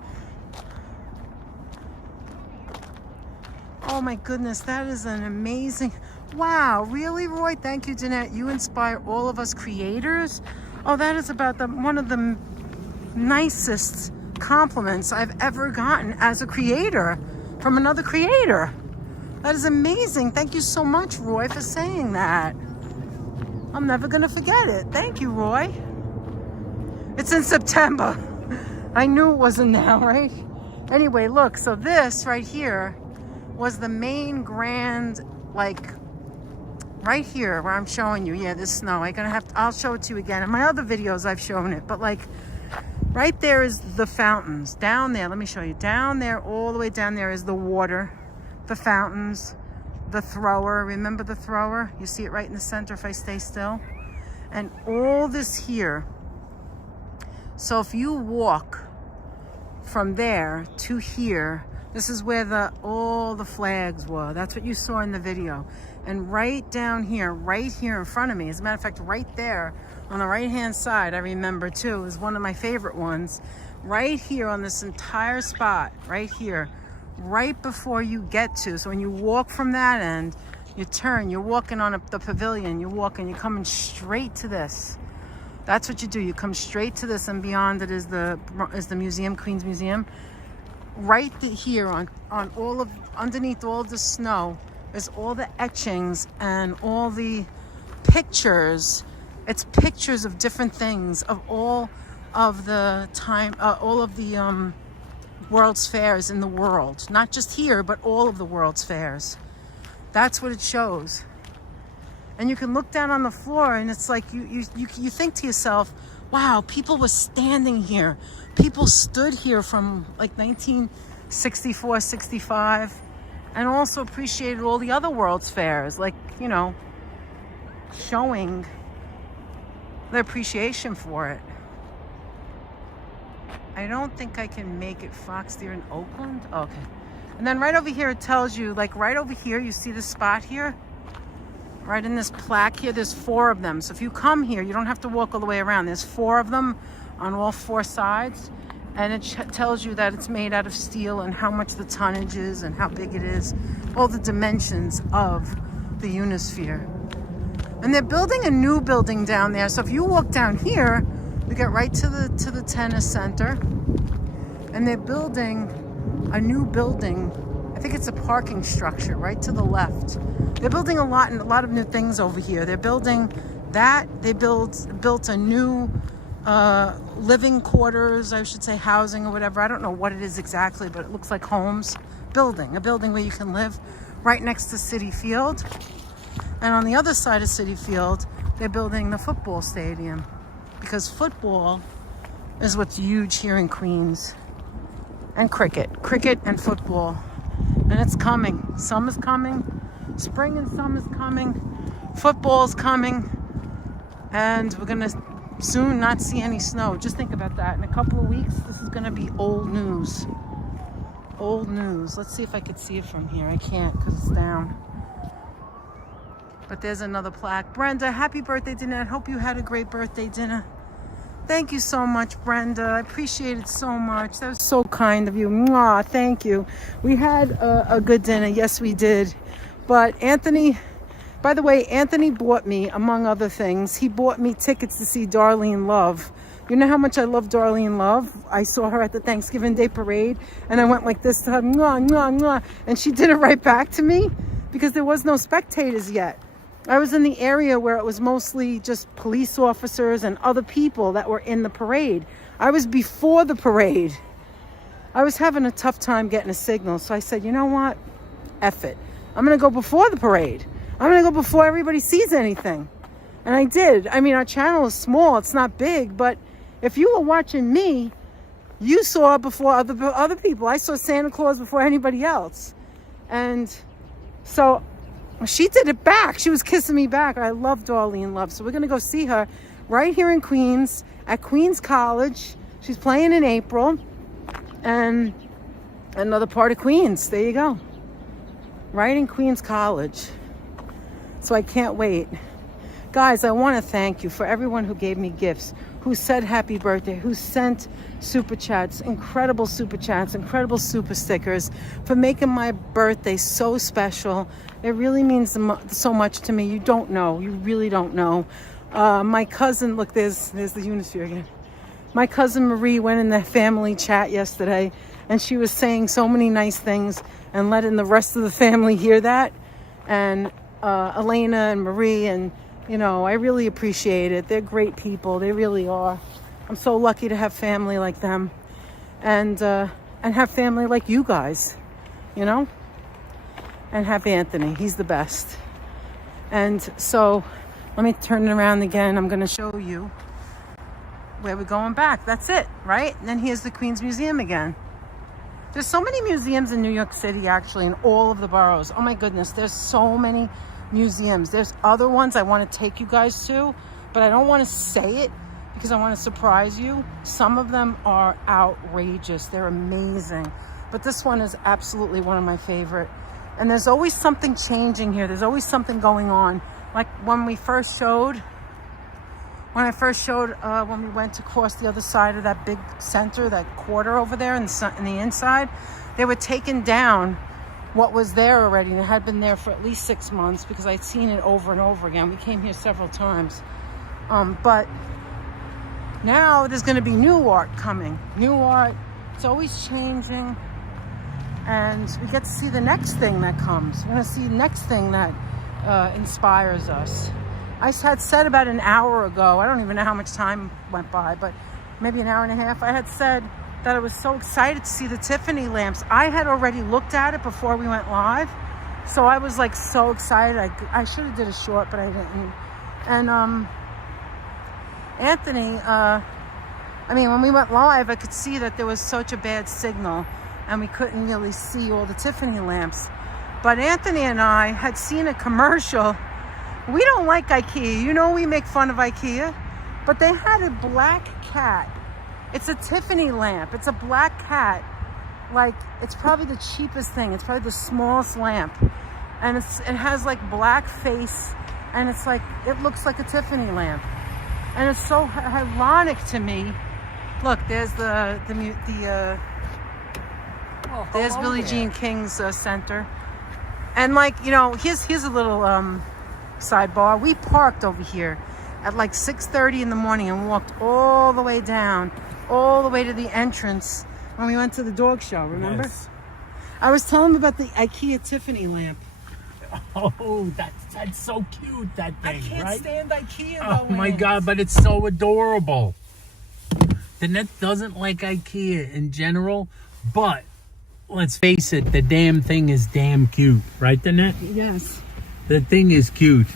Oh my goodness, that is an amazing, wow, really, Roy? Thank you, Danette. You inspire all of us creators. Oh, that is about one of the nicest compliments I've ever gotten as a creator from another creator. That is amazing. Thank you so much, Roy, for saying that. I'm never gonna forget it. Thank you, Roy. It's in September. I knew it wasn't now, right? Anyway, look, so this right here was the main grand, like right here where I'm showing you. Yeah, this snow. I'll show it to you again. In my other videos I've shown it, but like right there is the fountains. Down there, let me show you. Down there, all the way down there is the water, the fountains, the thrower. Remember the thrower? You see it right in the center if I stay still. And all this here. So if you walk from there to here, this is where all the flags were. That's what you saw in the video. And right down here, right here in front of me, as a matter of fact, right there on the right-hand side, I remember too, is one of my favorite ones. Right here on this entire spot, right here, right before you get to. So when you walk from that end, you turn, you're walking on the pavilion, you're coming straight to this. That's what you do. You come straight to this, and beyond it is the museum, Queens Museum. Right here on all of, underneath all of the snow is all the etchings and all the pictures. It's pictures of different things of all of the time, all of the World's Fairs in the world. Not just here, but all of the World's Fairs. That's what it shows. And you can look down on the floor, and it's like you think to yourself, wow, people were standing here. People stood here from like 1964, 65, and also appreciated all the other World's Fairs, like, you know, showing their appreciation for it. I don't think I can make it Fox Deer in Oakland. Oh, okay. And then right over here, it tells you, like right over here, you see the spot here? Right in this plaque here, there's 4 of them. So if you come here, you don't have to walk all the way around. There's 4 of them on all 4 sides. And it tells you that it's made out of steel and how much the tonnage is and how big it is. All the dimensions of the Unisphere. And they're building a new building down there. So if you walk down here, you get right to the tennis center. And they're building a new building. I think it's a parking structure right to the left. They're building a lot of new things over here. They're building that. They built a new living quarters, I should say, housing or whatever. I don't know what it is exactly, but it looks like homes. A building where you can live right next to Citi Field. And on the other side of Citi Field, they're building the football stadium, because football is what's huge here in Queens. And cricket and football. And it's coming. Summer's coming. Spring and summer's coming. Football's coming. And we're gonna soon not see any snow. Just think about that. In a couple of weeks, this is gonna be old news. Old news. Let's see if I could see it from here. I can't because it's down. But there's another plaque. Brenda, happy birthday dinner. I hope you had a great birthday dinner. Thank you so much, Brenda. I appreciate it so much. That was so kind of you. Mwah, thank you. We had a good dinner. Yes, we did. But Anthony, by the way, Anthony bought me, among other things, he bought me tickets to see Darlene Love. You know how much I love Darlene Love? I saw her at the Thanksgiving Day parade, and I went like this to her, mwah, mwah, mwah, and she did it right back to me because there was no spectators yet. I was in the area where it was mostly just police officers and other people that were in the parade. I was before the parade. I was having a tough time getting a signal, so I said, you know what? F it. I'm going to go before the parade. I'm going to go before everybody sees anything. And I did. I mean, our channel is small. It's not big. But if you were watching me, you saw before other people. I saw Santa Claus before anybody else. And so she did it back. She was kissing me back. I love Darlene Love. So we're going to go see her right here in Queens at Queens College. She's playing in April. And another part of Queens. There you go. Right in Queens College. So I can't wait. Guys, I want to thank you for everyone who gave me gifts, who said happy birthday, who sent super chats, incredible super stickers, for making my birthday so special. It really means so much to me. You don't know. You really don't know. My cousin, look, there's the Unisphere again. My cousin Marie went in the family chat yesterday, and she was saying so many nice things and letting the rest of the family hear that. And Elena and Marie, and you know, I really appreciate it. They're great people. They really are. I'm so lucky to have family like them, and have family like you guys, you know, and have Anthony. He's the best. And so let me turn it around again. I'm going to show you where we're going back. That's it, right? And then here's the Queens Museum again. There's so many museums in New York City, actually, in all of the boroughs. Oh my goodness, there's so many museums. There's other ones I want to take you guys to, but I don't want to say it because I want to surprise you. Some of them are outrageous. They're amazing. But this one is absolutely one of my favorite. And there's always something changing here. There's always something going on. Like when I first showed, when we went across the other side of that big center, that quarter over there in the inside, they were taking down what was there already. And it had been there for at least 6 months because I'd seen it over and over again. We came here several times. But now there's going to be new art coming. New art. It's always changing. And we get to see the next thing that comes. We're going to see the next thing that inspires us. I had said about an hour ago, I don't even know how much time went by, but maybe an hour and a half, I had said that I was so excited to see the Tiffany lamps. I had already looked at it before we went live, so I was like so excited. I should have did a short, but I didn't. And Anthony, I mean, when we went live, I could see that there was such a bad signal and we couldn't really see all the Tiffany lamps. But Anthony and I had seen a commercial. We don't like IKEA. You know, we make fun of IKEA. But they had a black cat. It's a Tiffany lamp. It's a black cat. Like, it's probably the cheapest thing. It's probably the smallest lamp. And it has like black face. And it's like, it looks like a Tiffany lamp. And it's so ironic to me. Look, there's there's Billie Jean King's center. And like, you know, here's a little sidebar. We parked over here at like 6:30 in the morning and walked all the way down, all the way to the entrance when we went to the dog show, remember? Yes. I was telling them about the IKEA Tiffany lamp. Oh, that's so cute, that thing, I can't right? stand IKEA Oh though, my Lance. God, but it's so adorable. Danette doesn't like IKEA in general, but let's face it, the damn thing is damn cute, right, Danette? Yes. The thing is cute.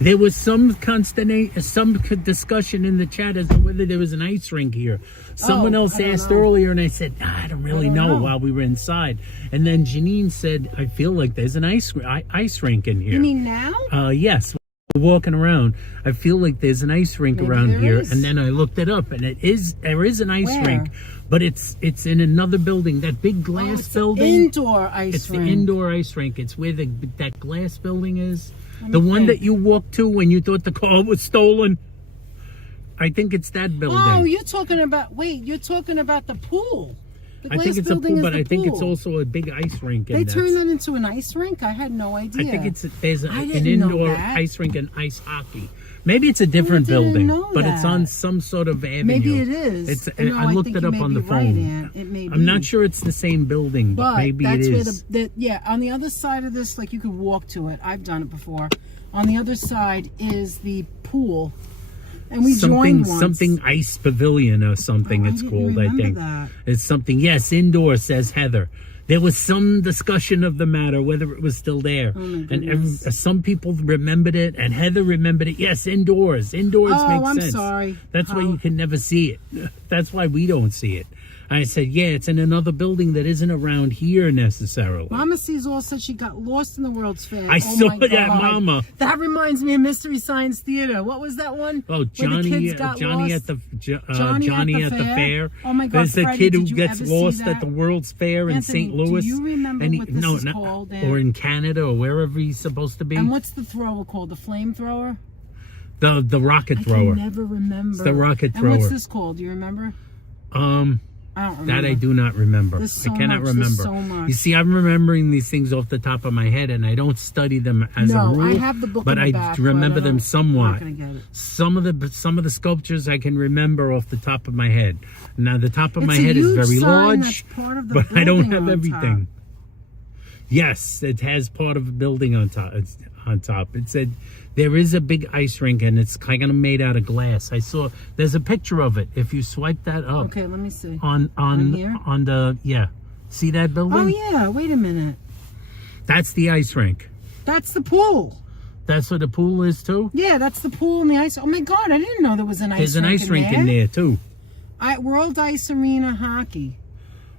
There was some discussion in the chat as to whether there was an ice rink here. Someone else asked earlier, and I said, I don't really know while we were inside. And then Janine said, I feel like there's an ice rink in here. You mean now? Yes. Walking around, I feel like there's an ice rink around here. is. And then I looked it up, and there is an ice rink, but it's in another building, that big glass building. Indoor ice It's rink. the indoor ice rink. It's where that glass building is. Let The me one think. that you walked to when you thought the car was stolen. I think it's that building. Oh, you're talking about the pool. The I glass think it's a building pool, is but the I think it's pool. also a big ice rink. They turned that into an ice rink? I had no idea. I think there's I an didn't know indoor that. ice rink and ice hockey. Maybe it's a different didn't building, know but it's that. on some sort of avenue. Maybe it is. It's, No, I looked think it you up may on the be phone. right, Aunt. It may I'm be. not sure it's the same building, but maybe that's it where is. on the other side of this, like you could walk to it. I've done it before. On the other side is the pool. And we joined once. Something ice pavilion or something Oh, I it's didn't called, I remember think. that. It's something, yes, indoor, says Heather. There was some discussion of the matter, whether it was still there. Oh my And goodness. some people remembered it, and Heather remembered it. Yes, indoors. Indoors Oh, makes I'm sense. sorry. That's why How- you can never see it. That's why we don't see it. I said, yeah, it's in another building that isn't around here necessarily. Mama sees all said she got lost in the World's Fair. I Oh saw my that, God. Mama. That reminds me of Mystery Science Theater. What was that one? Oh, Where Johnny, the kids got Johnny lost? at the Johnny at the fair. Oh my God, There's the Freddie, kid who did you gets ever see lost that? at the World's Fair in Anthony, St. Louis. do you remember and what this is called, Dad? or in Canada or wherever he's supposed to be. And what's the thrower called? The flamethrower? The rocket I thrower. can never remember. It's the rocket And what's thrower. this called? Do you remember? I don't That remember. I do not remember. There's so I cannot much, there's remember. so much. You see, I'm remembering these things off the top of my head, and I don't study them as a No, rule. I have the book but in the I back, remember but I them don't- somewhat. I'm not gonna get it. Some of the sculptures I can remember off the top of my head. Now the top of my It's a head is huge very sign large, that's part of the but I don't building have on everything. top. Yes, it has part of a building on top. It's on top. It said there is a big ice rink, and it's kind of made out of glass. I saw there's a picture of it. If you swipe that up Okay, let me see. on here? on the see that building? Oh yeah, wait a minute. That's the ice rink. That's the pool. That's what the pool is too. Yeah, that's the pool and the ice. Oh my God, I didn't know there was an ice There's an rink ice rink in there too. World Ice Arena Hockey.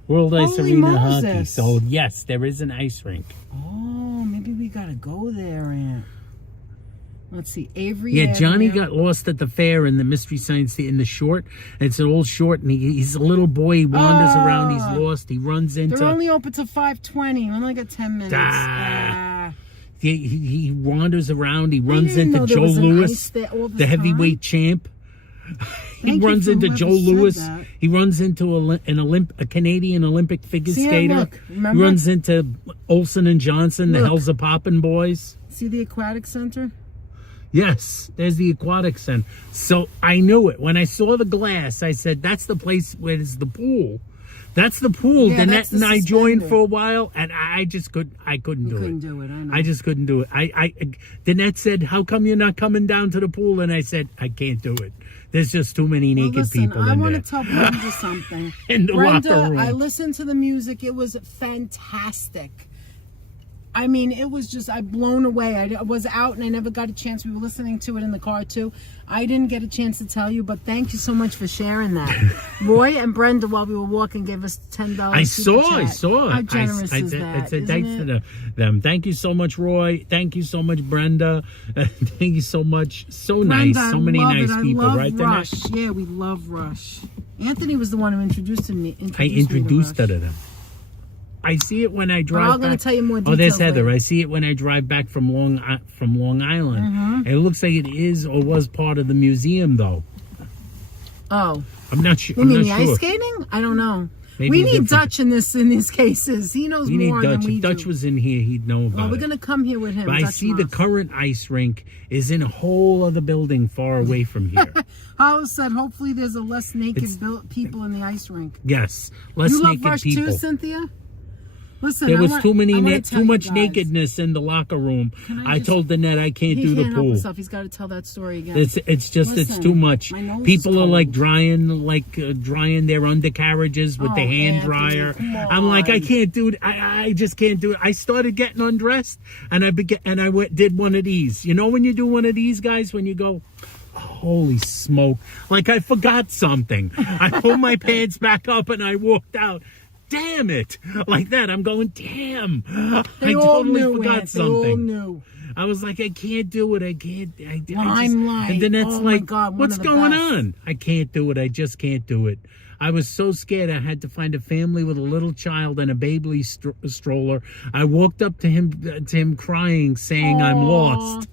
World Ice Holy Arena Hockey. Moses. So yes, there is an ice rink. Oh, maybe we gotta go there, Aunt. Let's see, Avery. Yeah, Johnny Avenue. got lost at the fair in the Mystery Science Theater in the short. It's an old short, and he's a little boy. He wanders around. He's lost. He runs into. They're only open till 5:20. We only got 10 minutes. Ah. He wanders around. He runs didn't into know there Joe was an Louis, ice there all the the heavyweight champ. He Thank you runs for into whoever Joe said Louis. that. He runs into a Canadian Olympic figure See, skater. look, He remember? runs into Olsen and Johnson, the Look. Hells of Poppin' boys. See the aquatic center? Yes, there's the aquatic center. So I knew it. When I saw the glass, I said, that's the place where there's the pool. That's the pool. Yeah, Danette that's the and I joined suspender. for a while, and I couldn't do couldn't it. do it, I know. I just couldn't do it. Danette said, how come you're not coming down to the pool? And I said, I can't do it. There's just too many naked Listen, people I in want there. to tell Brenda something. In the Brenda, locker room. I listened to the music. It was fantastic. I mean, it was just, I'm blown away. I was out and I never got a chance. We were listening to it in the car too. I didn't get a chance to tell you, but thank you so much for sharing that. Roy and Brenda, while we were walking, gave us $10. I super saw. chat. How generous is that? I said isn't thanks it? to them. Thank you so much, Roy. Thank you so much, Brenda. Thank you so much. So Brenda, nice. So many I love nice it. people, I love right? Rush. Yeah, we love Rush. Anthony was the one who introduced me. I introduced her her to them. I see it when I drive. I'm going back. to tell you more Oh, details. there's Heather. later. I see it when I drive back from Long Island. Mm-hmm. It looks like it is or was part of the museum, though. Oh. I'm not sure. You I'm mean not the ice sure. skating? I don't know. Maybe we a need different- Dutch in these cases. He knows We need more Dutch. than we If Dutch do. was in here, he'd know about Well, we're it. gonna come here with him. But I Dutch see the Moss. current ice rink is in a whole other building far away from here. Howell said, hopefully there's a less naked It's- people in the ice rink. Yes, less You love naked Rush people. too, Cynthia? Listen, There I was want- too I wanna tell too you much guys. nakedness in the locker room. Can I I just- told Danette I can't He do the can't help pool. himself. He's got to tell that story again. It's just it's Listen, too much. my nose People is are like cold. drying their undercarriages with the Oh, hand Anthony, dryer. come I'm like, I on. can't do it. I just can't do it. I started getting undressed, and I did one of these. You know when you do one of these, guys, when you go, holy smoke! Like I forgot something. I pulled my pants back up and I walked out. Damn it! Like that. I'm going, damn. They I all totally knew, forgot Aunt. They all something. knew. I was like, I can't do it. I can't. Limelight. And then it's Oh my like, God, one what's of the going best. on? I can't do it. I just can't do it. I was so scared. I had to find a family with a little child and a baby stroller. I walked up to him crying, saying, I'm lost.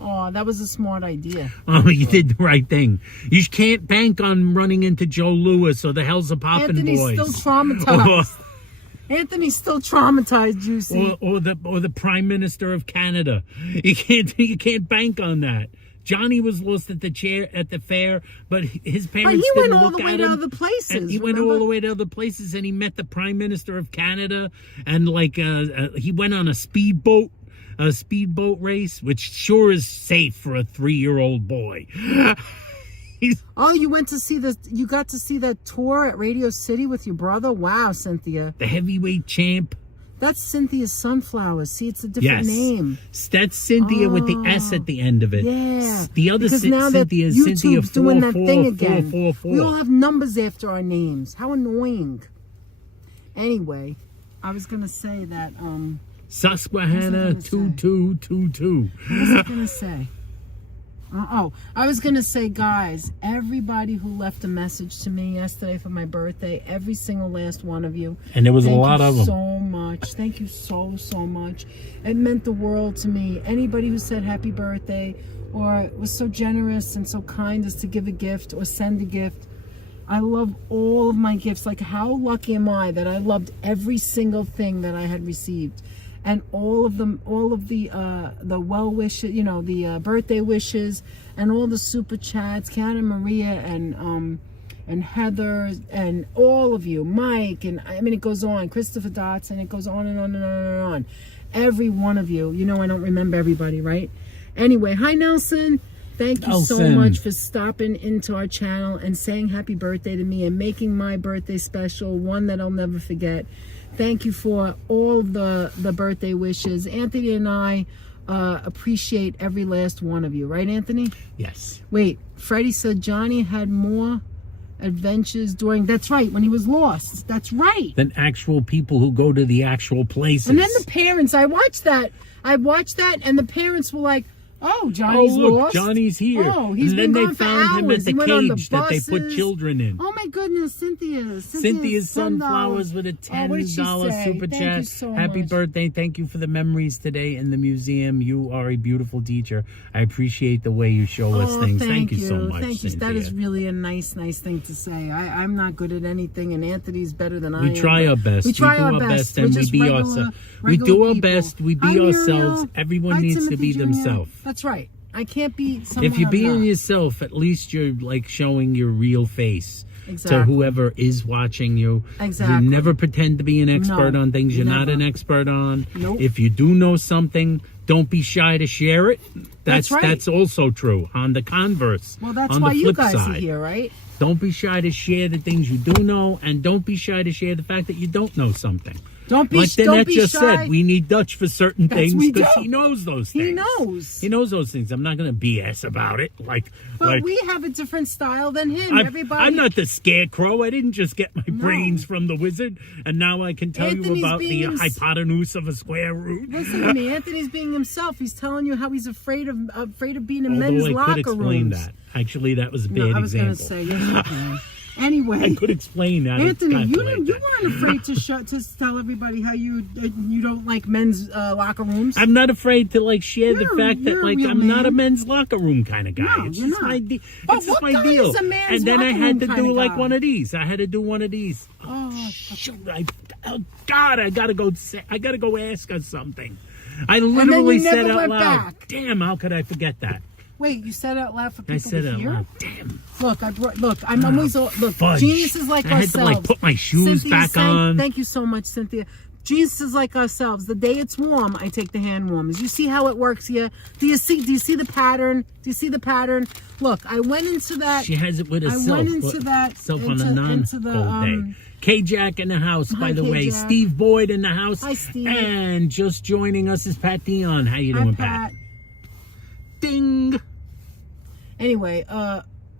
Oh, that was a smart idea. Oh, you did the right thing. You can't bank on running into Joe Louis or the Hells of Poppin' Anthony's Boys. still traumatized. Anthony's still traumatized, Juicy. or the Prime Minister of Canada. You can't bank on that. Johnny was lost at the fair, but his But parents he went didn't all look the way at to him. other places. And he went remember? all the way to other places, and he met the Prime Minister of Canada, and he went on a speedboat race, which sure is safe for a 3-year-old boy. Oh, you went to see you got to see that tour at Radio City with your brother? Wow, Cynthia. The heavyweight champ. That's Cynthia's Sunflowers. See, it's a different name. That's Cynthia with the S at the end of it. Yeah. The other because now that Cynthia is YouTube's Cynthia doing that thing again. 44444. We all have numbers after our names. How annoying. Anyway, I was going to say that... Susquehanna 2222. What was I going to say? I was going to say, guys, everybody who left a message to me yesterday for my birthday, every single last one of you. And there was a lot of them. Thank you so much. Thank you so much. It meant the world to me. Anybody who said happy birthday or was so generous and so kind as to give a gift or send a gift. I love all of my gifts. Like, how lucky am I that I loved every single thing that I had received. And all of the well wishes, you know, the birthday wishes, and all the super chats, Kat and Maria and Heather and all of you, Mike, and I mean it goes on, Christopher Dotson, it goes on and on and on and on. Every one of you, you know I don't remember everybody, right? Anyway, hi Nelson. Thank you so much for stopping into our channel and saying happy birthday to me and making my birthday special, one that I'll never forget. Thank you for all the birthday wishes. Anthony and I appreciate every last one of you. Right, Anthony? Yes. Wait, Freddie said Johnny had more adventures during... That's right, when he was lost. That's right. Than actual people who go to the actual places. And then the parents, I watched that, and the parents were like, oh, Johnny's lost. Johnny's here. Oh, he's and then been they gone for found him hours. at the He went on cage that they put buses. children in. Oh my goodness, Cynthia's Sunflowers with a $10 super Thank chat. you so Happy much. birthday. Thank you for the memories today in the museum. You are a beautiful teacher. I appreciate the way you show us things. Thank you so much, Thank you. Cynthia. That is really a nice thing to say. I'm not good at anything, and Anthony's better than I am. We try our best. We try do our our best. and We're we just be regular- ourselves. We regular do our people. best. We be Hi, Muriel. ourselves. Everyone Hi, needs to Timothy be Jr. themselves. That's right. I can't be someone If you're I'm being not. yourself, at least you're like showing your real face to Exactly. whoever is watching you. Exactly. You never pretend to be an expert No, on things you're not never. an expert on. Nope. If you do know something, don't be shy to share it. That's right. That's also true. On the converse, Well, that's on why the you flip guys side, are here, right? don't be shy to share the things you do know, and don't be shy to share the fact that you don't know something. Don't be Like don't Danette be just shy. said, we need Dutch for certain That's things we because do. he knows those things. He knows. He knows those things. I'm not going to BS about it. But like we have a different style than him. Everybody. I'm not the scarecrow. I didn't just get my brains from the wizard, and now I can tell Anthony's you about the being hypotenuse of a square root. Listen to me. Anthony's being himself. He's telling you how he's afraid of being in Although men's I locker could explain rooms. that. Actually, that was a No, bad I was going to example. say yes, you can. Anyway, I could explain that. Anthony, It's you kinda like that. weren't afraid to tell everybody how you don't like men's locker rooms. I'm not afraid to share the fact that you're a real I'm not a man. men's locker room kind of guy. No, it's you're just not. my But it's just what my guy deal. is a man's And then I locker had room to kinda do like guy? one of these. I had to do one of these. Oh, Shoot! Oh God! I gotta go ask her something. I then literally you never said out went loud. back. Damn! How could I forget that? wait, you said it out loud for people I said to it out hear? loud. Damn. Look, I'm always look. Fudge. Geniuses like I had to ourselves. put my shoes back on. Thank you so much, Cynthia. Jesus like ourselves. The day it's warm, I take the hand warmers. You see how it works here? Do you see the pattern? Do you see the pattern? Look, I went into that. She has it with I herself. went into that. Self on into a non-cold day. K-Jack in the house, by the way. K-Jack. Steve Boyd in the house. Hi, Steve. And just joining us is Pat Dion. How you doing, Pat. Ding. Anyway,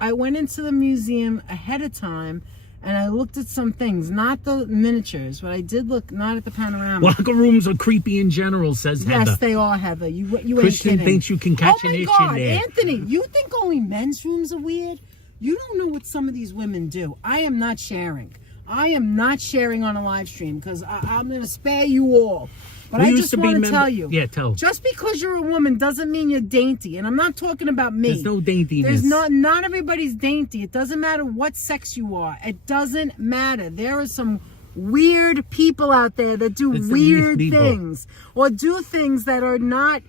I went into the museum ahead of time, and I looked at some things, not the miniatures, but I did look not at the panorama. Locker rooms are creepy in general, says Heather. Yes, they are, Heather. You ain't Christian kidding. thinks you can catch an itch in there. Anthony, you think only men's rooms are weird? You don't know what some of these women do. I am not sharing. I am not sharing on a live stream because I'm going to spare you all. But I just want to tell you. Yeah, tell. Just because you're a woman doesn't mean you're dainty. And I'm not talking about me. There's no daintiness. There's not everybody's dainty. It doesn't matter what sex you are. It doesn't matter. There are some weird people out there that do It's the weird people. things or do things that are not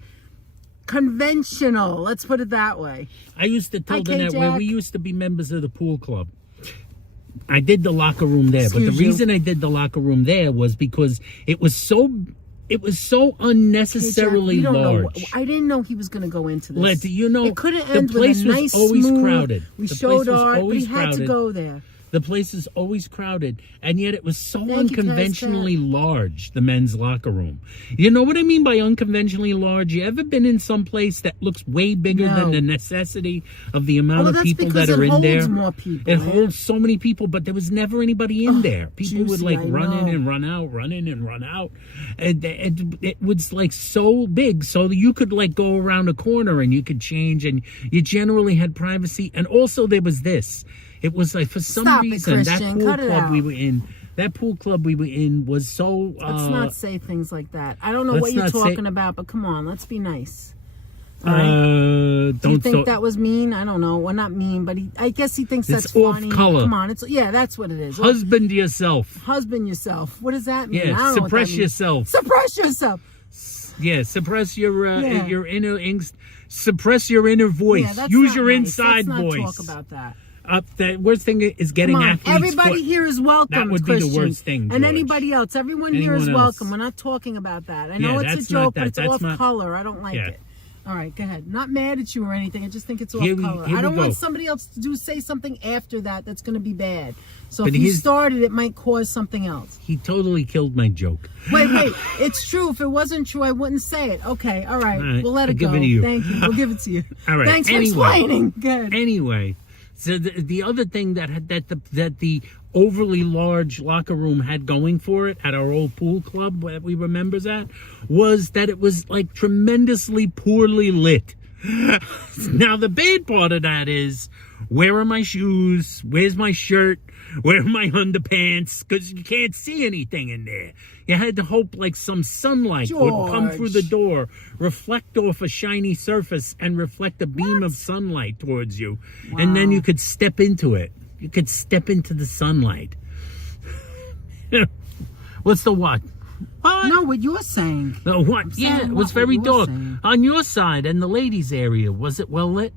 conventional. Let's put it that way. I used to tell Hi, Danette where K-Jack. we used to be members of the pool club. I did the locker room there, but Excuse the you. reason I did the locker room there was because it was so It was so unnecessarily We don't know. large. I didn't know he was going to go into this. You know, it could have the ended place with a nice, was always smooth, crowded. We The showed place was art, but he always had to crowded. go there. The place is always crowded, and yet it was so Thank you, unconventionally large, the men's locker room. You know what I mean by unconventionally large? You ever been in some place that looks way bigger than the necessity of the amount of people that are in there? It holds more people. It holds so many people, but there was never anybody in there. People would like run in and run out, run in and run out. And it was like so big, so you could like go around a corner and you could change, and you generally had privacy. And also there was this. It was like for some reason that pool club we were in was so. Let's not say things like that. I don't know what you're talking about, but come on, let's be nice. All right? Do you think that was mean? I don't know. Well, not mean, but I guess he thinks that's funny. Off color. Come on, that's what it is. Husband yourself. Husband yourself. What does that mean? Yeah, suppress yourself. Suppress yourself. Yeah, suppress your inner angst. Suppress your inner voice. Yeah, that's Use not your nice. inside Let's voice. not talk about that. The worst thing is getting athlete's everybody foot. here is welcome. That would be the worst thing, George. And anybody else. Everyone here is welcome. We're not talking about that. I know it's a joke, but it's off color. I don't like it. All right, go ahead. Not mad at you or anything. I just think it's off color. I don't want somebody else to say something after that's going to be bad. So if you started, it might cause something else. He totally killed my joke. Wait. It's true. If it wasn't true, I wouldn't say it. Okay, all right. We'll let it go. Give it to you. Thank you. We'll give it to you. All right. Thanks for explaining. Good. Anyway, so the other thing that the overly large locker room had going for it at our old pool club that we were members at was that it was like tremendously poorly lit. Now the bad part of that is, where are my shoes? Where's my shirt? Where are my underpants? Because you can't see anything in there. You had to hope like some sunlight would come through the door, reflect off a shiny surface, and reflect a beam of sunlight towards you. Wow. And then you could step into it. You could step into the sunlight. What's the what? What? No, what you're saying. The what? Yeah, it was very dark. On your side and the ladies' area, was it well lit?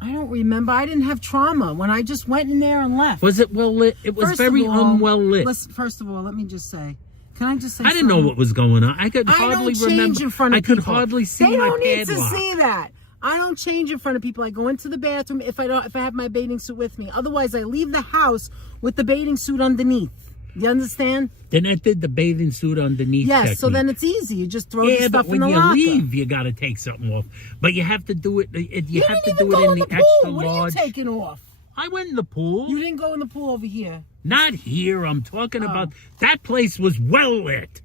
I don't remember. I didn't have trauma when I just went in there and left. Was it well lit? It was very unwell lit. First of all, let me just say. Can I just say I didn't know what was going on. I could hardly remember. In front of I could people. hardly see my padlock. They don't need to see that. I don't change in front of people. I go into the bathroom if I have my bathing suit with me. Otherwise, I leave the house with the bathing suit underneath. You understand? Then I did the bathing suit underneath. Yes, technique. so then it's easy. You just throw the stuff in the locker. Yeah, but when you leave, you got to take something off. But you have to do it. You have to do it in the extra large. What are you taking off? I went in the pool. You didn't go in the pool over here. Not here. I'm talking about that place was well lit.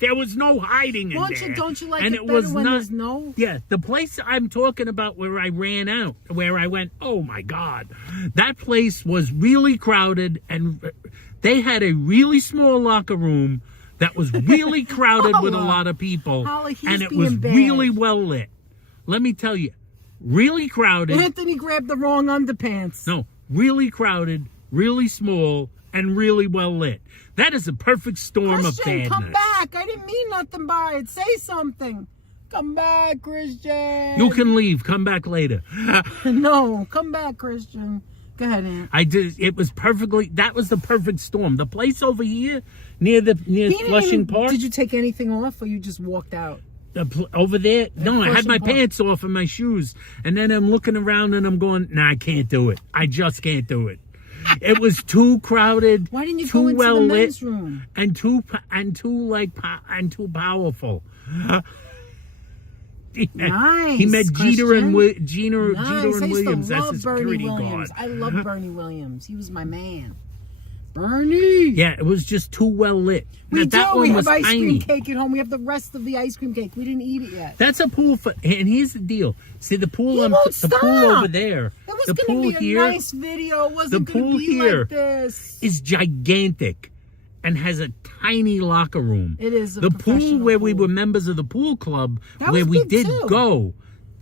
There was no hiding in there. Don't you like and it better when there's no? Yeah, the place I'm talking about where I ran out, where I went, oh my God. That place was really crowded, and they had a really small locker room that was really crowded with a lot of people. And it was really well lit. Let me tell you, really crowded. Anthony grabbed the wrong underpants. No, really crowded, really small, and really well lit. That is a perfect storm of badness. Come back. I didn't mean nothing by it. Say something. Come back, Christian. You can leave. Come back later. No, come back, Christian. Go ahead, Aunt. I did. It was perfectly. That was the perfect storm. The place over here near Flushing Park. Did you take anything off, or you just walked out? Over there? No, I had my pants off and my shoes. And then I'm looking around and I'm going, nah, I can't do it. I just can't do it. It was too crowded. Why didn't you too go into well the lit, men's room? And too powerful. Nice. He met Jeter and Williams. That's his security guard. I love Bernie Williams. He was my man. Bernie. Yeah, it was just too well lit. We have ice tiny. cream cake at home. We have the rest of the ice cream cake. We didn't eat it yet. That's a pool for, and here's the deal. See the pool, the pool over there. It was going to be a nice video. It wasn't going to be like this. Is gigantic and has a tiny locker room. It is the pool where we were members of the pool club, where we did go.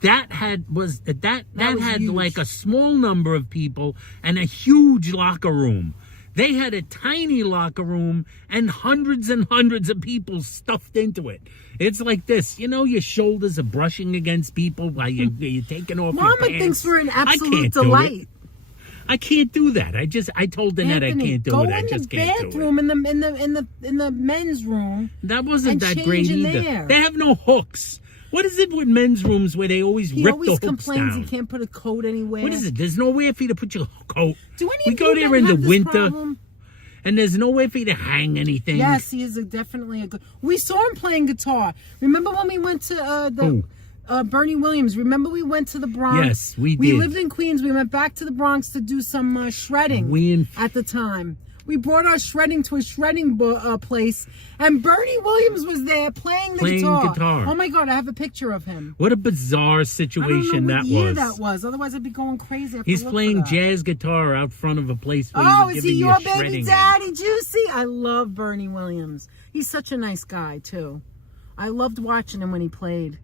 That had like a small number of people and a huge locker room. They had a tiny locker room and hundreds of people stuffed into it. It's like this, your shoulders are brushing against people while you're taking off your pants. Mama thinks we're an absolute delight. I can't do that. I told Annette I can't do it. I just go can't in do the bathroom in the men's room. That wasn't and that great change in either. there. They have no hooks. What is it with men's rooms where they always He rip always the hooks complains down? he can't put a coat anywhere. What is it? There's nowhere for you to put your coat. Do any We of go you there men in the have this winter, problem? and there's nowhere for you to hang anything. Yes, he is definitely a good. We saw him playing guitar. Remember when we went to Bernie Williams? Remember we went to the Bronx? Yes, we We did. lived in Queens. We went back to the Bronx to do some shredding at the time. We brought our shredding to a shredding place, and Bernie Williams was there playing the guitar. Oh my God, I have a picture of him. What a bizarre situation I don't know what year that was. that was. Otherwise, I'd be going crazy. I have to He's look playing for that. jazz guitar out front of a place where Oh, you is were he giving your your baby shredding daddy, Juicy? I love Bernie Williams. He's such a nice guy, too. I loved watching him when he played.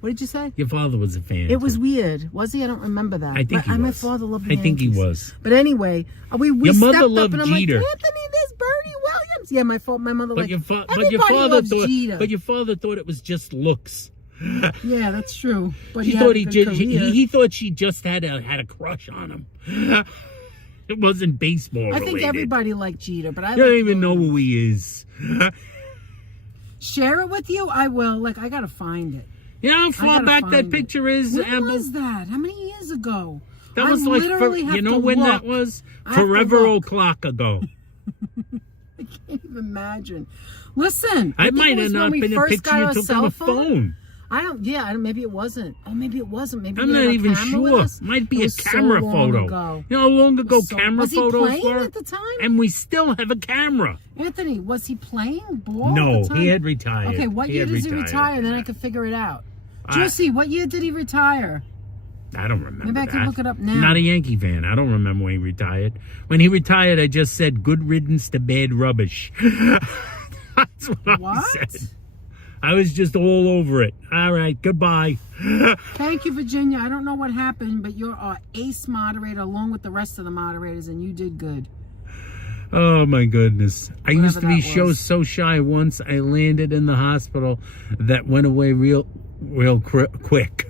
What did you say? Your father was a fan. It was too. weird. Was he? I don't remember that. I think he was. My father loved the I think he Yankees. was. But anyway, we Your mother stepped loved up and I'm Jeter. like, Anthony, there's Bernie Williams. Yeah, my mother But like, your father loves thought. Jeter. But your father thought it was just looks. Yeah, that's true. But He he thought had a good career. he thought she just had a crush on him. It wasn't baseball I think related. everybody liked Jeter, but I You don't like even know Williams. who he is. Share it with you? I will. Like, I gotta find it. You know how I far gotta back find that it. picture is, When Amber? was that? How many years ago? That was I like, literally have you know to when that look. was? I have to Forever look. o'clock ago. I can't even imagine. Listen, I think might it was have not when we been a first picture got you our took cell on a phone. Maybe it wasn't. Oh, maybe it wasn't. Maybe I'm we not had a even camera with sure. us. Might be It a was so camera long photo. ago. You know how long ago So- camera was he photos playing were? at the time? And we still have a camera. Anthony, was he playing ball No, at the time? he had retired. Okay, what He year had does he retired. retire? Then I could figure it out. I- Juicy, what year did he retire? I don't remember Maybe I that. could look it up now. Not a Yankee fan. I don't remember when he retired. When he retired, I just said, good riddance to bad rubbish. That's what I What? said. I was just all over it. All right, goodbye. Thank you, Virginia. I don't know what happened, but you're our ace moderator along with the rest of the moderators, and you did good. Oh my goodness. I used to Whatever be that was. so shy once I landed in the hospital that went away real quick.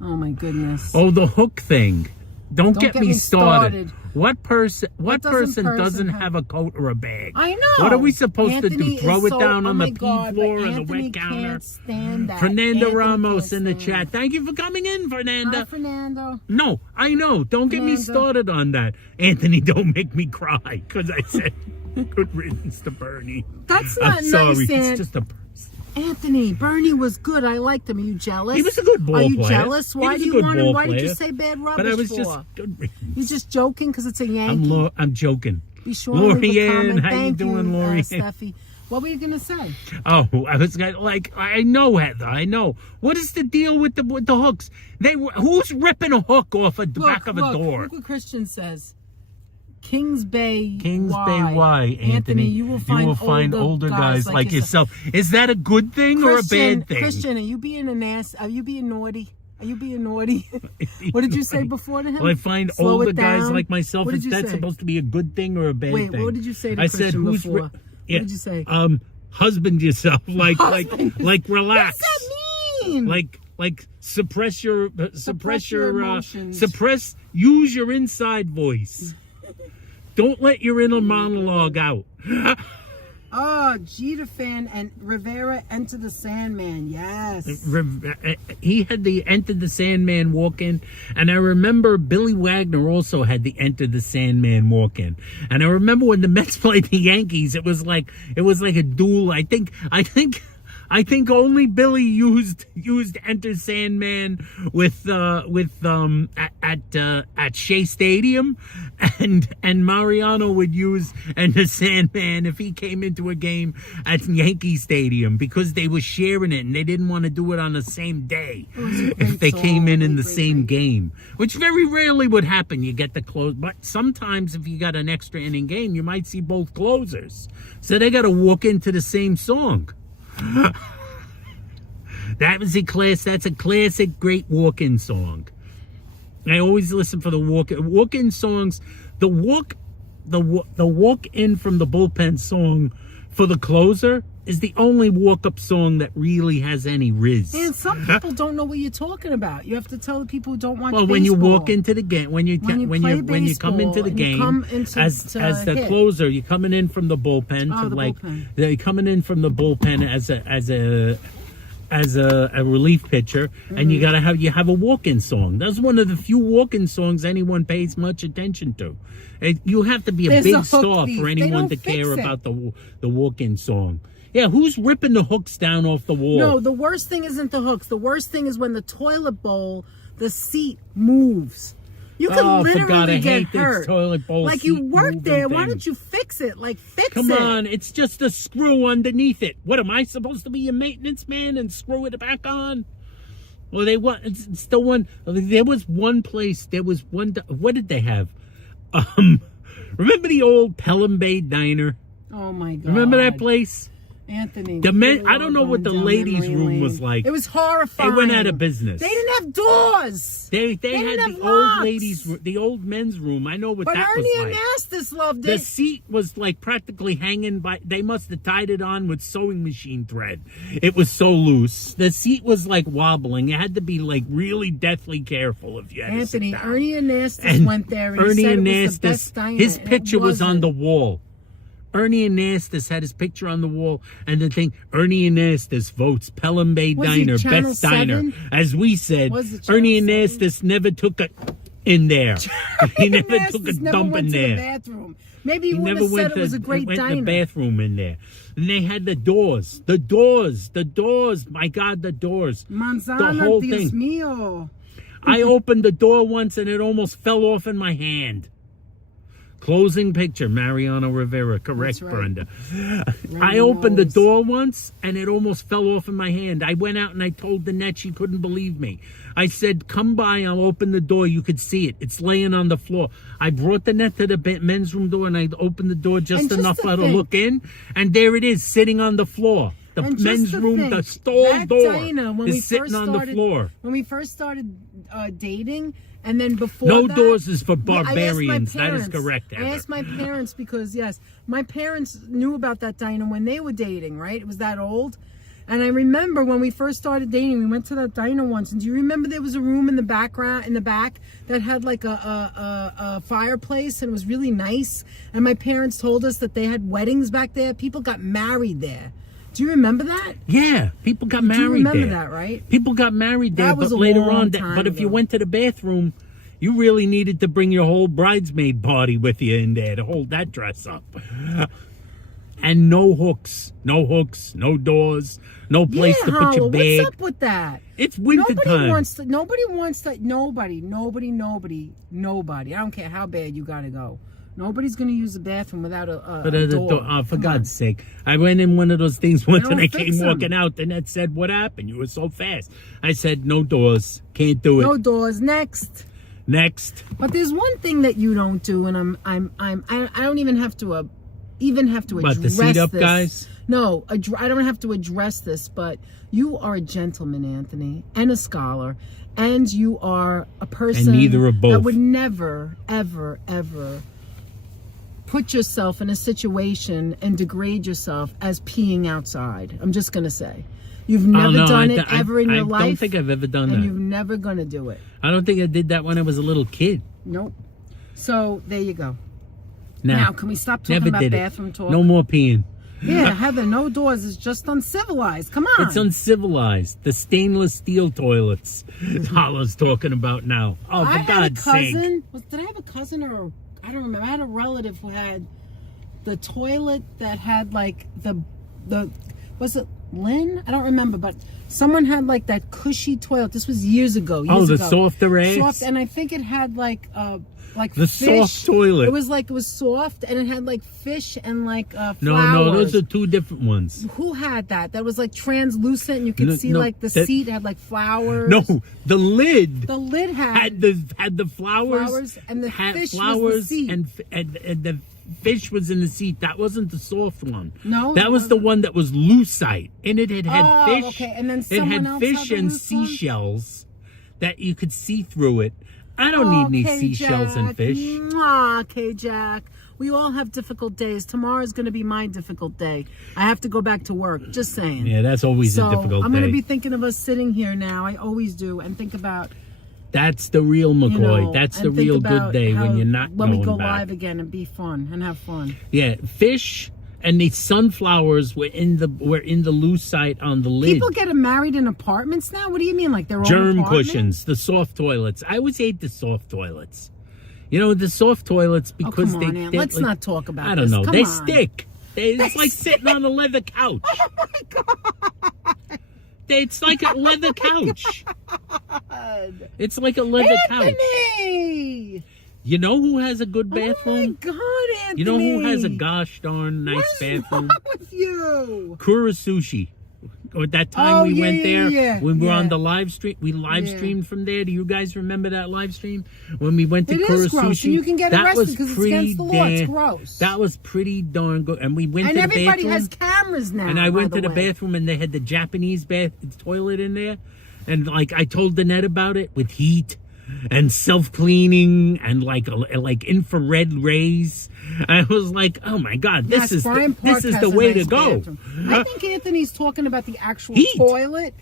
Oh my goodness. Oh, the hook thing. Don't get me started. started. What person person doesn't have- have a coat or a bag? I know. What are we supposed Anthony to do? Throw is it so- down oh on my the pea God, floor but or the Anthony wet counter? can't stand that. Fernando Anthony Ramos can't in the stand chat. it. Thank you for coming in, Fernanda. Hi, Fernando. No, I know. Don't get me Fernando. started on that. Anthony, don't make me cry because I said good riddance to Bernie. That's I'm not sorry. nice, It's just a person. Anthony, Bernie was good. I liked him. Are you jealous? He was a good ball Are you player. jealous? He Why was do a you good want him? ball Why did you player. say bad rubbish But I was for? just good riddance. You're just joking because it's a Yankee. I'm joking. Be sure to leave a Lorianne, comment. how you Thank doing, Lorianne? Steffi. What were you gonna say? Oh, I was like, I know, Heather, I know. What is the deal with the hooks? Who's ripping a hook off the back of a door? Look what Christian says. Kings Bay Y, Anthony. You will find older guys like yourself. Is that a good thing or a bad thing? Christian, are you being an ass? Are you being naughty? Are you being naughty? What did you say before to him? Well, I find Slow older it guys down. like myself. What Is did you that say? supposed to be a good thing or a bad Wait, thing? what did you say to I Christian said, who's before? What did you say? Husband yourself, like relax. What does that mean? Like suppress your emotions. use your inside voice. Don't let your inner monologue out. Oh, Jeter fan and Rivera Enter the Sandman. Yes. He had the Enter the Sandman walk in, and I remember Billy Wagner also had the Enter the Sandman walk in. And I remember when the Mets played the Yankees, it was like a duel. I think only Billy used Enter Sandman at Shea Stadium, and Mariano would use Enter Sandman if he came into a game at Yankee Stadium because they were sharing it and they didn't want to do it on the same day if they came in the same game, which very rarely would happen. You get the close, but sometimes if you got an extra inning game, you might see both closers, so they got to walk into the same song. That's a classic great walk-in song. I always listen for the walk-in songs. The walk-in from the bullpen song for the closer is the only walk-up song that really has any riz. And some people don't know what you're talking about. You have to tell the people who don't watch Well, baseball. when you walk into the game, when you come into the and you game, come into as the hit. closer, you're coming in from the bullpen Oh, to the like bullpen. they're coming in from the bullpen as a relief pitcher, and you have a walk-in song. That's one of the few walk-in songs anyone pays much attention to. You have to be a There's big a hook star thief. for They anyone don't to fix care it. about the walk-in song. Yeah, who's ripping the hooks down off the wall? No, the worst thing isn't the hooks. The worst thing is when the toilet bowl, the seat moves. You can Oh, for literally God, I get hate this hurt. toilet bowl Like you seat work moving there, why thing. don't you fix it? Like fix Come it. on, it's just a screw underneath it. What, am I supposed to be your maintenance man and screw it back on? Well, it's the one. There was one place. There was one. What did they have? Remember the old Pelham Bay Diner? Oh my God. Remember that place? Anthony. The we men. really I don't are know what the going down ladies' memory room lane. was like. It was horrifying. They went out of business. They didn't have doors. They had didn't have the locks. old ladies, the old men's room. I know what But that Ernie was and like. Nastis loved The it. seat was like practically hanging by. They must have tied it on with sewing machine thread. It was so loose. The seat was like wobbling. You had to be like really deathly careful if you had Anthony, to sit down. Ernie and Nastis And went there and Ernie he said and it was the Nastis, best diner. his and it picture was on wasn't. the wall. Ernie and Nastis had his picture on the wall, and the thing, Ernie and Nastis votes Pelham Bay Was he Diner, Channel best diner. 7? As we said, Was it Channel Ernie and 7? Nastis never took a in there. He never Nastis took a never dump went in to there. the bathroom. Maybe He you would never have said went it was a great went diner. to the bathroom in there. And they had the doors. My God, the doors. Manzana, the whole Dios thing. mío. I opened the door once and it almost fell off in my hand. Closing picture, Mariano Rivera. Correct, That's right. Brenda. I Brenda opened the knows. door once and it almost fell off in my hand. I went out and I told Danette she couldn't believe me. I said, come by, I'll open the door. You could see it. It's laying on the floor. I brought Danette to the men's room door and I opened the door just And just enough to for her to think- look in. And there it is, sitting on the floor. The And just men's to room, think, the stall that door diner, when we is sitting first on started, the floor. When we first started dating, and then before No that, doors is for I asked my barbarians. That is parents- correct, I Heather. asked my parents because, yes, my parents knew about that diner when they were dating, right? It was that old. And I remember when we first started dating, we went to that diner once. And do you remember there was a room in the back that had like a fireplace and it was really nice? And my parents told us that they had weddings back there. People got married there. Do you remember that? Yeah, people got married Do you remember there. that, right? People got married there, That was but a later long on, time but if you ago. went to the bathroom, you really needed to bring your whole bridesmaid party with you in there to hold that dress up. And no hooks, no doors, no place Yeah, to put your Hollow, bag. what's up with that? It's winter Nobody time. wants to. Nobody. I don't care how bad you gotta go. Nobody's gonna use the bathroom without a door. For Come God's on. sake. I went in one of those things once don't and I fix came 'em. walking out and it said, what happened? You were so fast. I said, no doors. Can't do it. No doors. Next. Next. But there's one thing that you don't do, and I don't even have to address What, the seat up this. guys? No, I don't have to address this, but you are a gentleman, Anthony, and a scholar, and you are a person And neither are both. that would never, ever, ever put yourself in a situation and degrade yourself as peeing outside. I'm just gonna say. You've never done it ever in your life. I don't think I've ever done and that. you're never gonna do it. I don't think I did that when I was a little kid. Nope. So there you go. No, Now, can we stop talking never about did bathroom it. talk? No more peeing. Yeah, Heather, no doors is just uncivilized. Come on. It's uncivilized. The stainless steel toilets Hollow's talking about now. Oh, for I had a God's sake. cousin. Did I have a cousin or I don't remember. I had a relative who had the toilet that had like the was it Lynn? I don't remember, but someone had like that cushy toilet. This was years ago. Oh, the softer ass? Soft, and I think it had like The fish. soft toilet. It was soft and it had like fish and like flowers. No, those are two different ones. Who had that? That was like translucent and you could see No, like the that- seat had like flowers. No, the lid The lid had the flowers, flowers and the had fish was the flowers seat. and the fish was in the seat. That wasn't the soft one. No, that it was the wasn't. one that was lucite, and it had Oh, fish. okay. And then it someone had else fish had the and loose one? seashells that you could see through it. I don't need any K-Jack. seashells and fish. Mwah, K-Jack. We all have difficult days. Tomorrow's going to be my difficult day. I have to go back to work. Just saying. Yeah, that's always a difficult I'm going day. to be thinking of us sitting here now. I always do. And think about... That's the real McCoy. You know, that's and the think real good about day how- when you're not when we going go back. live again and be fun and have fun. Yeah, fish and the sunflowers were in the lucite on the lid. People getting married in apartments now? What do you mean, like their own Germ apartment? cushions, the soft toilets. I always hate the soft toilets. You know, the soft toilets because come on, they. Ann. they Let's like, not talk about I don't this. know. Come They on. stick. It's like sitting on a leather couch. Oh my God. It's like a leather couch. It's like a leather couch. Anthony! You know who has a good Oh my bathroom? God, Anthony! You know who has a gosh darn nice What is bathroom? wrong with you? Kura Sushi. Or that time Oh, we yeah, went yeah, there yeah, when we were on yeah. the live stream. We live Yeah. streamed from there. Do you guys remember that live stream when we went to It Kura is gross, Sushi? and you can get That arrested was because it's pretty against the law. It's damn- gross. That was pretty darn good. And we went And to the everybody bathroom. has cameras now. And I went by to the way. bathroom and they had the Japanese toilet in there. And like I told Danette about it with heat and self-cleaning and like infrared rays. I was like, oh my God, Yes, this Brian Park is has the a way nice to go. bathroom. I think Anthony's talking about the actual Heat. toilet.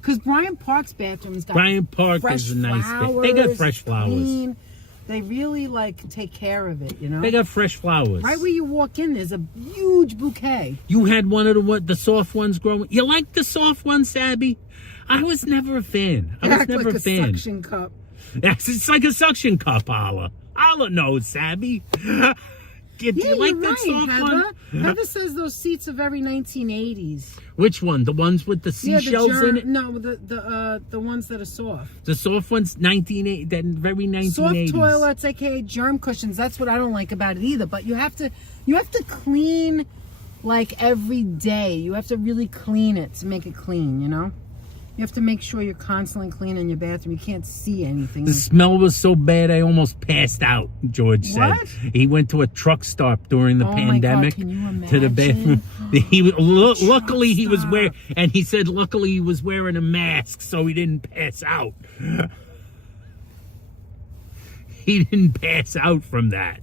Because Brian Park's bathroom's got Brian Park fresh is a nice flowers, they got fresh it's flowers. clean. They really like take care of it, you know? They got fresh flowers. Right where you walk in, there's a huge bouquet. You had one of the soft ones growing. You like the soft ones, Sabby? I was never a fan. I was Act never like a fan. suction cup. Yes, it's like a suction cup, Alla. Alla knows, Sabby. Do you Yeah, like you're that right, soft Heather. one? Heather says those seats are very 1980s. Which one? The ones with the seashells in it? No, the ones that are soft. The soft ones, 1980, that very 1980s. Soft toilets, aka germ cushions. That's what I don't like about it either. But you have to clean like every day. You have to really clean it to make it clean. You know, you have to make sure you're constantly cleaning your bathroom. You can't see anything. The smell was so bad I almost passed out, George said. What? He went to a truck stop during the Oh my God, pandemic can you to the bathroom. imagine? Luckily he was stop. wearing, and he said luckily he was wearing a mask so he didn't pass out. He didn't pass out from that.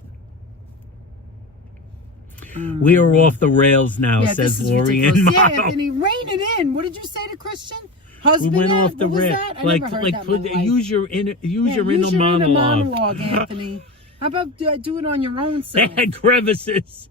We are off the rails now, Yeah, says this is Lori ridiculous. Ann Yeah, Motto. Anthony, rein it in. What did you say to Christian? We Husband? went Ed? off the What was rails. that? I Like, never heard like, that in my life. use your inner Use your monologue. Anthony. How about do it on your own They self? had crevices.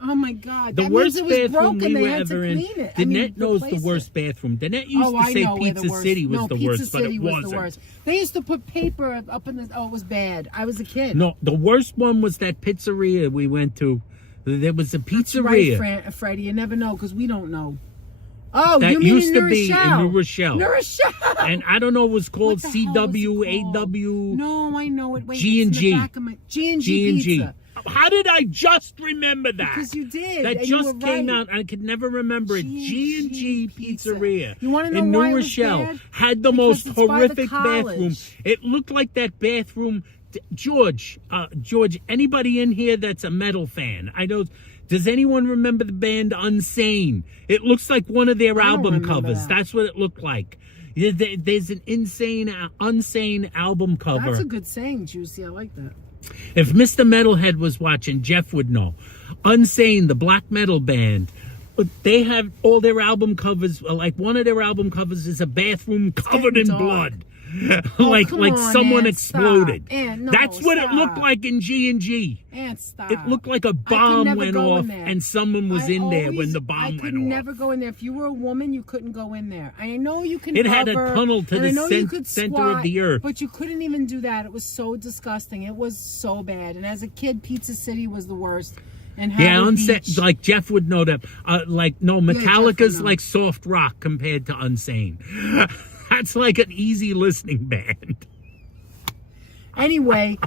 Oh my God! The that worst means it was bathroom broken. we They were had to ever in. clean it. Danette knows the replace worst it. bathroom. Danette used to I say know where the Pizza worst. City was no, the Pizza worst, but City it was wasn't. the worst. They used to put paper up in the. Oh, it was bad. I was a kid. No, the worst one was that pizzeria we went to. There was a That's pizzeria. right, Freddie. You never know because we don't know. Oh, That you mean used to be in New New Rochelle. New Rochelle. And I don't know, it was called What the hell was it CW, called? AW, No, I know it. Wait, G&G. it's in the back of my G&G pizza. How did I just remember that? Because you did. That and you just were came right. out. I could never remember it. G&G G&G Pizza. Pizzeria You wanna know in why New it was Rochelle bad? had the Because most it's by the horrific college. bathroom. It looked like that bathroom. George, anybody in here that's a metal fan? I don't. Does anyone remember the band Unsane? It looks like one of their I don't album remember covers. that. That's what it looked like. There's an Unsane album cover. That's a good saying, Juicy. I like that. If Mr. Metalhead was watching, Jeff would know. Unsane, the black metal band, they have all their album covers. Like one of their album covers is a bathroom covered in getting dark. blood. Oh, like come on, someone Aunt, exploded. stop. Aunt, no, That's what it stop. looked like in G&G. And stop. It looked like a I could bomb never went go in off there. and someone was in there when the bomb I went could off. never go in there. If you were a woman, you couldn't go in there. I know you can. It had a hover, tunnel to and the I know you could center squat, of the earth. but you couldn't even do that. It was so disgusting. It was so bad. And as a kid, Pizza City was the worst. And Yeah, Howard Beach, like Jeff would know that. Metallica's Jeff would know. like soft rock compared to Unsane. That's like an easy listening band. Anyway,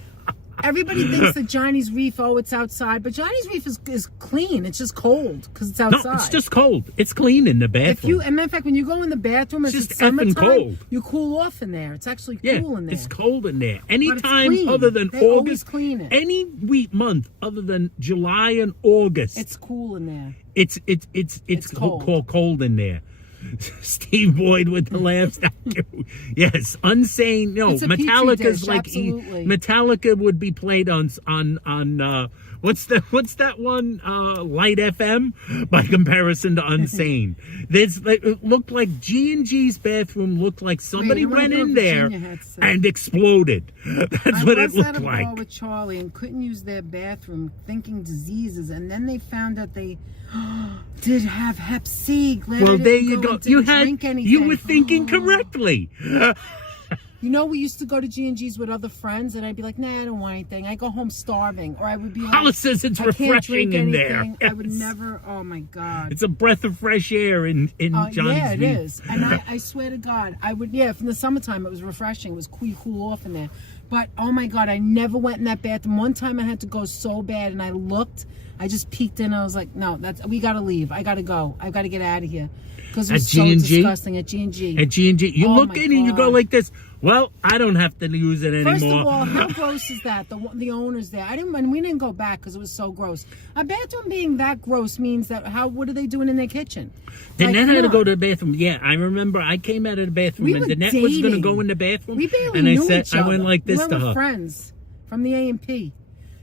everybody thinks that Johnny's Reef, it's outside, but Johnny's Reef is clean. It's just cold because it's outside. No, it's just cold. It's clean in the bathroom. As a matter of fact, when you go in the bathroom, It's it's just effing summertime, cold. you cool off in there. It's actually Yeah, cool in there. it's cold in there. it's Anytime clean. other than They always August, clean it. any month other than July and August, It's cool in there. it's It's cold. cold in there. Steve Boyd with the laugh statue. Yes, Unsane. No, It's a petri Metallica's dish, like absolutely. Metallica would be played on what's that one Light FM by comparison to Unsane. It looked like G&G's bathroom looked like somebody Wait, I went wonder in what there Virginia had said. and exploded. That's what it I was at looked a bar like. with Charlie and couldn't use their bathroom, thinking diseases, and then they found out they did have Hep C. Glad I Well, didn't there you go. go. And didn't drink anything. You were thinking correctly. You know, we used to go to G&G's with other friends, and I'd be like, nah, I don't want anything. I go home starving. Or I would be like, Hollis says it's I can't refreshing drink in there. anything. I would Yes. never, oh my God. It's a breath of fresh air in John's Yeah, it view. is. And I swear to God, I would, yeah, from the summertime, it was refreshing. It was cool off in there. But, oh my God, I never went in that bathroom. One time I had to go so bad, and I looked, I just peeked in, I was like, no, we got to leave. I got to go. I got to get out of here. Because it was so disgusting at G&G. At G&G. You Oh look my in and you go God. like this. Well, I don't have to use it anymore. First of all, how gross is that? The owner's there. We didn't go back because it was so gross. A bathroom being that gross means that what are they doing in their kitchen? Danette Like, had to come go on. to the bathroom. Yeah, I remember I came out of the bathroom We and were Danette was going to dating. go in the bathroom. We barely and I knew said, each other. I went like this we to were her. friends from the A&P.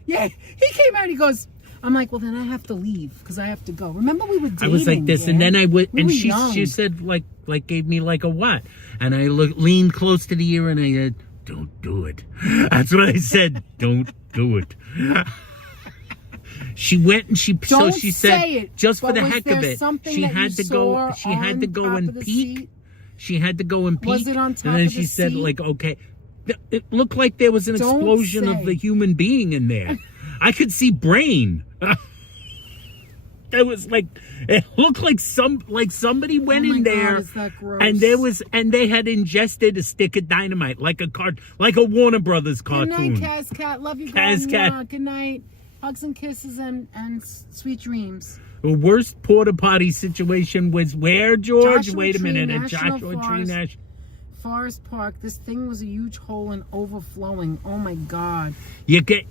Yeah, he came out. He goes, I'm like, well, then I have to leave because I have to go. Remember, we were dating. I was like this, and Dan? then I would, We and were she young. said like gave me like a what, and I leaned close to the ear and I said, "Don't do it." That's what I said. Don't do it. She went and she Don't she say said it, just for but the was heck there of it, something she that had you to go. saw She had to on go top and of the peek. seat? She had to go and peek. Was it on top and then of she the said seat? like, okay. It looked like there was an Don't explosion of say. the human being in there. I could see brain. It was like, it looked like somebody went Oh my in God, there is that gross? and they had ingested a stick of dynamite like a Warner Brothers Good cartoon. night, Kaz Cat. Love you, Kaz guys. Cat. Good night. Hugs and kisses and sweet dreams. The worst porta potty situation was where, George? Joshua Wait a Tree minute, at National Joshua Tree Forest. National. Forest Park. This thing was a huge hole and overflowing. Oh my God. You can't.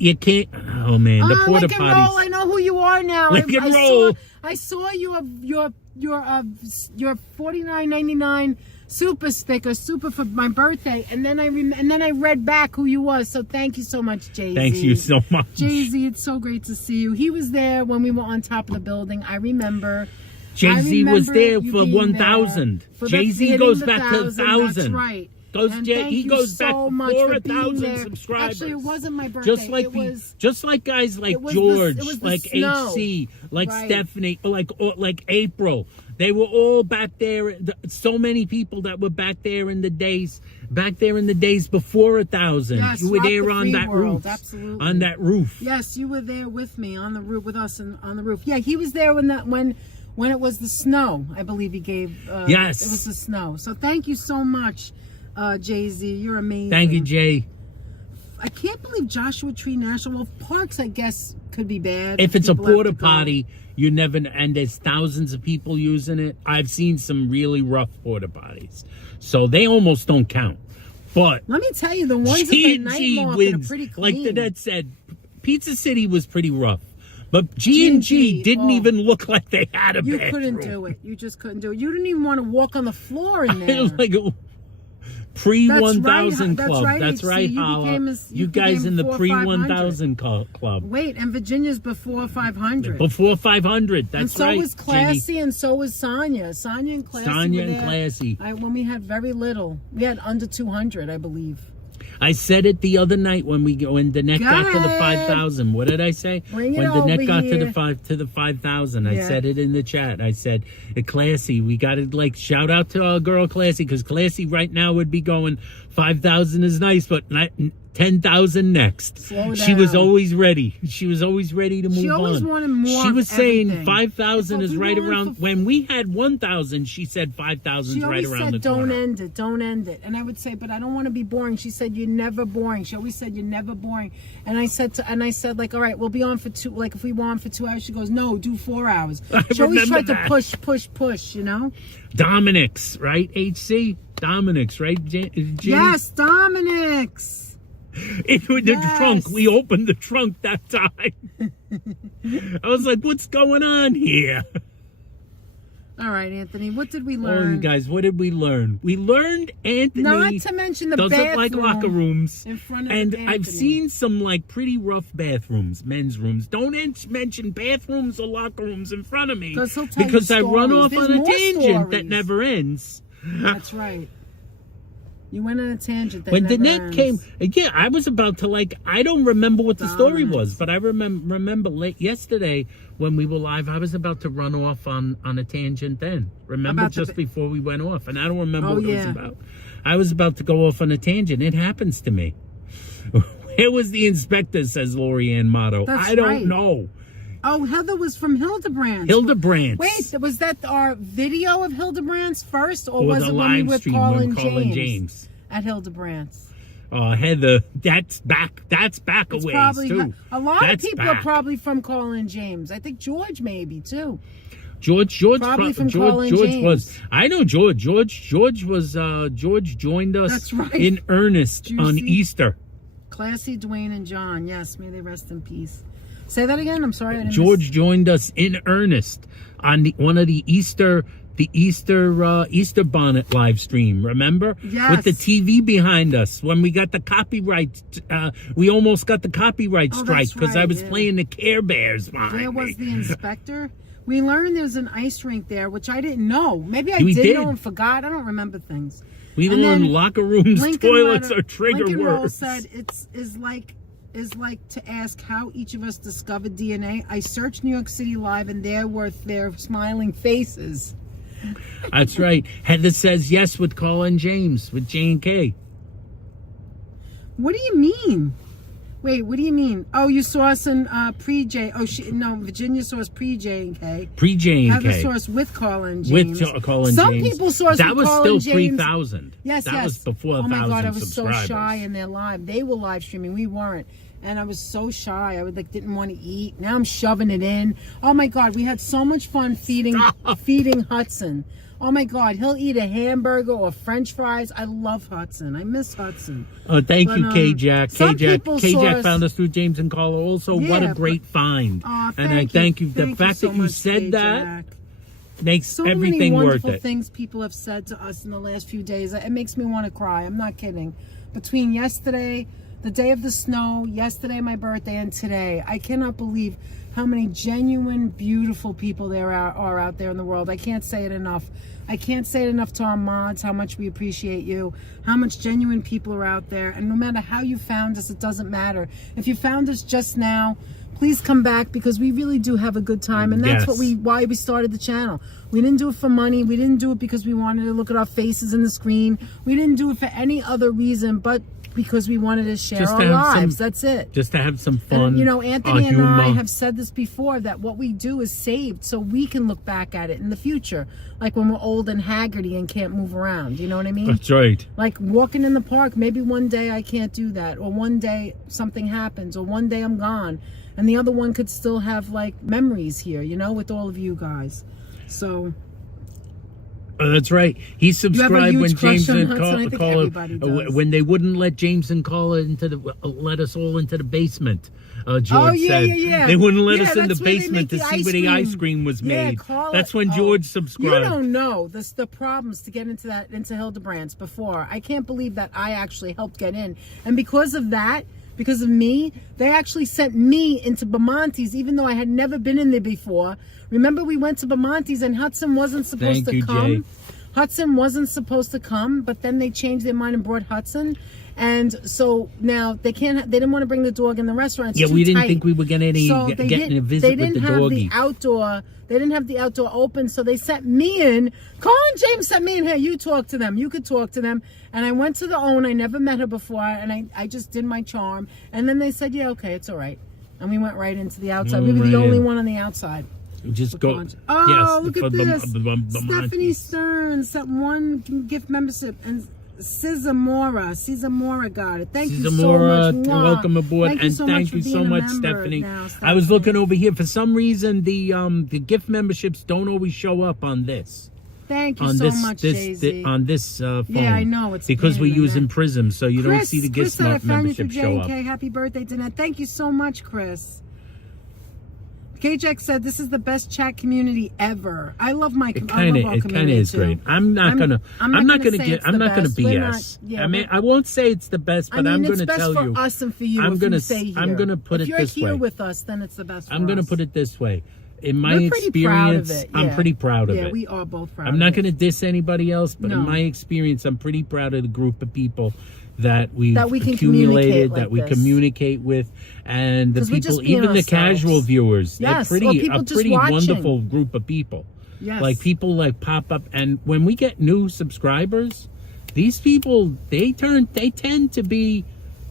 Oh man, the porta Lick and roll. potties. I know who you are now. Lick and roll. I saw your $49.99 super sticker, super for my birthday, and then I read back who you was. So thank you so much, Jay-Z. Thank you so much. Jay-Z, it's so great to see you. He was there when we were on top of the building. I remember. Jay-Z was there you for being 1,000. there for the Jay-Z hitting goes the back to 1,000. 1,000. That's right. Goes And Jay- thank he you goes so back much for for being 1,000 there. subscribers. Actually, it wasn't my birthday. Just like guys like it was George, the like snow. HC, like Right. Stephanie, like April. They were all back there. So many people that were back there in the days before 1,000. Yes, you were rock there the on free that world, roof. absolutely. On that roof. Yes, you were there with me on the roof, with us on the roof. Yeah, he was there when it was the snow. I believe he gave. Yes. It was the snow. So thank you so much, Jay-Z. You're amazing. Thank you, Jay. I can't believe Joshua Tree National Parks, I guess, could be bad. If it's a People have porta to go. potty, you never, and there's thousands of people using it. I've seen some really rough porta potties, so they almost don't count. But Let me tell you, the ones at the G&G night market are wins. pretty Like clean. Danette said, Pizza City was pretty rough, but G&G didn't even look like they had a You bathroom. couldn't do it. You just couldn't do it. You didn't even want to walk on the floor in It there. was like a pre-1000 That's club. right, That's HC. right, You Holla. became You guys became in the before pre-1000 club. Wait, and Virginia's before 500. Before 500. That's and so right. was Classy, and so was Sonia. Sonia and Classy. Sonia were and there. Classy. When we had very little. We had under 200, I believe. I said it the other night when the net Go got to the ahead. 5,000. What did I say? Bring it when the net over got here. to the 5,000, I Yeah. said it in the chat. I said, Classy, we got to shout out to our girl Classy, because Classy right now would be going 5,000 is nice, but not 10,000 next. Slow She was down. always ready. She was always ready to move on. She always wanted more She was of saying everything. 5,000 But is we right wanted around. for- When we had 1,000, she said 5,000 She is right always around the said, corner. don't end it. And I would say, but I don't want to be boring. She said, you're never boring. She always said, you're never boring. And I said, like, all right, we'll be on for like, if we want for 2 hours, she goes, no, do 4 hours. She always remember tried that. to push, you know? Dominic's, right, HC? Dominic's, right, Jenny? Yes, Dominic's. It was the Yes. trunk. We opened the trunk that time. I was like, what's going on here? All right, Anthony, what did we Oh, learn? you guys, what did we learn? We learned Anthony Not to mention the doesn't bathroom like locker rooms. in front of And Anthony. I've seen some like pretty rough bathrooms, men's rooms. Don't mention bathrooms or locker rooms in front of me 'Cause he'll tell you because I run stories. off There's on a more tangent that stories. never ends. That's right. You went on a tangent that When the never net ends. came, yeah, I was about to I don't remember what the story Dominance. was, but I remember late yesterday when we were live, I was about to run off on a tangent then. Remember About the just before we went off, and I don't remember Oh, what it yeah. was about. I was about to go off on a tangent. It happens to me. Where was the inspector, says Lorianne Motto. That's I don't right. know. Oh, Heather was from Hildebrandt. Hildebrand. Wait, was that our video of Hildebrandt's first, or Or was the it when we live were stream calling when Colin James James. at Hildebrandt's? Heather, that's back a It's ways probably too. a lot That's of people back. are probably from Colin James. I think George maybe too. George Probably from Colin George James. was. I know George. George was. George joined us That's right. in earnest Juicy. on Easter. Classy Dwayne and John. Yes, may they rest in peace. Say that again. I'm sorry. I didn't George joined us in earnest on one of the Easter bonnet live stream. Remember? Yes. With the TV behind us when we got the copyright. We almost got the copyright Oh, strike that's because I right, was yeah. playing the Care Bears behind There me. was the inspector. We learned there's an ice rink there, which I didn't know. Maybe I We did did. know and forgot. I don't remember things. We And learned then locker rooms, Lincoln toilets Roll- are trigger Lincoln Roll words. said is like to ask how each of us discovered DNA. I searched New York City Live, and there were their smiling faces. That's right. Heather says yes with Colin James, with J&K. What do you mean? Wait, what do you mean? Oh, you saw us in pre-J. Oh, Virginia saw us pre-J&K. Pre-J&K. Heather saw us with Colin James. With Colin Some James. people saw us that with Colin was still James. 3,000. Yes, that yes. was before 1,000 Oh my God, I was subscribers. so shy in their live. They were live streaming. We weren't. And I was so shy. I didn't want to eat. Now I'm shoving it in. Oh my God, we had so much fun feeding Hudson. Oh my God, he'll eat a hamburger or French fries. I love Hudson. I miss Hudson. Oh, thank But, you, K-Jack. some people saw K-Jack us- found us through James and Carla. Also, what Yeah, a great find. Aw, And I thank you. The Thank fact so that you much, said that K-Jack. makes So everything many worth wonderful it. things people have said to us in the last few days. It makes me want to cry. I'm not kidding. Between yesterday, the day of the snow, yesterday my birthday, and today, I cannot believe how many genuine, beautiful people there are out there in the world. I can't say it enough. I can't say it enough to our mods, how much we appreciate you, how much genuine people are out there. And no matter how you found us, it doesn't matter. If you found us just now, please come back, because we really do have a good time. And that's Yes. why we started the channel. We didn't do it for money. We didn't do it because we wanted to look at our faces in the screen. We didn't do it for any other reason but because we wanted to share Just our to have some- lives. That's it. Just to have some fun. And, you know, Anthony and humor. I have said this before, that what we do is saved so we can look back at it in the future. Like when we're old and haggardy and can't move around. You know what I mean? That's right. Like walking in the park, maybe one day I can't do that. Or one day something happens. Or one day I'm gone. And the other one could still have like memories here, you know, with all of you guys. So... Oh, that's right. He subscribed huge when crush James on and Hudson? I Carla, think everybody does. when they wouldn't let James and Carla let us all into the basement. George Oh, yeah, said yeah. they wouldn't let Yeah, us in the that's where they basement make to the see ice where the ice cream. cream was Yeah, made. Carla- That's when oh, George subscribed. You don't know the problems to get into Hildebrandt's before. I can't believe that I actually helped get in. And because of that, because of me, they actually sent me into Bamonte's, even though I had never been in there before. Remember, we went to Bamonte's and Hudson wasn't supposed Thank you, to come. Jay. Hudson wasn't supposed to come, but then they changed their mind and brought Hudson. And so now they didn't want to bring the dog in the restaurant. It's Yeah, too we didn't tight. think we were getting So getting a visit with the doggy. They didn't have the outdoor open, so they sent me in. Colin James sent me in. Hey, you talk to them. You could talk to them. And I went to the owner. I never met her before, and I just did my charm. And then they said, yeah, okay, it's all right. And we went right into the outside. We were the Right only in. one on the outside. Just go. Oh, yes, look for at this. Bamonte's. Stephanie Stearns sent one gift membership, and Cesar Mora got it. Thank you so Mora, much. Mwah. welcome aboard, Thank you and so thank much for you so being a much, member Stephanie. now, I was Stephanie. looking over here. For some reason, the gift memberships don't always show up on this. Thank you On so this, much, this, Jay-Z. on this phone. Yeah, I know, it's because we're pain in the using neck. Prism, so you don't Chris, see the Chris gift said I found you through membership show up. J&K. Happy birthday, Danette. Thank you so much, Chris. KJack said this is the best chat community ever. I love my It kind of is too. great. I'm not gonna BS. Yeah, I mean, I won't say it's the best, but I'm gonna tell you. It's best for us and for you. I'm gonna stay here. I'm gonna put it this If you're way. here with us, then it's the best. I'm gonna put it this way. In my We're pretty proud of experience, it, I'm yeah. pretty proud of it. Yeah, we are both proud. I'm not going to diss anybody else, but in No. my experience, I'm pretty proud of the group of people that we've That we can accumulated, communicate that like we this. communicate with, and the 'Cause we're just people, being even the ourselves. casual viewers. Yes, they're or people a just pretty watching. wonderful group of people. Yes. Like people like pop up, and when we get new subscribers, these people they tend to be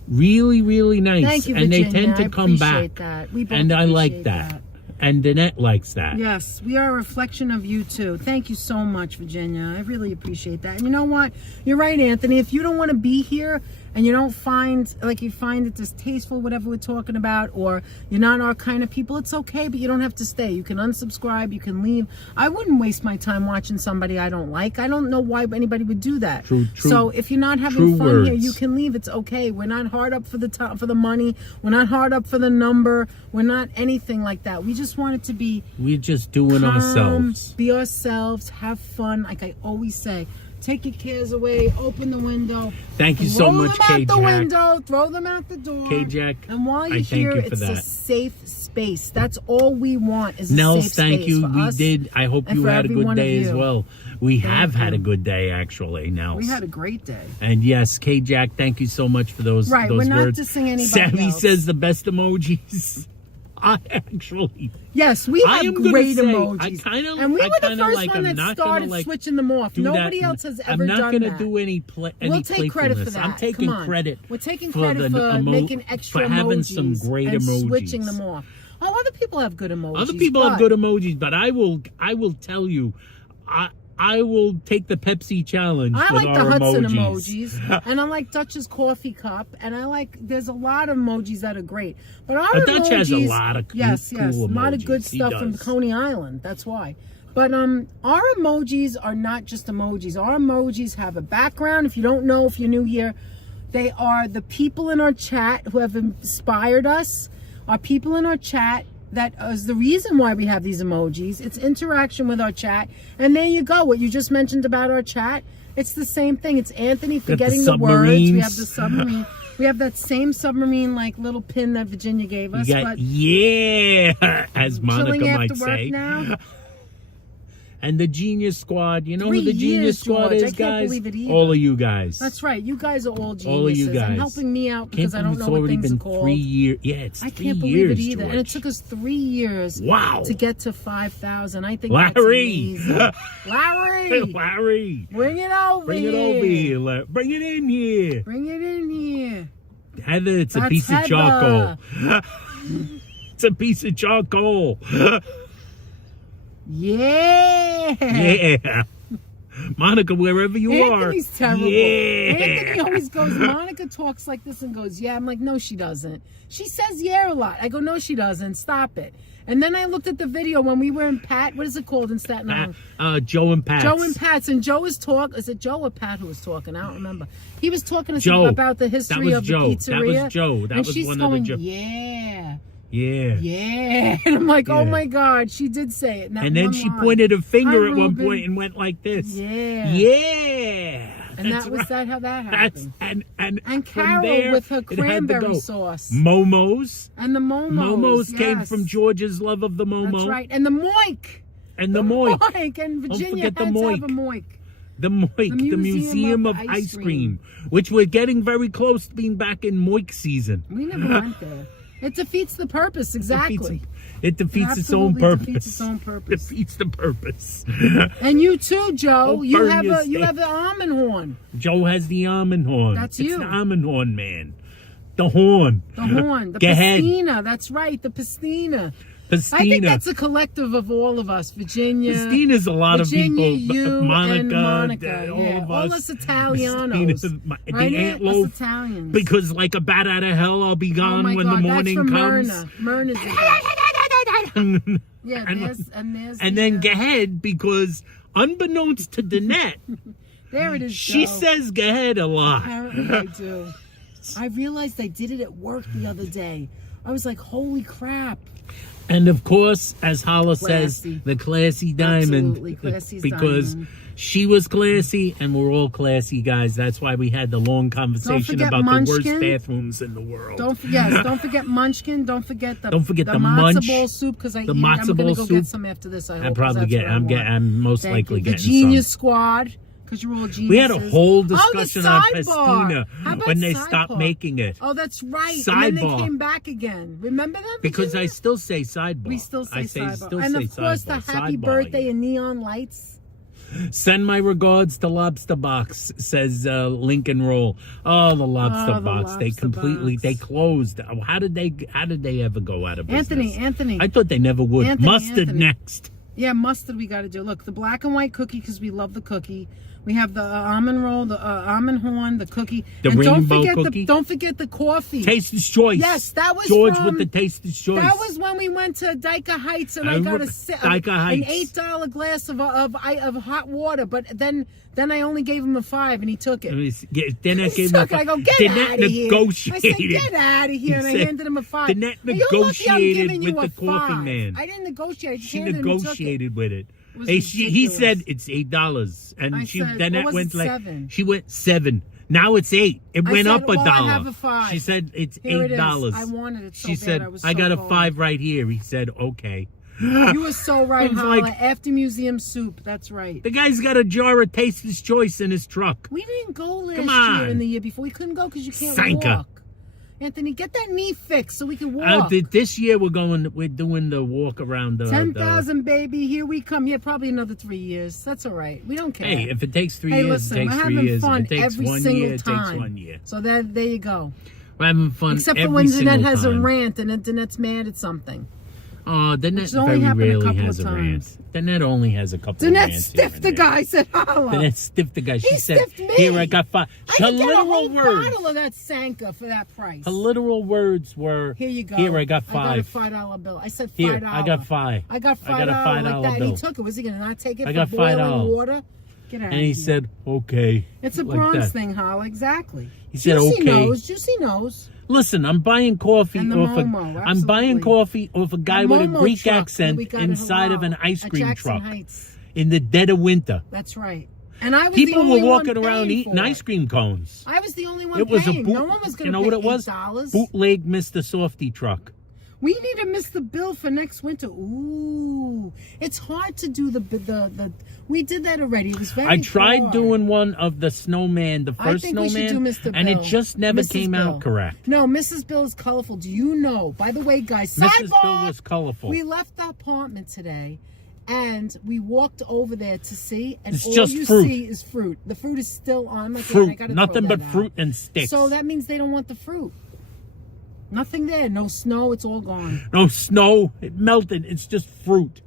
really, really nice, Thank you, and they Virginia. tend to I come back. appreciate that. We both And I like appreciate that. And Danette likes that. Yes, we are a reflection of you too. Thank you so much, Virginia. I really appreciate that. And you know what? You're right, Anthony. If you don't want to be here and you don't find, like you find it distasteful, whatever we're talking about, or you're not our kind of people, it's okay, but you don't have to stay. You can unsubscribe, you can leave. I wouldn't waste my time watching somebody I don't like. I don't know why anybody would do that. True, so if you're not having true fun words. here, you can leave. It's okay. We're not hard up for the money. We're not hard up for the number. We're not anything like that. We just want it to be We're just doing calm, ourselves. be ourselves, have fun. Like I always say, take your cares away, open the window. Thank you so much, Throw them out the K-Jack. window, throw them out the door. K-Jack, And while you're I thank here, you for it's a that. safe space. That's all we want is a Nels, safe thank space you. for We us did. I hope and you for had a every good one of day as you. well. We have had you. a good day, actually, Nels. We had a great day. And yes, K-Jack, thank you so much for those Right, those we're not words. dissing anybody Sammy else. says the best emojis. I actually... Yes, we I have am gonna great say, emojis. And we were the kinda first like, one I'm that not gonna, started like, switching them off. do Nobody that. else has ever I'm not done gonna that. do any We'll take credit for playfulness. that. I'm taking Come on. credit. We're taking for credit the for making extra for having emojis some great and emojis. switching them off. Oh, other people have good emojis. Other people have good emojis, but I will tell you, I will take the Pepsi challenge. I with like the our Hudson emojis. emojis, and I like Dutch's coffee cup, and I like. There's a lot of emojis that are great, but our But emojis. Dutch has a lot of yes, cool a lot of good emojis. He stuff from does. Coney Island. That's why. But our emojis are not just emojis. Our emojis have a background. If you don't know, if you're new here, they are the people in our chat who have inspired us. Our people in our chat. That is the reason why we have these emojis. It's interaction with our chat. And there you go. What you just mentioned about our chat, it's the same thing. It's Anthony forgetting the words. We have the submarine. We have that same submarine like little pin that Virginia gave us. You got, but yeah, as Monica chilling might after work say. now. And the Genius Squad. You know 3 who the Genius years, Squad George. is, I can't guys? believe it either. All of you guys. That's right. You guys are all geniuses. All of you guys. And helping me out because I don't It's know what already things been are called. 3 years. Yeah, it's I 3 can't believe years, it either. George. And it took us 3 years Wow. to get to 5,000. I think Larry. that's amazing. Larry. Larry. Bring it over Bring here. it over here. Bring it in here. Bring it in here. Heather, it's a That's piece Heather. of charcoal. It's a piece of charcoal. Yeah. Yeah. Monica, wherever you Anthony's are. terrible. Yeah. Anthony always goes, Monica talks like this and goes, yeah. I'm like, no, she doesn't. She says yeah a lot. I go, no, she doesn't. Stop it. And then I looked at the video when we were in Pat. What is it called in Staten Island? Joe and Pat. Joe and Pat's. And Joe was talking. Is it Joe or Pat who was talking? I don't remember. He was talking to Joe. us about the history of Joe. the pizzeria. That was Joe. That and was she's one going, of the Joe. yeah. Yeah. Yeah. And I'm like, oh Yeah. my God, she did say it. in that And then one she line. pointed a finger Hi, at one Ruben. point and went like this. Yeah. Yeah. And That's that was right. that how that That's happened. and And from Carol there, with her it had to cranberry go. sauce. Momos. And the momos. Momos came yes. from George's love of the momo. That's right. And the moik. And the moik. Moik. And Virginia had forget the to have moik. a moik. The Moik, the Museum of Ice Cream, which we're getting very close to being back in Moik season. We never went there. It defeats the purpose, exactly. It defeats its own absolutely purpose. defeats its own purpose. Defeats the purpose. And you too, Joe. Oh, You burn have your you steak. have the almond horn. Joe has the almond horn. That's It's you. the almond horn, man. The horn. The horn. The Go ahead. pastina. That's right. The pastina. Pastina. I think that's a collective of all of us. Virginia. Pastina's a lot Virginia, of people. you Monica, and Monica. all yeah. of All us. us Italianos. Pastina's the Right? antelope. Us Italians. Because like a bat out of hell, I'll be oh gone my when God, the morning that's from comes. Myrna. Myrna's a yeah, there's And then go ahead, because unbeknownst to Danette, there it is. she Joe. says go ahead a lot. Apparently I do. I realized I did it at work the other day. I was like, holy crap. And of course, as Holla says, Classy. the classy diamond. Absolutely, classy's because diamond. she was classy and we're all classy guys. That's why we had the long conversation forget about Munchkin. the worst bathrooms in the world. Don't forget Munchkin. Don't forget the the matzo munch, ball soup because I'm the gonna matzo go ball get soup. some after this. I I'm hope, 'cause probably that's getting. what I want. I'm most Thank likely you. The getting Genius some. Squad, because you're all geniuses. We had a whole the discussion on sidebar. Festina How about when they sidebar? stopped making it. Oh, that's right. And then they Sidebar. came back again. Remember that? Because I Virginia? still say sidebar. We still say sidebar. Still And say of course, sidebar. the happy Sidebar, birthday yeah. and neon lights. Send my regards to Lobster Box, says Lincoln Roll. Oh, the Lobster the Box. They Lobster completely Box. they closed. How did they ever go out of business? Anthony. I thought they never would. Anthony, Mustard Anthony. next. Yeah, mustard we got to do. Look, the black and white cookie because we love the cookie. We have the almond roll, the almond horn, the cookie. The and rainbow cookie? Don't forget the coffee. Taster's Choice. Yes, that was George from, with the Taster's Choice. That was when we went to Dyker Heights and I got an $8 glass of hot water. But then I only gave him a $5 and he took it. Then I gave him I go, get out of here. I said, get out of here. And I handed him a $5. Danette negotiated with the coffee man. I didn't negotiate. I just She handed him and took it. negotiated with it. was He said ridiculous. it's $8, and I said, then what it was went it, like 7? she went $7. Now it's $8. It I went said, up well, $1. I have a 5. She said it's Here it is. $8. I wanted it so she bad. said I was I so got a cold. 5 right here. He said okay. You were so right, It's Holla. like- After museum soup. That's right. The guy's got a jar of Taster's Choice in his truck. We didn't go last Come on. year and the year before. We couldn't go because you can't Sanka. walk. Anthony, get that knee fixed so we can walk. This year we're doing the walk around the 10,000, baby. Here we come. Yeah, probably another 3 years. That's all right. We don't care. Hey, if it takes 3 Hey, years, listen, it takes we're 3 having years. fun If it takes every 1 single year, it time. takes 1 year. So there you go. We're having fun. Except for every when single Danette has time. a rant and then Danette's mad at something. Oh, Danette Which only very happened a rarely couple has of a rant. times. Danette only has a couple of Danette rants. here stiffed and the there. guy. Said, holla. Danette stiffed the guy. She He said, stiffed me. "Here, I got 5." I could get a whole literal words. bottle of that Sanka for that price. Her literal words were, Here you go. Here, I got I got a 5. $5 bill. I said $5. Here, I got 5. I got $5 I got a $5 like that. And bill. he took it. Was he going to not take it I for got boiling $5. water? Get out And he of here. said, "Okay." It's a like Bronx that. thing, Holla. Exactly. He said, Juicy "Okay." Juicy nose. Listen, I'm buying coffee And the off Momo, I'm buying absolutely. coffee off a guy The with a Momo Greek truck that accent we got in inside of an Hawaii ice at cream Jackson truck Heights. in the dead of winter. That's right. And I was People the were only walking one around paying eating for it. ice cream cones. I was the only one It was a paying. boot. No one was going You to know pay what it was? $8. Bootleg Mr. Softy truck. We need to miss the bill for next winter. Ooh, it's hard to do the. We did that already. It was very. I tried hard. doing one of the snowman, the I first think we should snowman, do Mr. and Bill. it just never Mrs. came Bill. out correct. No, Mrs. Bill is colorful. Do you know? By the way, guys, Mrs. sidebar, Bill was colorful. We left the apartment today, and we walked over there to see, and It's all just you fruit. see is fruit. The fruit is still on. Like, I Fruit, gotta nothing throw but that fruit out. and sticks. So that means they don't want the fruit. Nothing there. No snow. It's all gone. No snow, it melted. It's just fruit.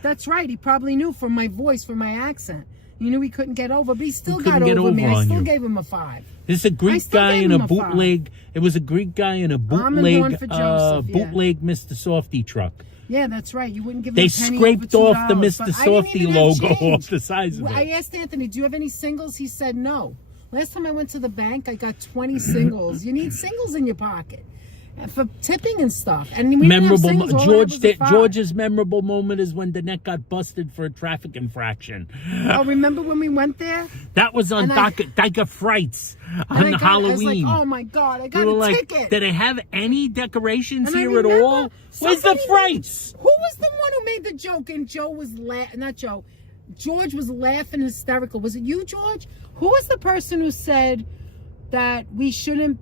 That's right. He probably knew from my voice, from my accent. He knew he couldn't get over, but he still got couldn't get over me. over I on still you. gave him a 5. There's a I Greek still guy gave in a him a 5. bootleg. It was a Greek guy in a Almond bootleg, horn for Joseph, yeah. bootleg Mr. Softy truck. Yeah, that's right. You wouldn't give him They a penny scraped over off the $2, Mr. but I didn't Softy even have logo change. off the sides of I it. asked Anthony, do you have any singles? He said no. Last time I went to the bank, I got 20 singles. You need singles in your pocket for tipping and stuff. And we didn't have Memorable singles. All I had was a 5. George's memorable moment is when Danette got busted for a traffic infraction. Oh, remember when we went there? That was on And I- Dyker Frights And on I was Halloween. like, oh my God, I We got were a like, ticket. did they have any decorations And I here at remember all? Where's the somebody Frights? Who was the one who made the joke and Joe was not Joe, George was laughing hysterical. Was it you, George? Who was the person who said that we shouldn't,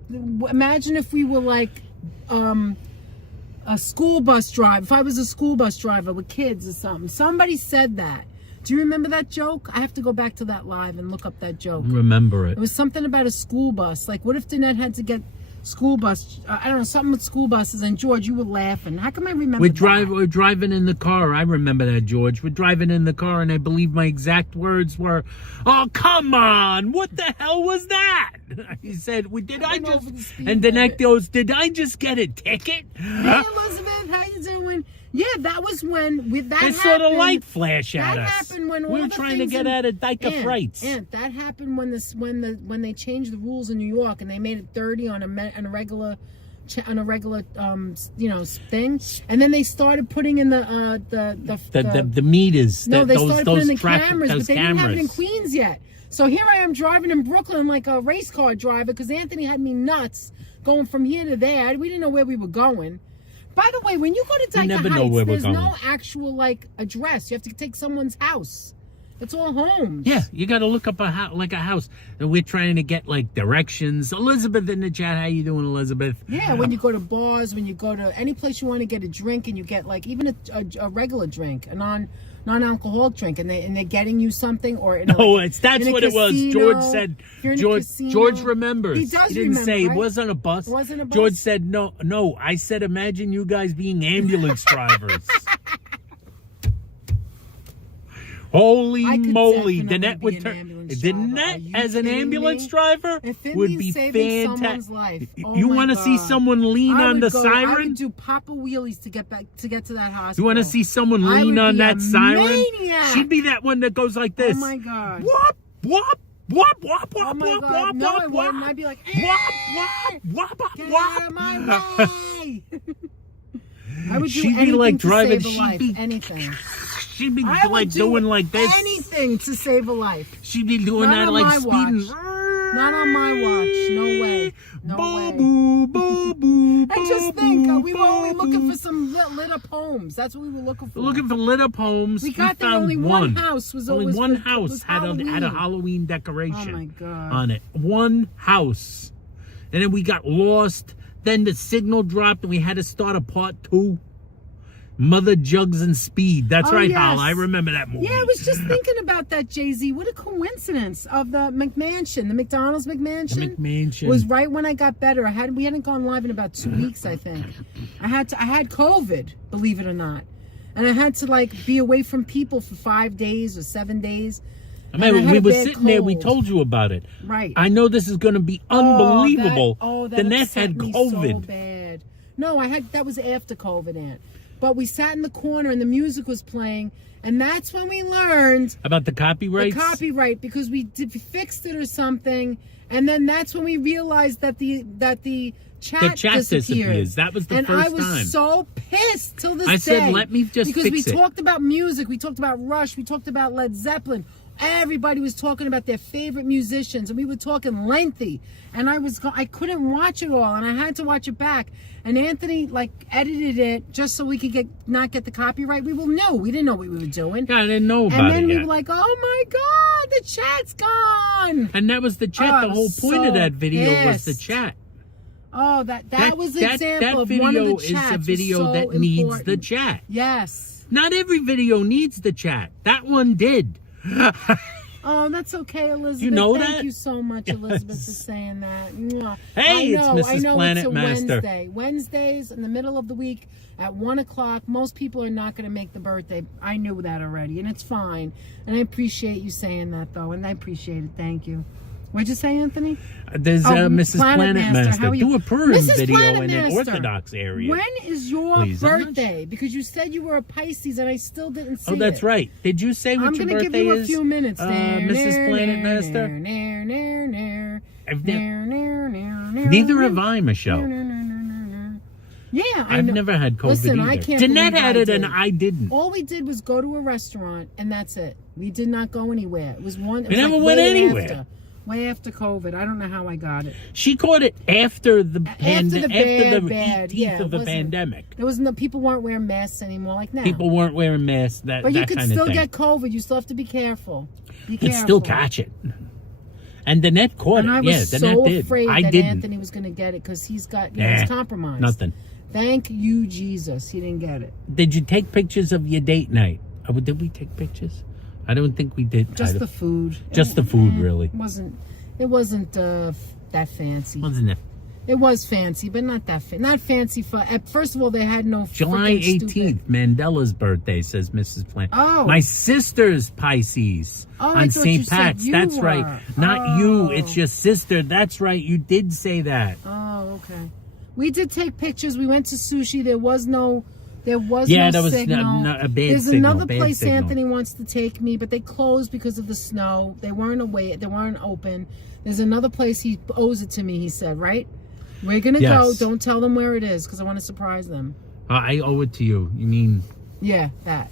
imagine if we were like a school bus driver, if I was a school bus driver with kids or something. Somebody said that. Do you remember that joke? I have to go back to that live and look up that joke. Remember It it. was something about a school bus. Like, what if Danette had to get school bus? I don't know, something with school buses. And George, you were laughing. How come I remember We're driving in the car. I remember that, George. We're driving in the car, and I believe my exact words were, "Oh, come on! What the hell was that?" He said, "Did I don't know just?" if it's the And speed Danette limit. goes, "Did I just get a ticket?" Hey, Elizabeth, how you doing? Yeah, that was when that I happened. saw the light flash at That us. happened when all we were the trying to things get in- out of Dyker Frights. And that happened when they changed the rules in New York and they made it 30 on a regular on a regular thing, and then they started putting in the meters. No, they started putting in the traffic, cameras, but those they didn't have it in cameras. Queens yet. So here I am driving in Brooklyn like a race car driver because Anthony had me nuts going from here to there. We didn't know where we were going. By the way, when you go to Dyker never know Heights, where we're there's no going. actual like address. You have to take someone's house. It's all homes. Yeah, you got to look up a house. And we're trying to get like directions. Elizabeth in the chat, how you doing, Elizabeth? Yeah, when you go to bars, when you go to any place you want to get a drink, and you get like even a regular drink, a non-alcoholic drink, and they're getting you something, or in a, No, like, that's in a what it was. casino, George said. if you're in a casino- George remembers. He does didn't remember, say right? it wasn't a bus. It wasn't a bus? George said no. I said imagine you guys being ambulance drivers. Holy I could moly! definitely Danette be would an turn. ambulance Danette driver. Are you as an kidding ambulance me? driver If it would means be saving someone's fantastic. life, oh You my want to see God. someone lean I on would the go- I siren? would do Papa wheelies to get to that hospital. You want to see someone I lean would on be that a siren? maniac. She'd be that one that goes like Oh this. my God. Whoop, whoop, whoop, whoop, Oh whoop, my whoop, God. whoop, No, I whoop, wouldn't. whoop. I'd be like, Whoop, whoop, whoop, get whoop. out of my way. I would do She'd be anything like to driving. save a She'd life. be. Anything. She'd be I would like do doing like this. anything to save a life. She'd be doing Not that on like my speeding. watch. Not on my watch. No way. No way. Boo, boo, boo, And just think, boo, we were only boo, looking boo. for some lit up homes. That's what we were looking for. Looking for lit up homes. We got there. found Only one house was only always one was house had a Halloween. Halloween decoration Oh my God. on it. One house, and then we got lost. Then the signal dropped, and we had to start a part 2. Mother Jugs and Speed. That's Oh, right, yes. Hal. I remember that movie. Yeah, I was just thinking about that, Jay-Z. What a coincidence of the McMansion, the McDonald's McMansion. The McMansion. Was right when I got better. We hadn't gone live in about 2 weeks, I think. I had COVID, believe it or not. And I had to like be away from people for 5 days or 7 days. I And I mean, had we a were bad sitting there. We cold. told you about it. Right. I know this is going to be unbelievable. That Danette upset had me COVID. so bad. No, that was after COVID, Aunt. But we sat in the corner and the music was playing, and that's when we learned About the copyrights? the copyright because we fixed it or something, and then that's when we realized that the chat disappears. That was the and first I was time. so pissed till this I day. said, let me just because fix we it. talked about music, we talked about Rush, we talked about Led Zeppelin. Everybody was talking about their favorite musicians, and we were talking lengthy. And I couldn't watch it all, and I had to watch it back. And Anthony like edited it just so we could not get the copyright. We didn't know what we were doing. Yeah, I didn't know about And then it we yet. were like, oh my God, the chat's gone. And that was the chat. Oh, I The whole was point of so that video was the pissed. chat. Oh, that was an example of video one of the is chats a was video so that needs important. the chat. Yes. Not every video needs the chat. That one did. Oh, that's okay, Elizabeth. You know Thank that? you so much, Elizabeth, for Yes. saying that. Mwah. Hey, it's I Mrs. know Planet it's a Master. Wednesday. Wednesdays in the middle of the week at 1 o'clock. Most people are not going to make the birthday. I knew that already, and it's fine. And I appreciate you saying that, though, and I appreciate it. Thank you. What'd you say, Anthony? There's Mrs. Planet Master. How are you? Do a Purim Mrs. video Planet in an Master, Orthodox area. When is your Please, I'm not birthday? Because you said you were a Pisces, and I still didn't see it. Oh, that's right. Did you say what I'm your gonna birthday give you a is? few minutes. Mrs. Planet Master? I've Neither have I, Michelle. Yeah, I I've know. never had COVID Listen, either. I can't Danette believe had I it and did. I didn't. All we did was go to a restaurant, and that's it. We did not go anywhere. It was one. It We was never like went way anywhere. Way after COVID. I don't know how I got it. She caught it after the After the bad, teeth yeah, of the it wasn't- pandemic. There was no people weren't wearing masks anymore like now. People weren't wearing masks. That but you that could kind still of thing. get COVID. You still have to be careful. Be You could careful. still catch it. And Danette caught And it. I Yeah, was Danette so did. afraid I that didn't. Anthony was going to get it because he's Nah, compromised. Nothing. Thank you, Jesus. He didn't get it. Did you take pictures of your date night? Oh, did we take pictures? I don't think we did. Just the food. Just the food, really. It wasn't that fancy. Wasn't it? It was fancy, but not that not fancy for. First of all, they had no July freaking 18th, stupid- Mandela's birthday, says Mrs. Plant. Oh. My sister's Pisces Oh, I on thought you St. said Pat's. you That's were. right. Not you. Oh. It's your sister. That's right. You did say that. Oh, okay. We did take pictures. We went to sushi. There was no Yeah, no there was signal. not a bad There's signal, another bad place signal. Anthony wants to take me, but they closed because of the snow. They weren't open. There's another place he owes it to me, he said, right? We're gonna Yes. go. Don't tell them where it is because I want to surprise them. I owe it to you. You mean? Yeah, that.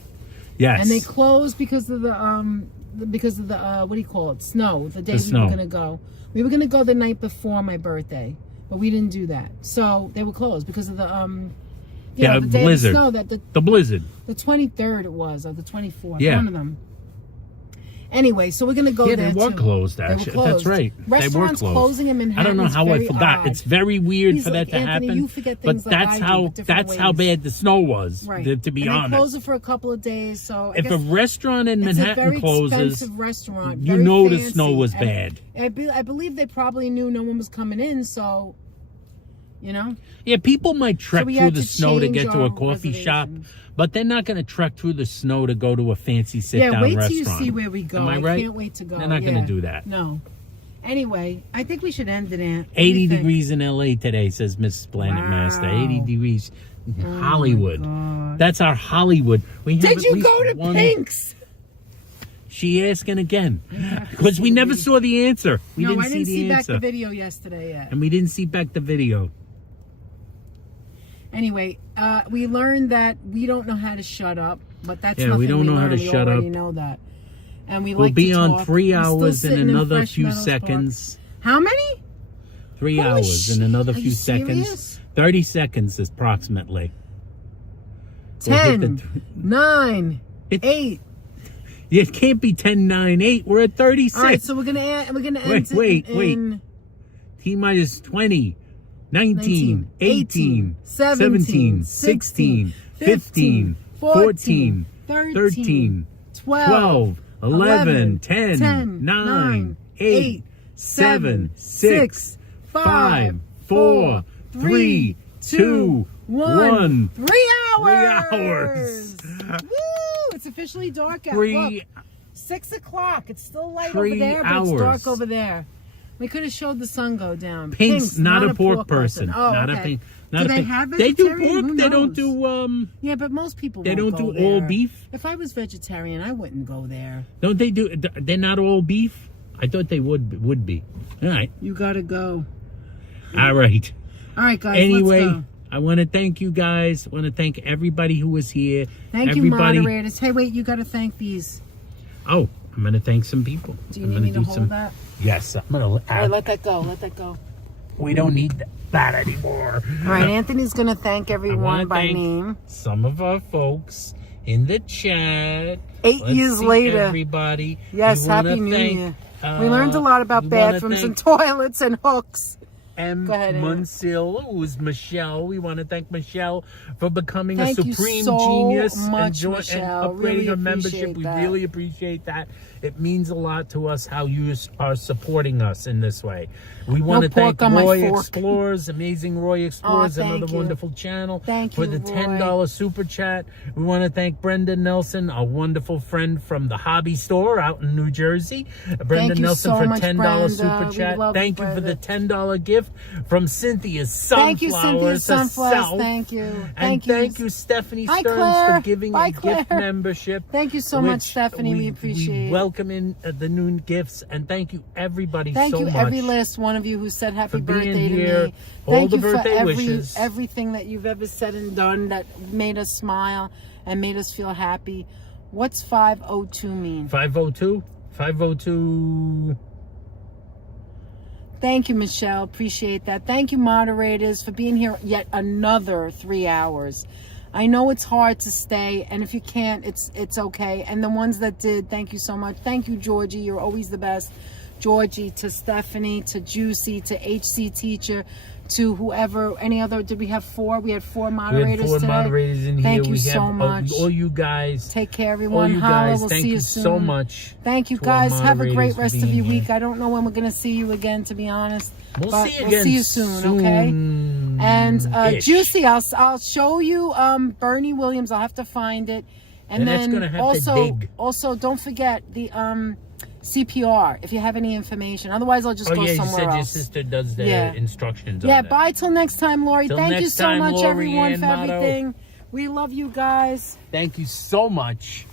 Yes. And they closed because of the what do you call it? Snow. The day we snow. were gonna go. We were gonna go the night before my birthday, but we didn't do that. So they were closed because of the Yeah, the day blizzard. of the snow. The blizzard. The 23rd it was, or the 24th. Yeah. One of them. Anyway, so we're gonna go Yeah, there they were too. closed, They were actually. closed. That's right. Restaurants they were closed. closing in Manhattan. I don't know is how I very forgot. odd. It's very weird He's for like, that to Anthony, happen. you forget but things like that's I do, how but different that's how ways. bad the snow was. Right. To be and honest, they closed it for a couple of days. So I if guess a restaurant in it's a Manhattan very closes, expensive restaurant. you very know the fancy, snow was and bad. I believe they probably knew no one was coming in, so you know. Yeah, people might trek we through had the to snow to change get to a our coffee shop, reservations. but they're not going to trek through the snow to go to a fancy sit-down Yeah, wait restaurant. till you see where we go. Am I I right? can't wait to go. They're not going to do that. No. Anyway, I think we should end it, Aunt. What do 80 you think? degrees in LA today, says Mrs. Planet Wow. Master. 80 degrees in Hollywood. God. That's our Hollywood. We have Did at you least go to one... Pink's? She asking again. Because we never saw the answer. We No, didn't I didn't see see the back answer. the video yesterday yet. And we didn't see back the video. Anyway, we learned that we don't know how to shut up, but that's Yeah, nothing we don't know how learned. to We shut already up. know that. And we We'll like be to on talk. 3 We're still hours in sitting in another Fresh few Meadows Park. seconds. How many? 3 Holy hours in another are few you seconds. serious? 30 seconds approximately. We'll hit 10, 9, It- 8. It can't be 10, 9, 8. We're at 36. All right, so we're gonna end Wait, it wait. in T minus 20, 19, 19, 18, 17, 16, 15, 14, 13, 12, 11, 10, 9, 8, 7, 6, 5, 4, 3, 2, 1. 3 hours. 3 hours. Woo! It's officially dark out. 3 Look, 6 o'clock. It's still light 3 over there, but hours. it's dark over there. We could have showed the sun go down. Pink's not a pork person. Oh, Not okay. a pink. Do Not a they pink. have They do vegetarian? pork. Who They don't knows? do Yeah, but most people They won't don't go do all there. beef. If I was vegetarian, I wouldn't go there. Don't they do? They're not all beef. I thought they would be. All right. You gotta go. All right. All right, guys. Anyway, let's go. I want to thank you guys. I want to thank everybody who was here. Thank you, everybody. moderators. Hey, wait, you gotta thank these. Oh, I'm going to thank some people. Do you I'm need gonna me to do hold some. that? Yes, I'm going All to. right, let that go. Let that go. We don't need that anymore. All right, Anthony's gonna thank everyone wanna by thank name. Some of our folks in the chat. 8 Let's years see later. Everybody. Yes, We wanna Happy New thank, Year. We learned a lot about we wanna bathrooms and thank toilets and hooks. M. Go ahead, Ann. Munsil, who's Michelle. We want to thank Michelle for becoming Thank a you supreme so genius much, and Michelle. upgrading Really her membership. appreciate We that. really appreciate that. It means a lot to us how you are supporting us in this way. We want to thank pork on my Roy fork. Explorers, Amazing Roy Explorers, thank another you. wonderful channel. Thank for you, the Roy. $10 super chat. We want to thank Brenda Nelson, a wonderful friend from the hobby store out in New Jersey. Brenda you Nelson so for much, $10 Brenda. super We chat. love you, Thank you for Brenda. the $10 gift from Cynthia's Sunflowers. Thank you, Cynthia Sunflowers. herself. Thank you. And thank you, Stephanie Hi, Stearns, Claire. for giving Bye, a gift Claire. membership. Thank you so much, which Stephanie. We appreciate We it. welcome in the new gifts, and thank you everybody Thank so you, much. every last one of you who said happy for being birthday to here. me. All Thank the you for birthday wishes. everything that you've ever said and done that made us smile and made us feel happy. What's 502 mean? 502? 502. Thank you, Michelle. Appreciate that. Thank you, moderators, for being here yet another 3 hours. I know it's hard to stay, and if you can't, it's okay. And the ones that did, thank you so much. Thank you, Georgie. You're always the best. Georgie, to Stephanie, to Juicy, to HC Teacher, to whoever, any other, did we have 4? We had 4 moderators We had 4 today. moderators in here. Thank you we so have much. all you guys. Take care, All everyone. you Holla, guys, we'll thank see you you soon. so much. Thank you, to our guys. Have a moderators great for rest of being your here. week. I don't know when we're going to see you again, to be honest. We'll but see you we'll again see you soon, okay? And soon-ish. Juicy, I'll show you Bernie Williams. I'll have to find it. And that's then gonna have to dig. also don't forget the CPR if you have any information. Otherwise, I'll just go you somewhere said your else. sister does the Yeah. instructions on Yeah, that. bye till next time, Lori. Till Thank you next so time, much, Lori everyone, and for Meadow. everything. We love you guys. Thank you so much.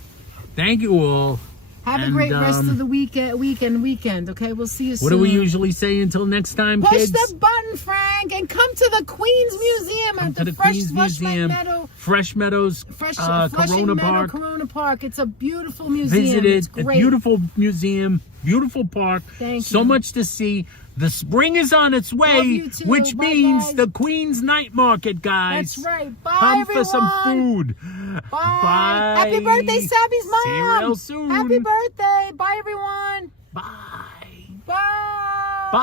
Thank you all. Have a And, great rest of the weekend. Okay, we'll see you soon. What do we usually say until next time, Push kids? the button, Frank, and come to the Queens Museum Come at to the the Queens Museum, Meadow. Fresh Meadows, Flushing Corona Meadow, Park. Corona Park. It's a beautiful museum. Visited It's a great. beautiful museum, beautiful park. Thank so you. much to see. The spring is on its way, Love you too. which Bye, means guys. the Queens Night Market, guys. That's right. Bye, Come everyone. for some food. Bye. Bye. Happy birthday, Savvy's mom. See you real soon. Happy birthday. Bye, everyone. Bye. Bye. Bye.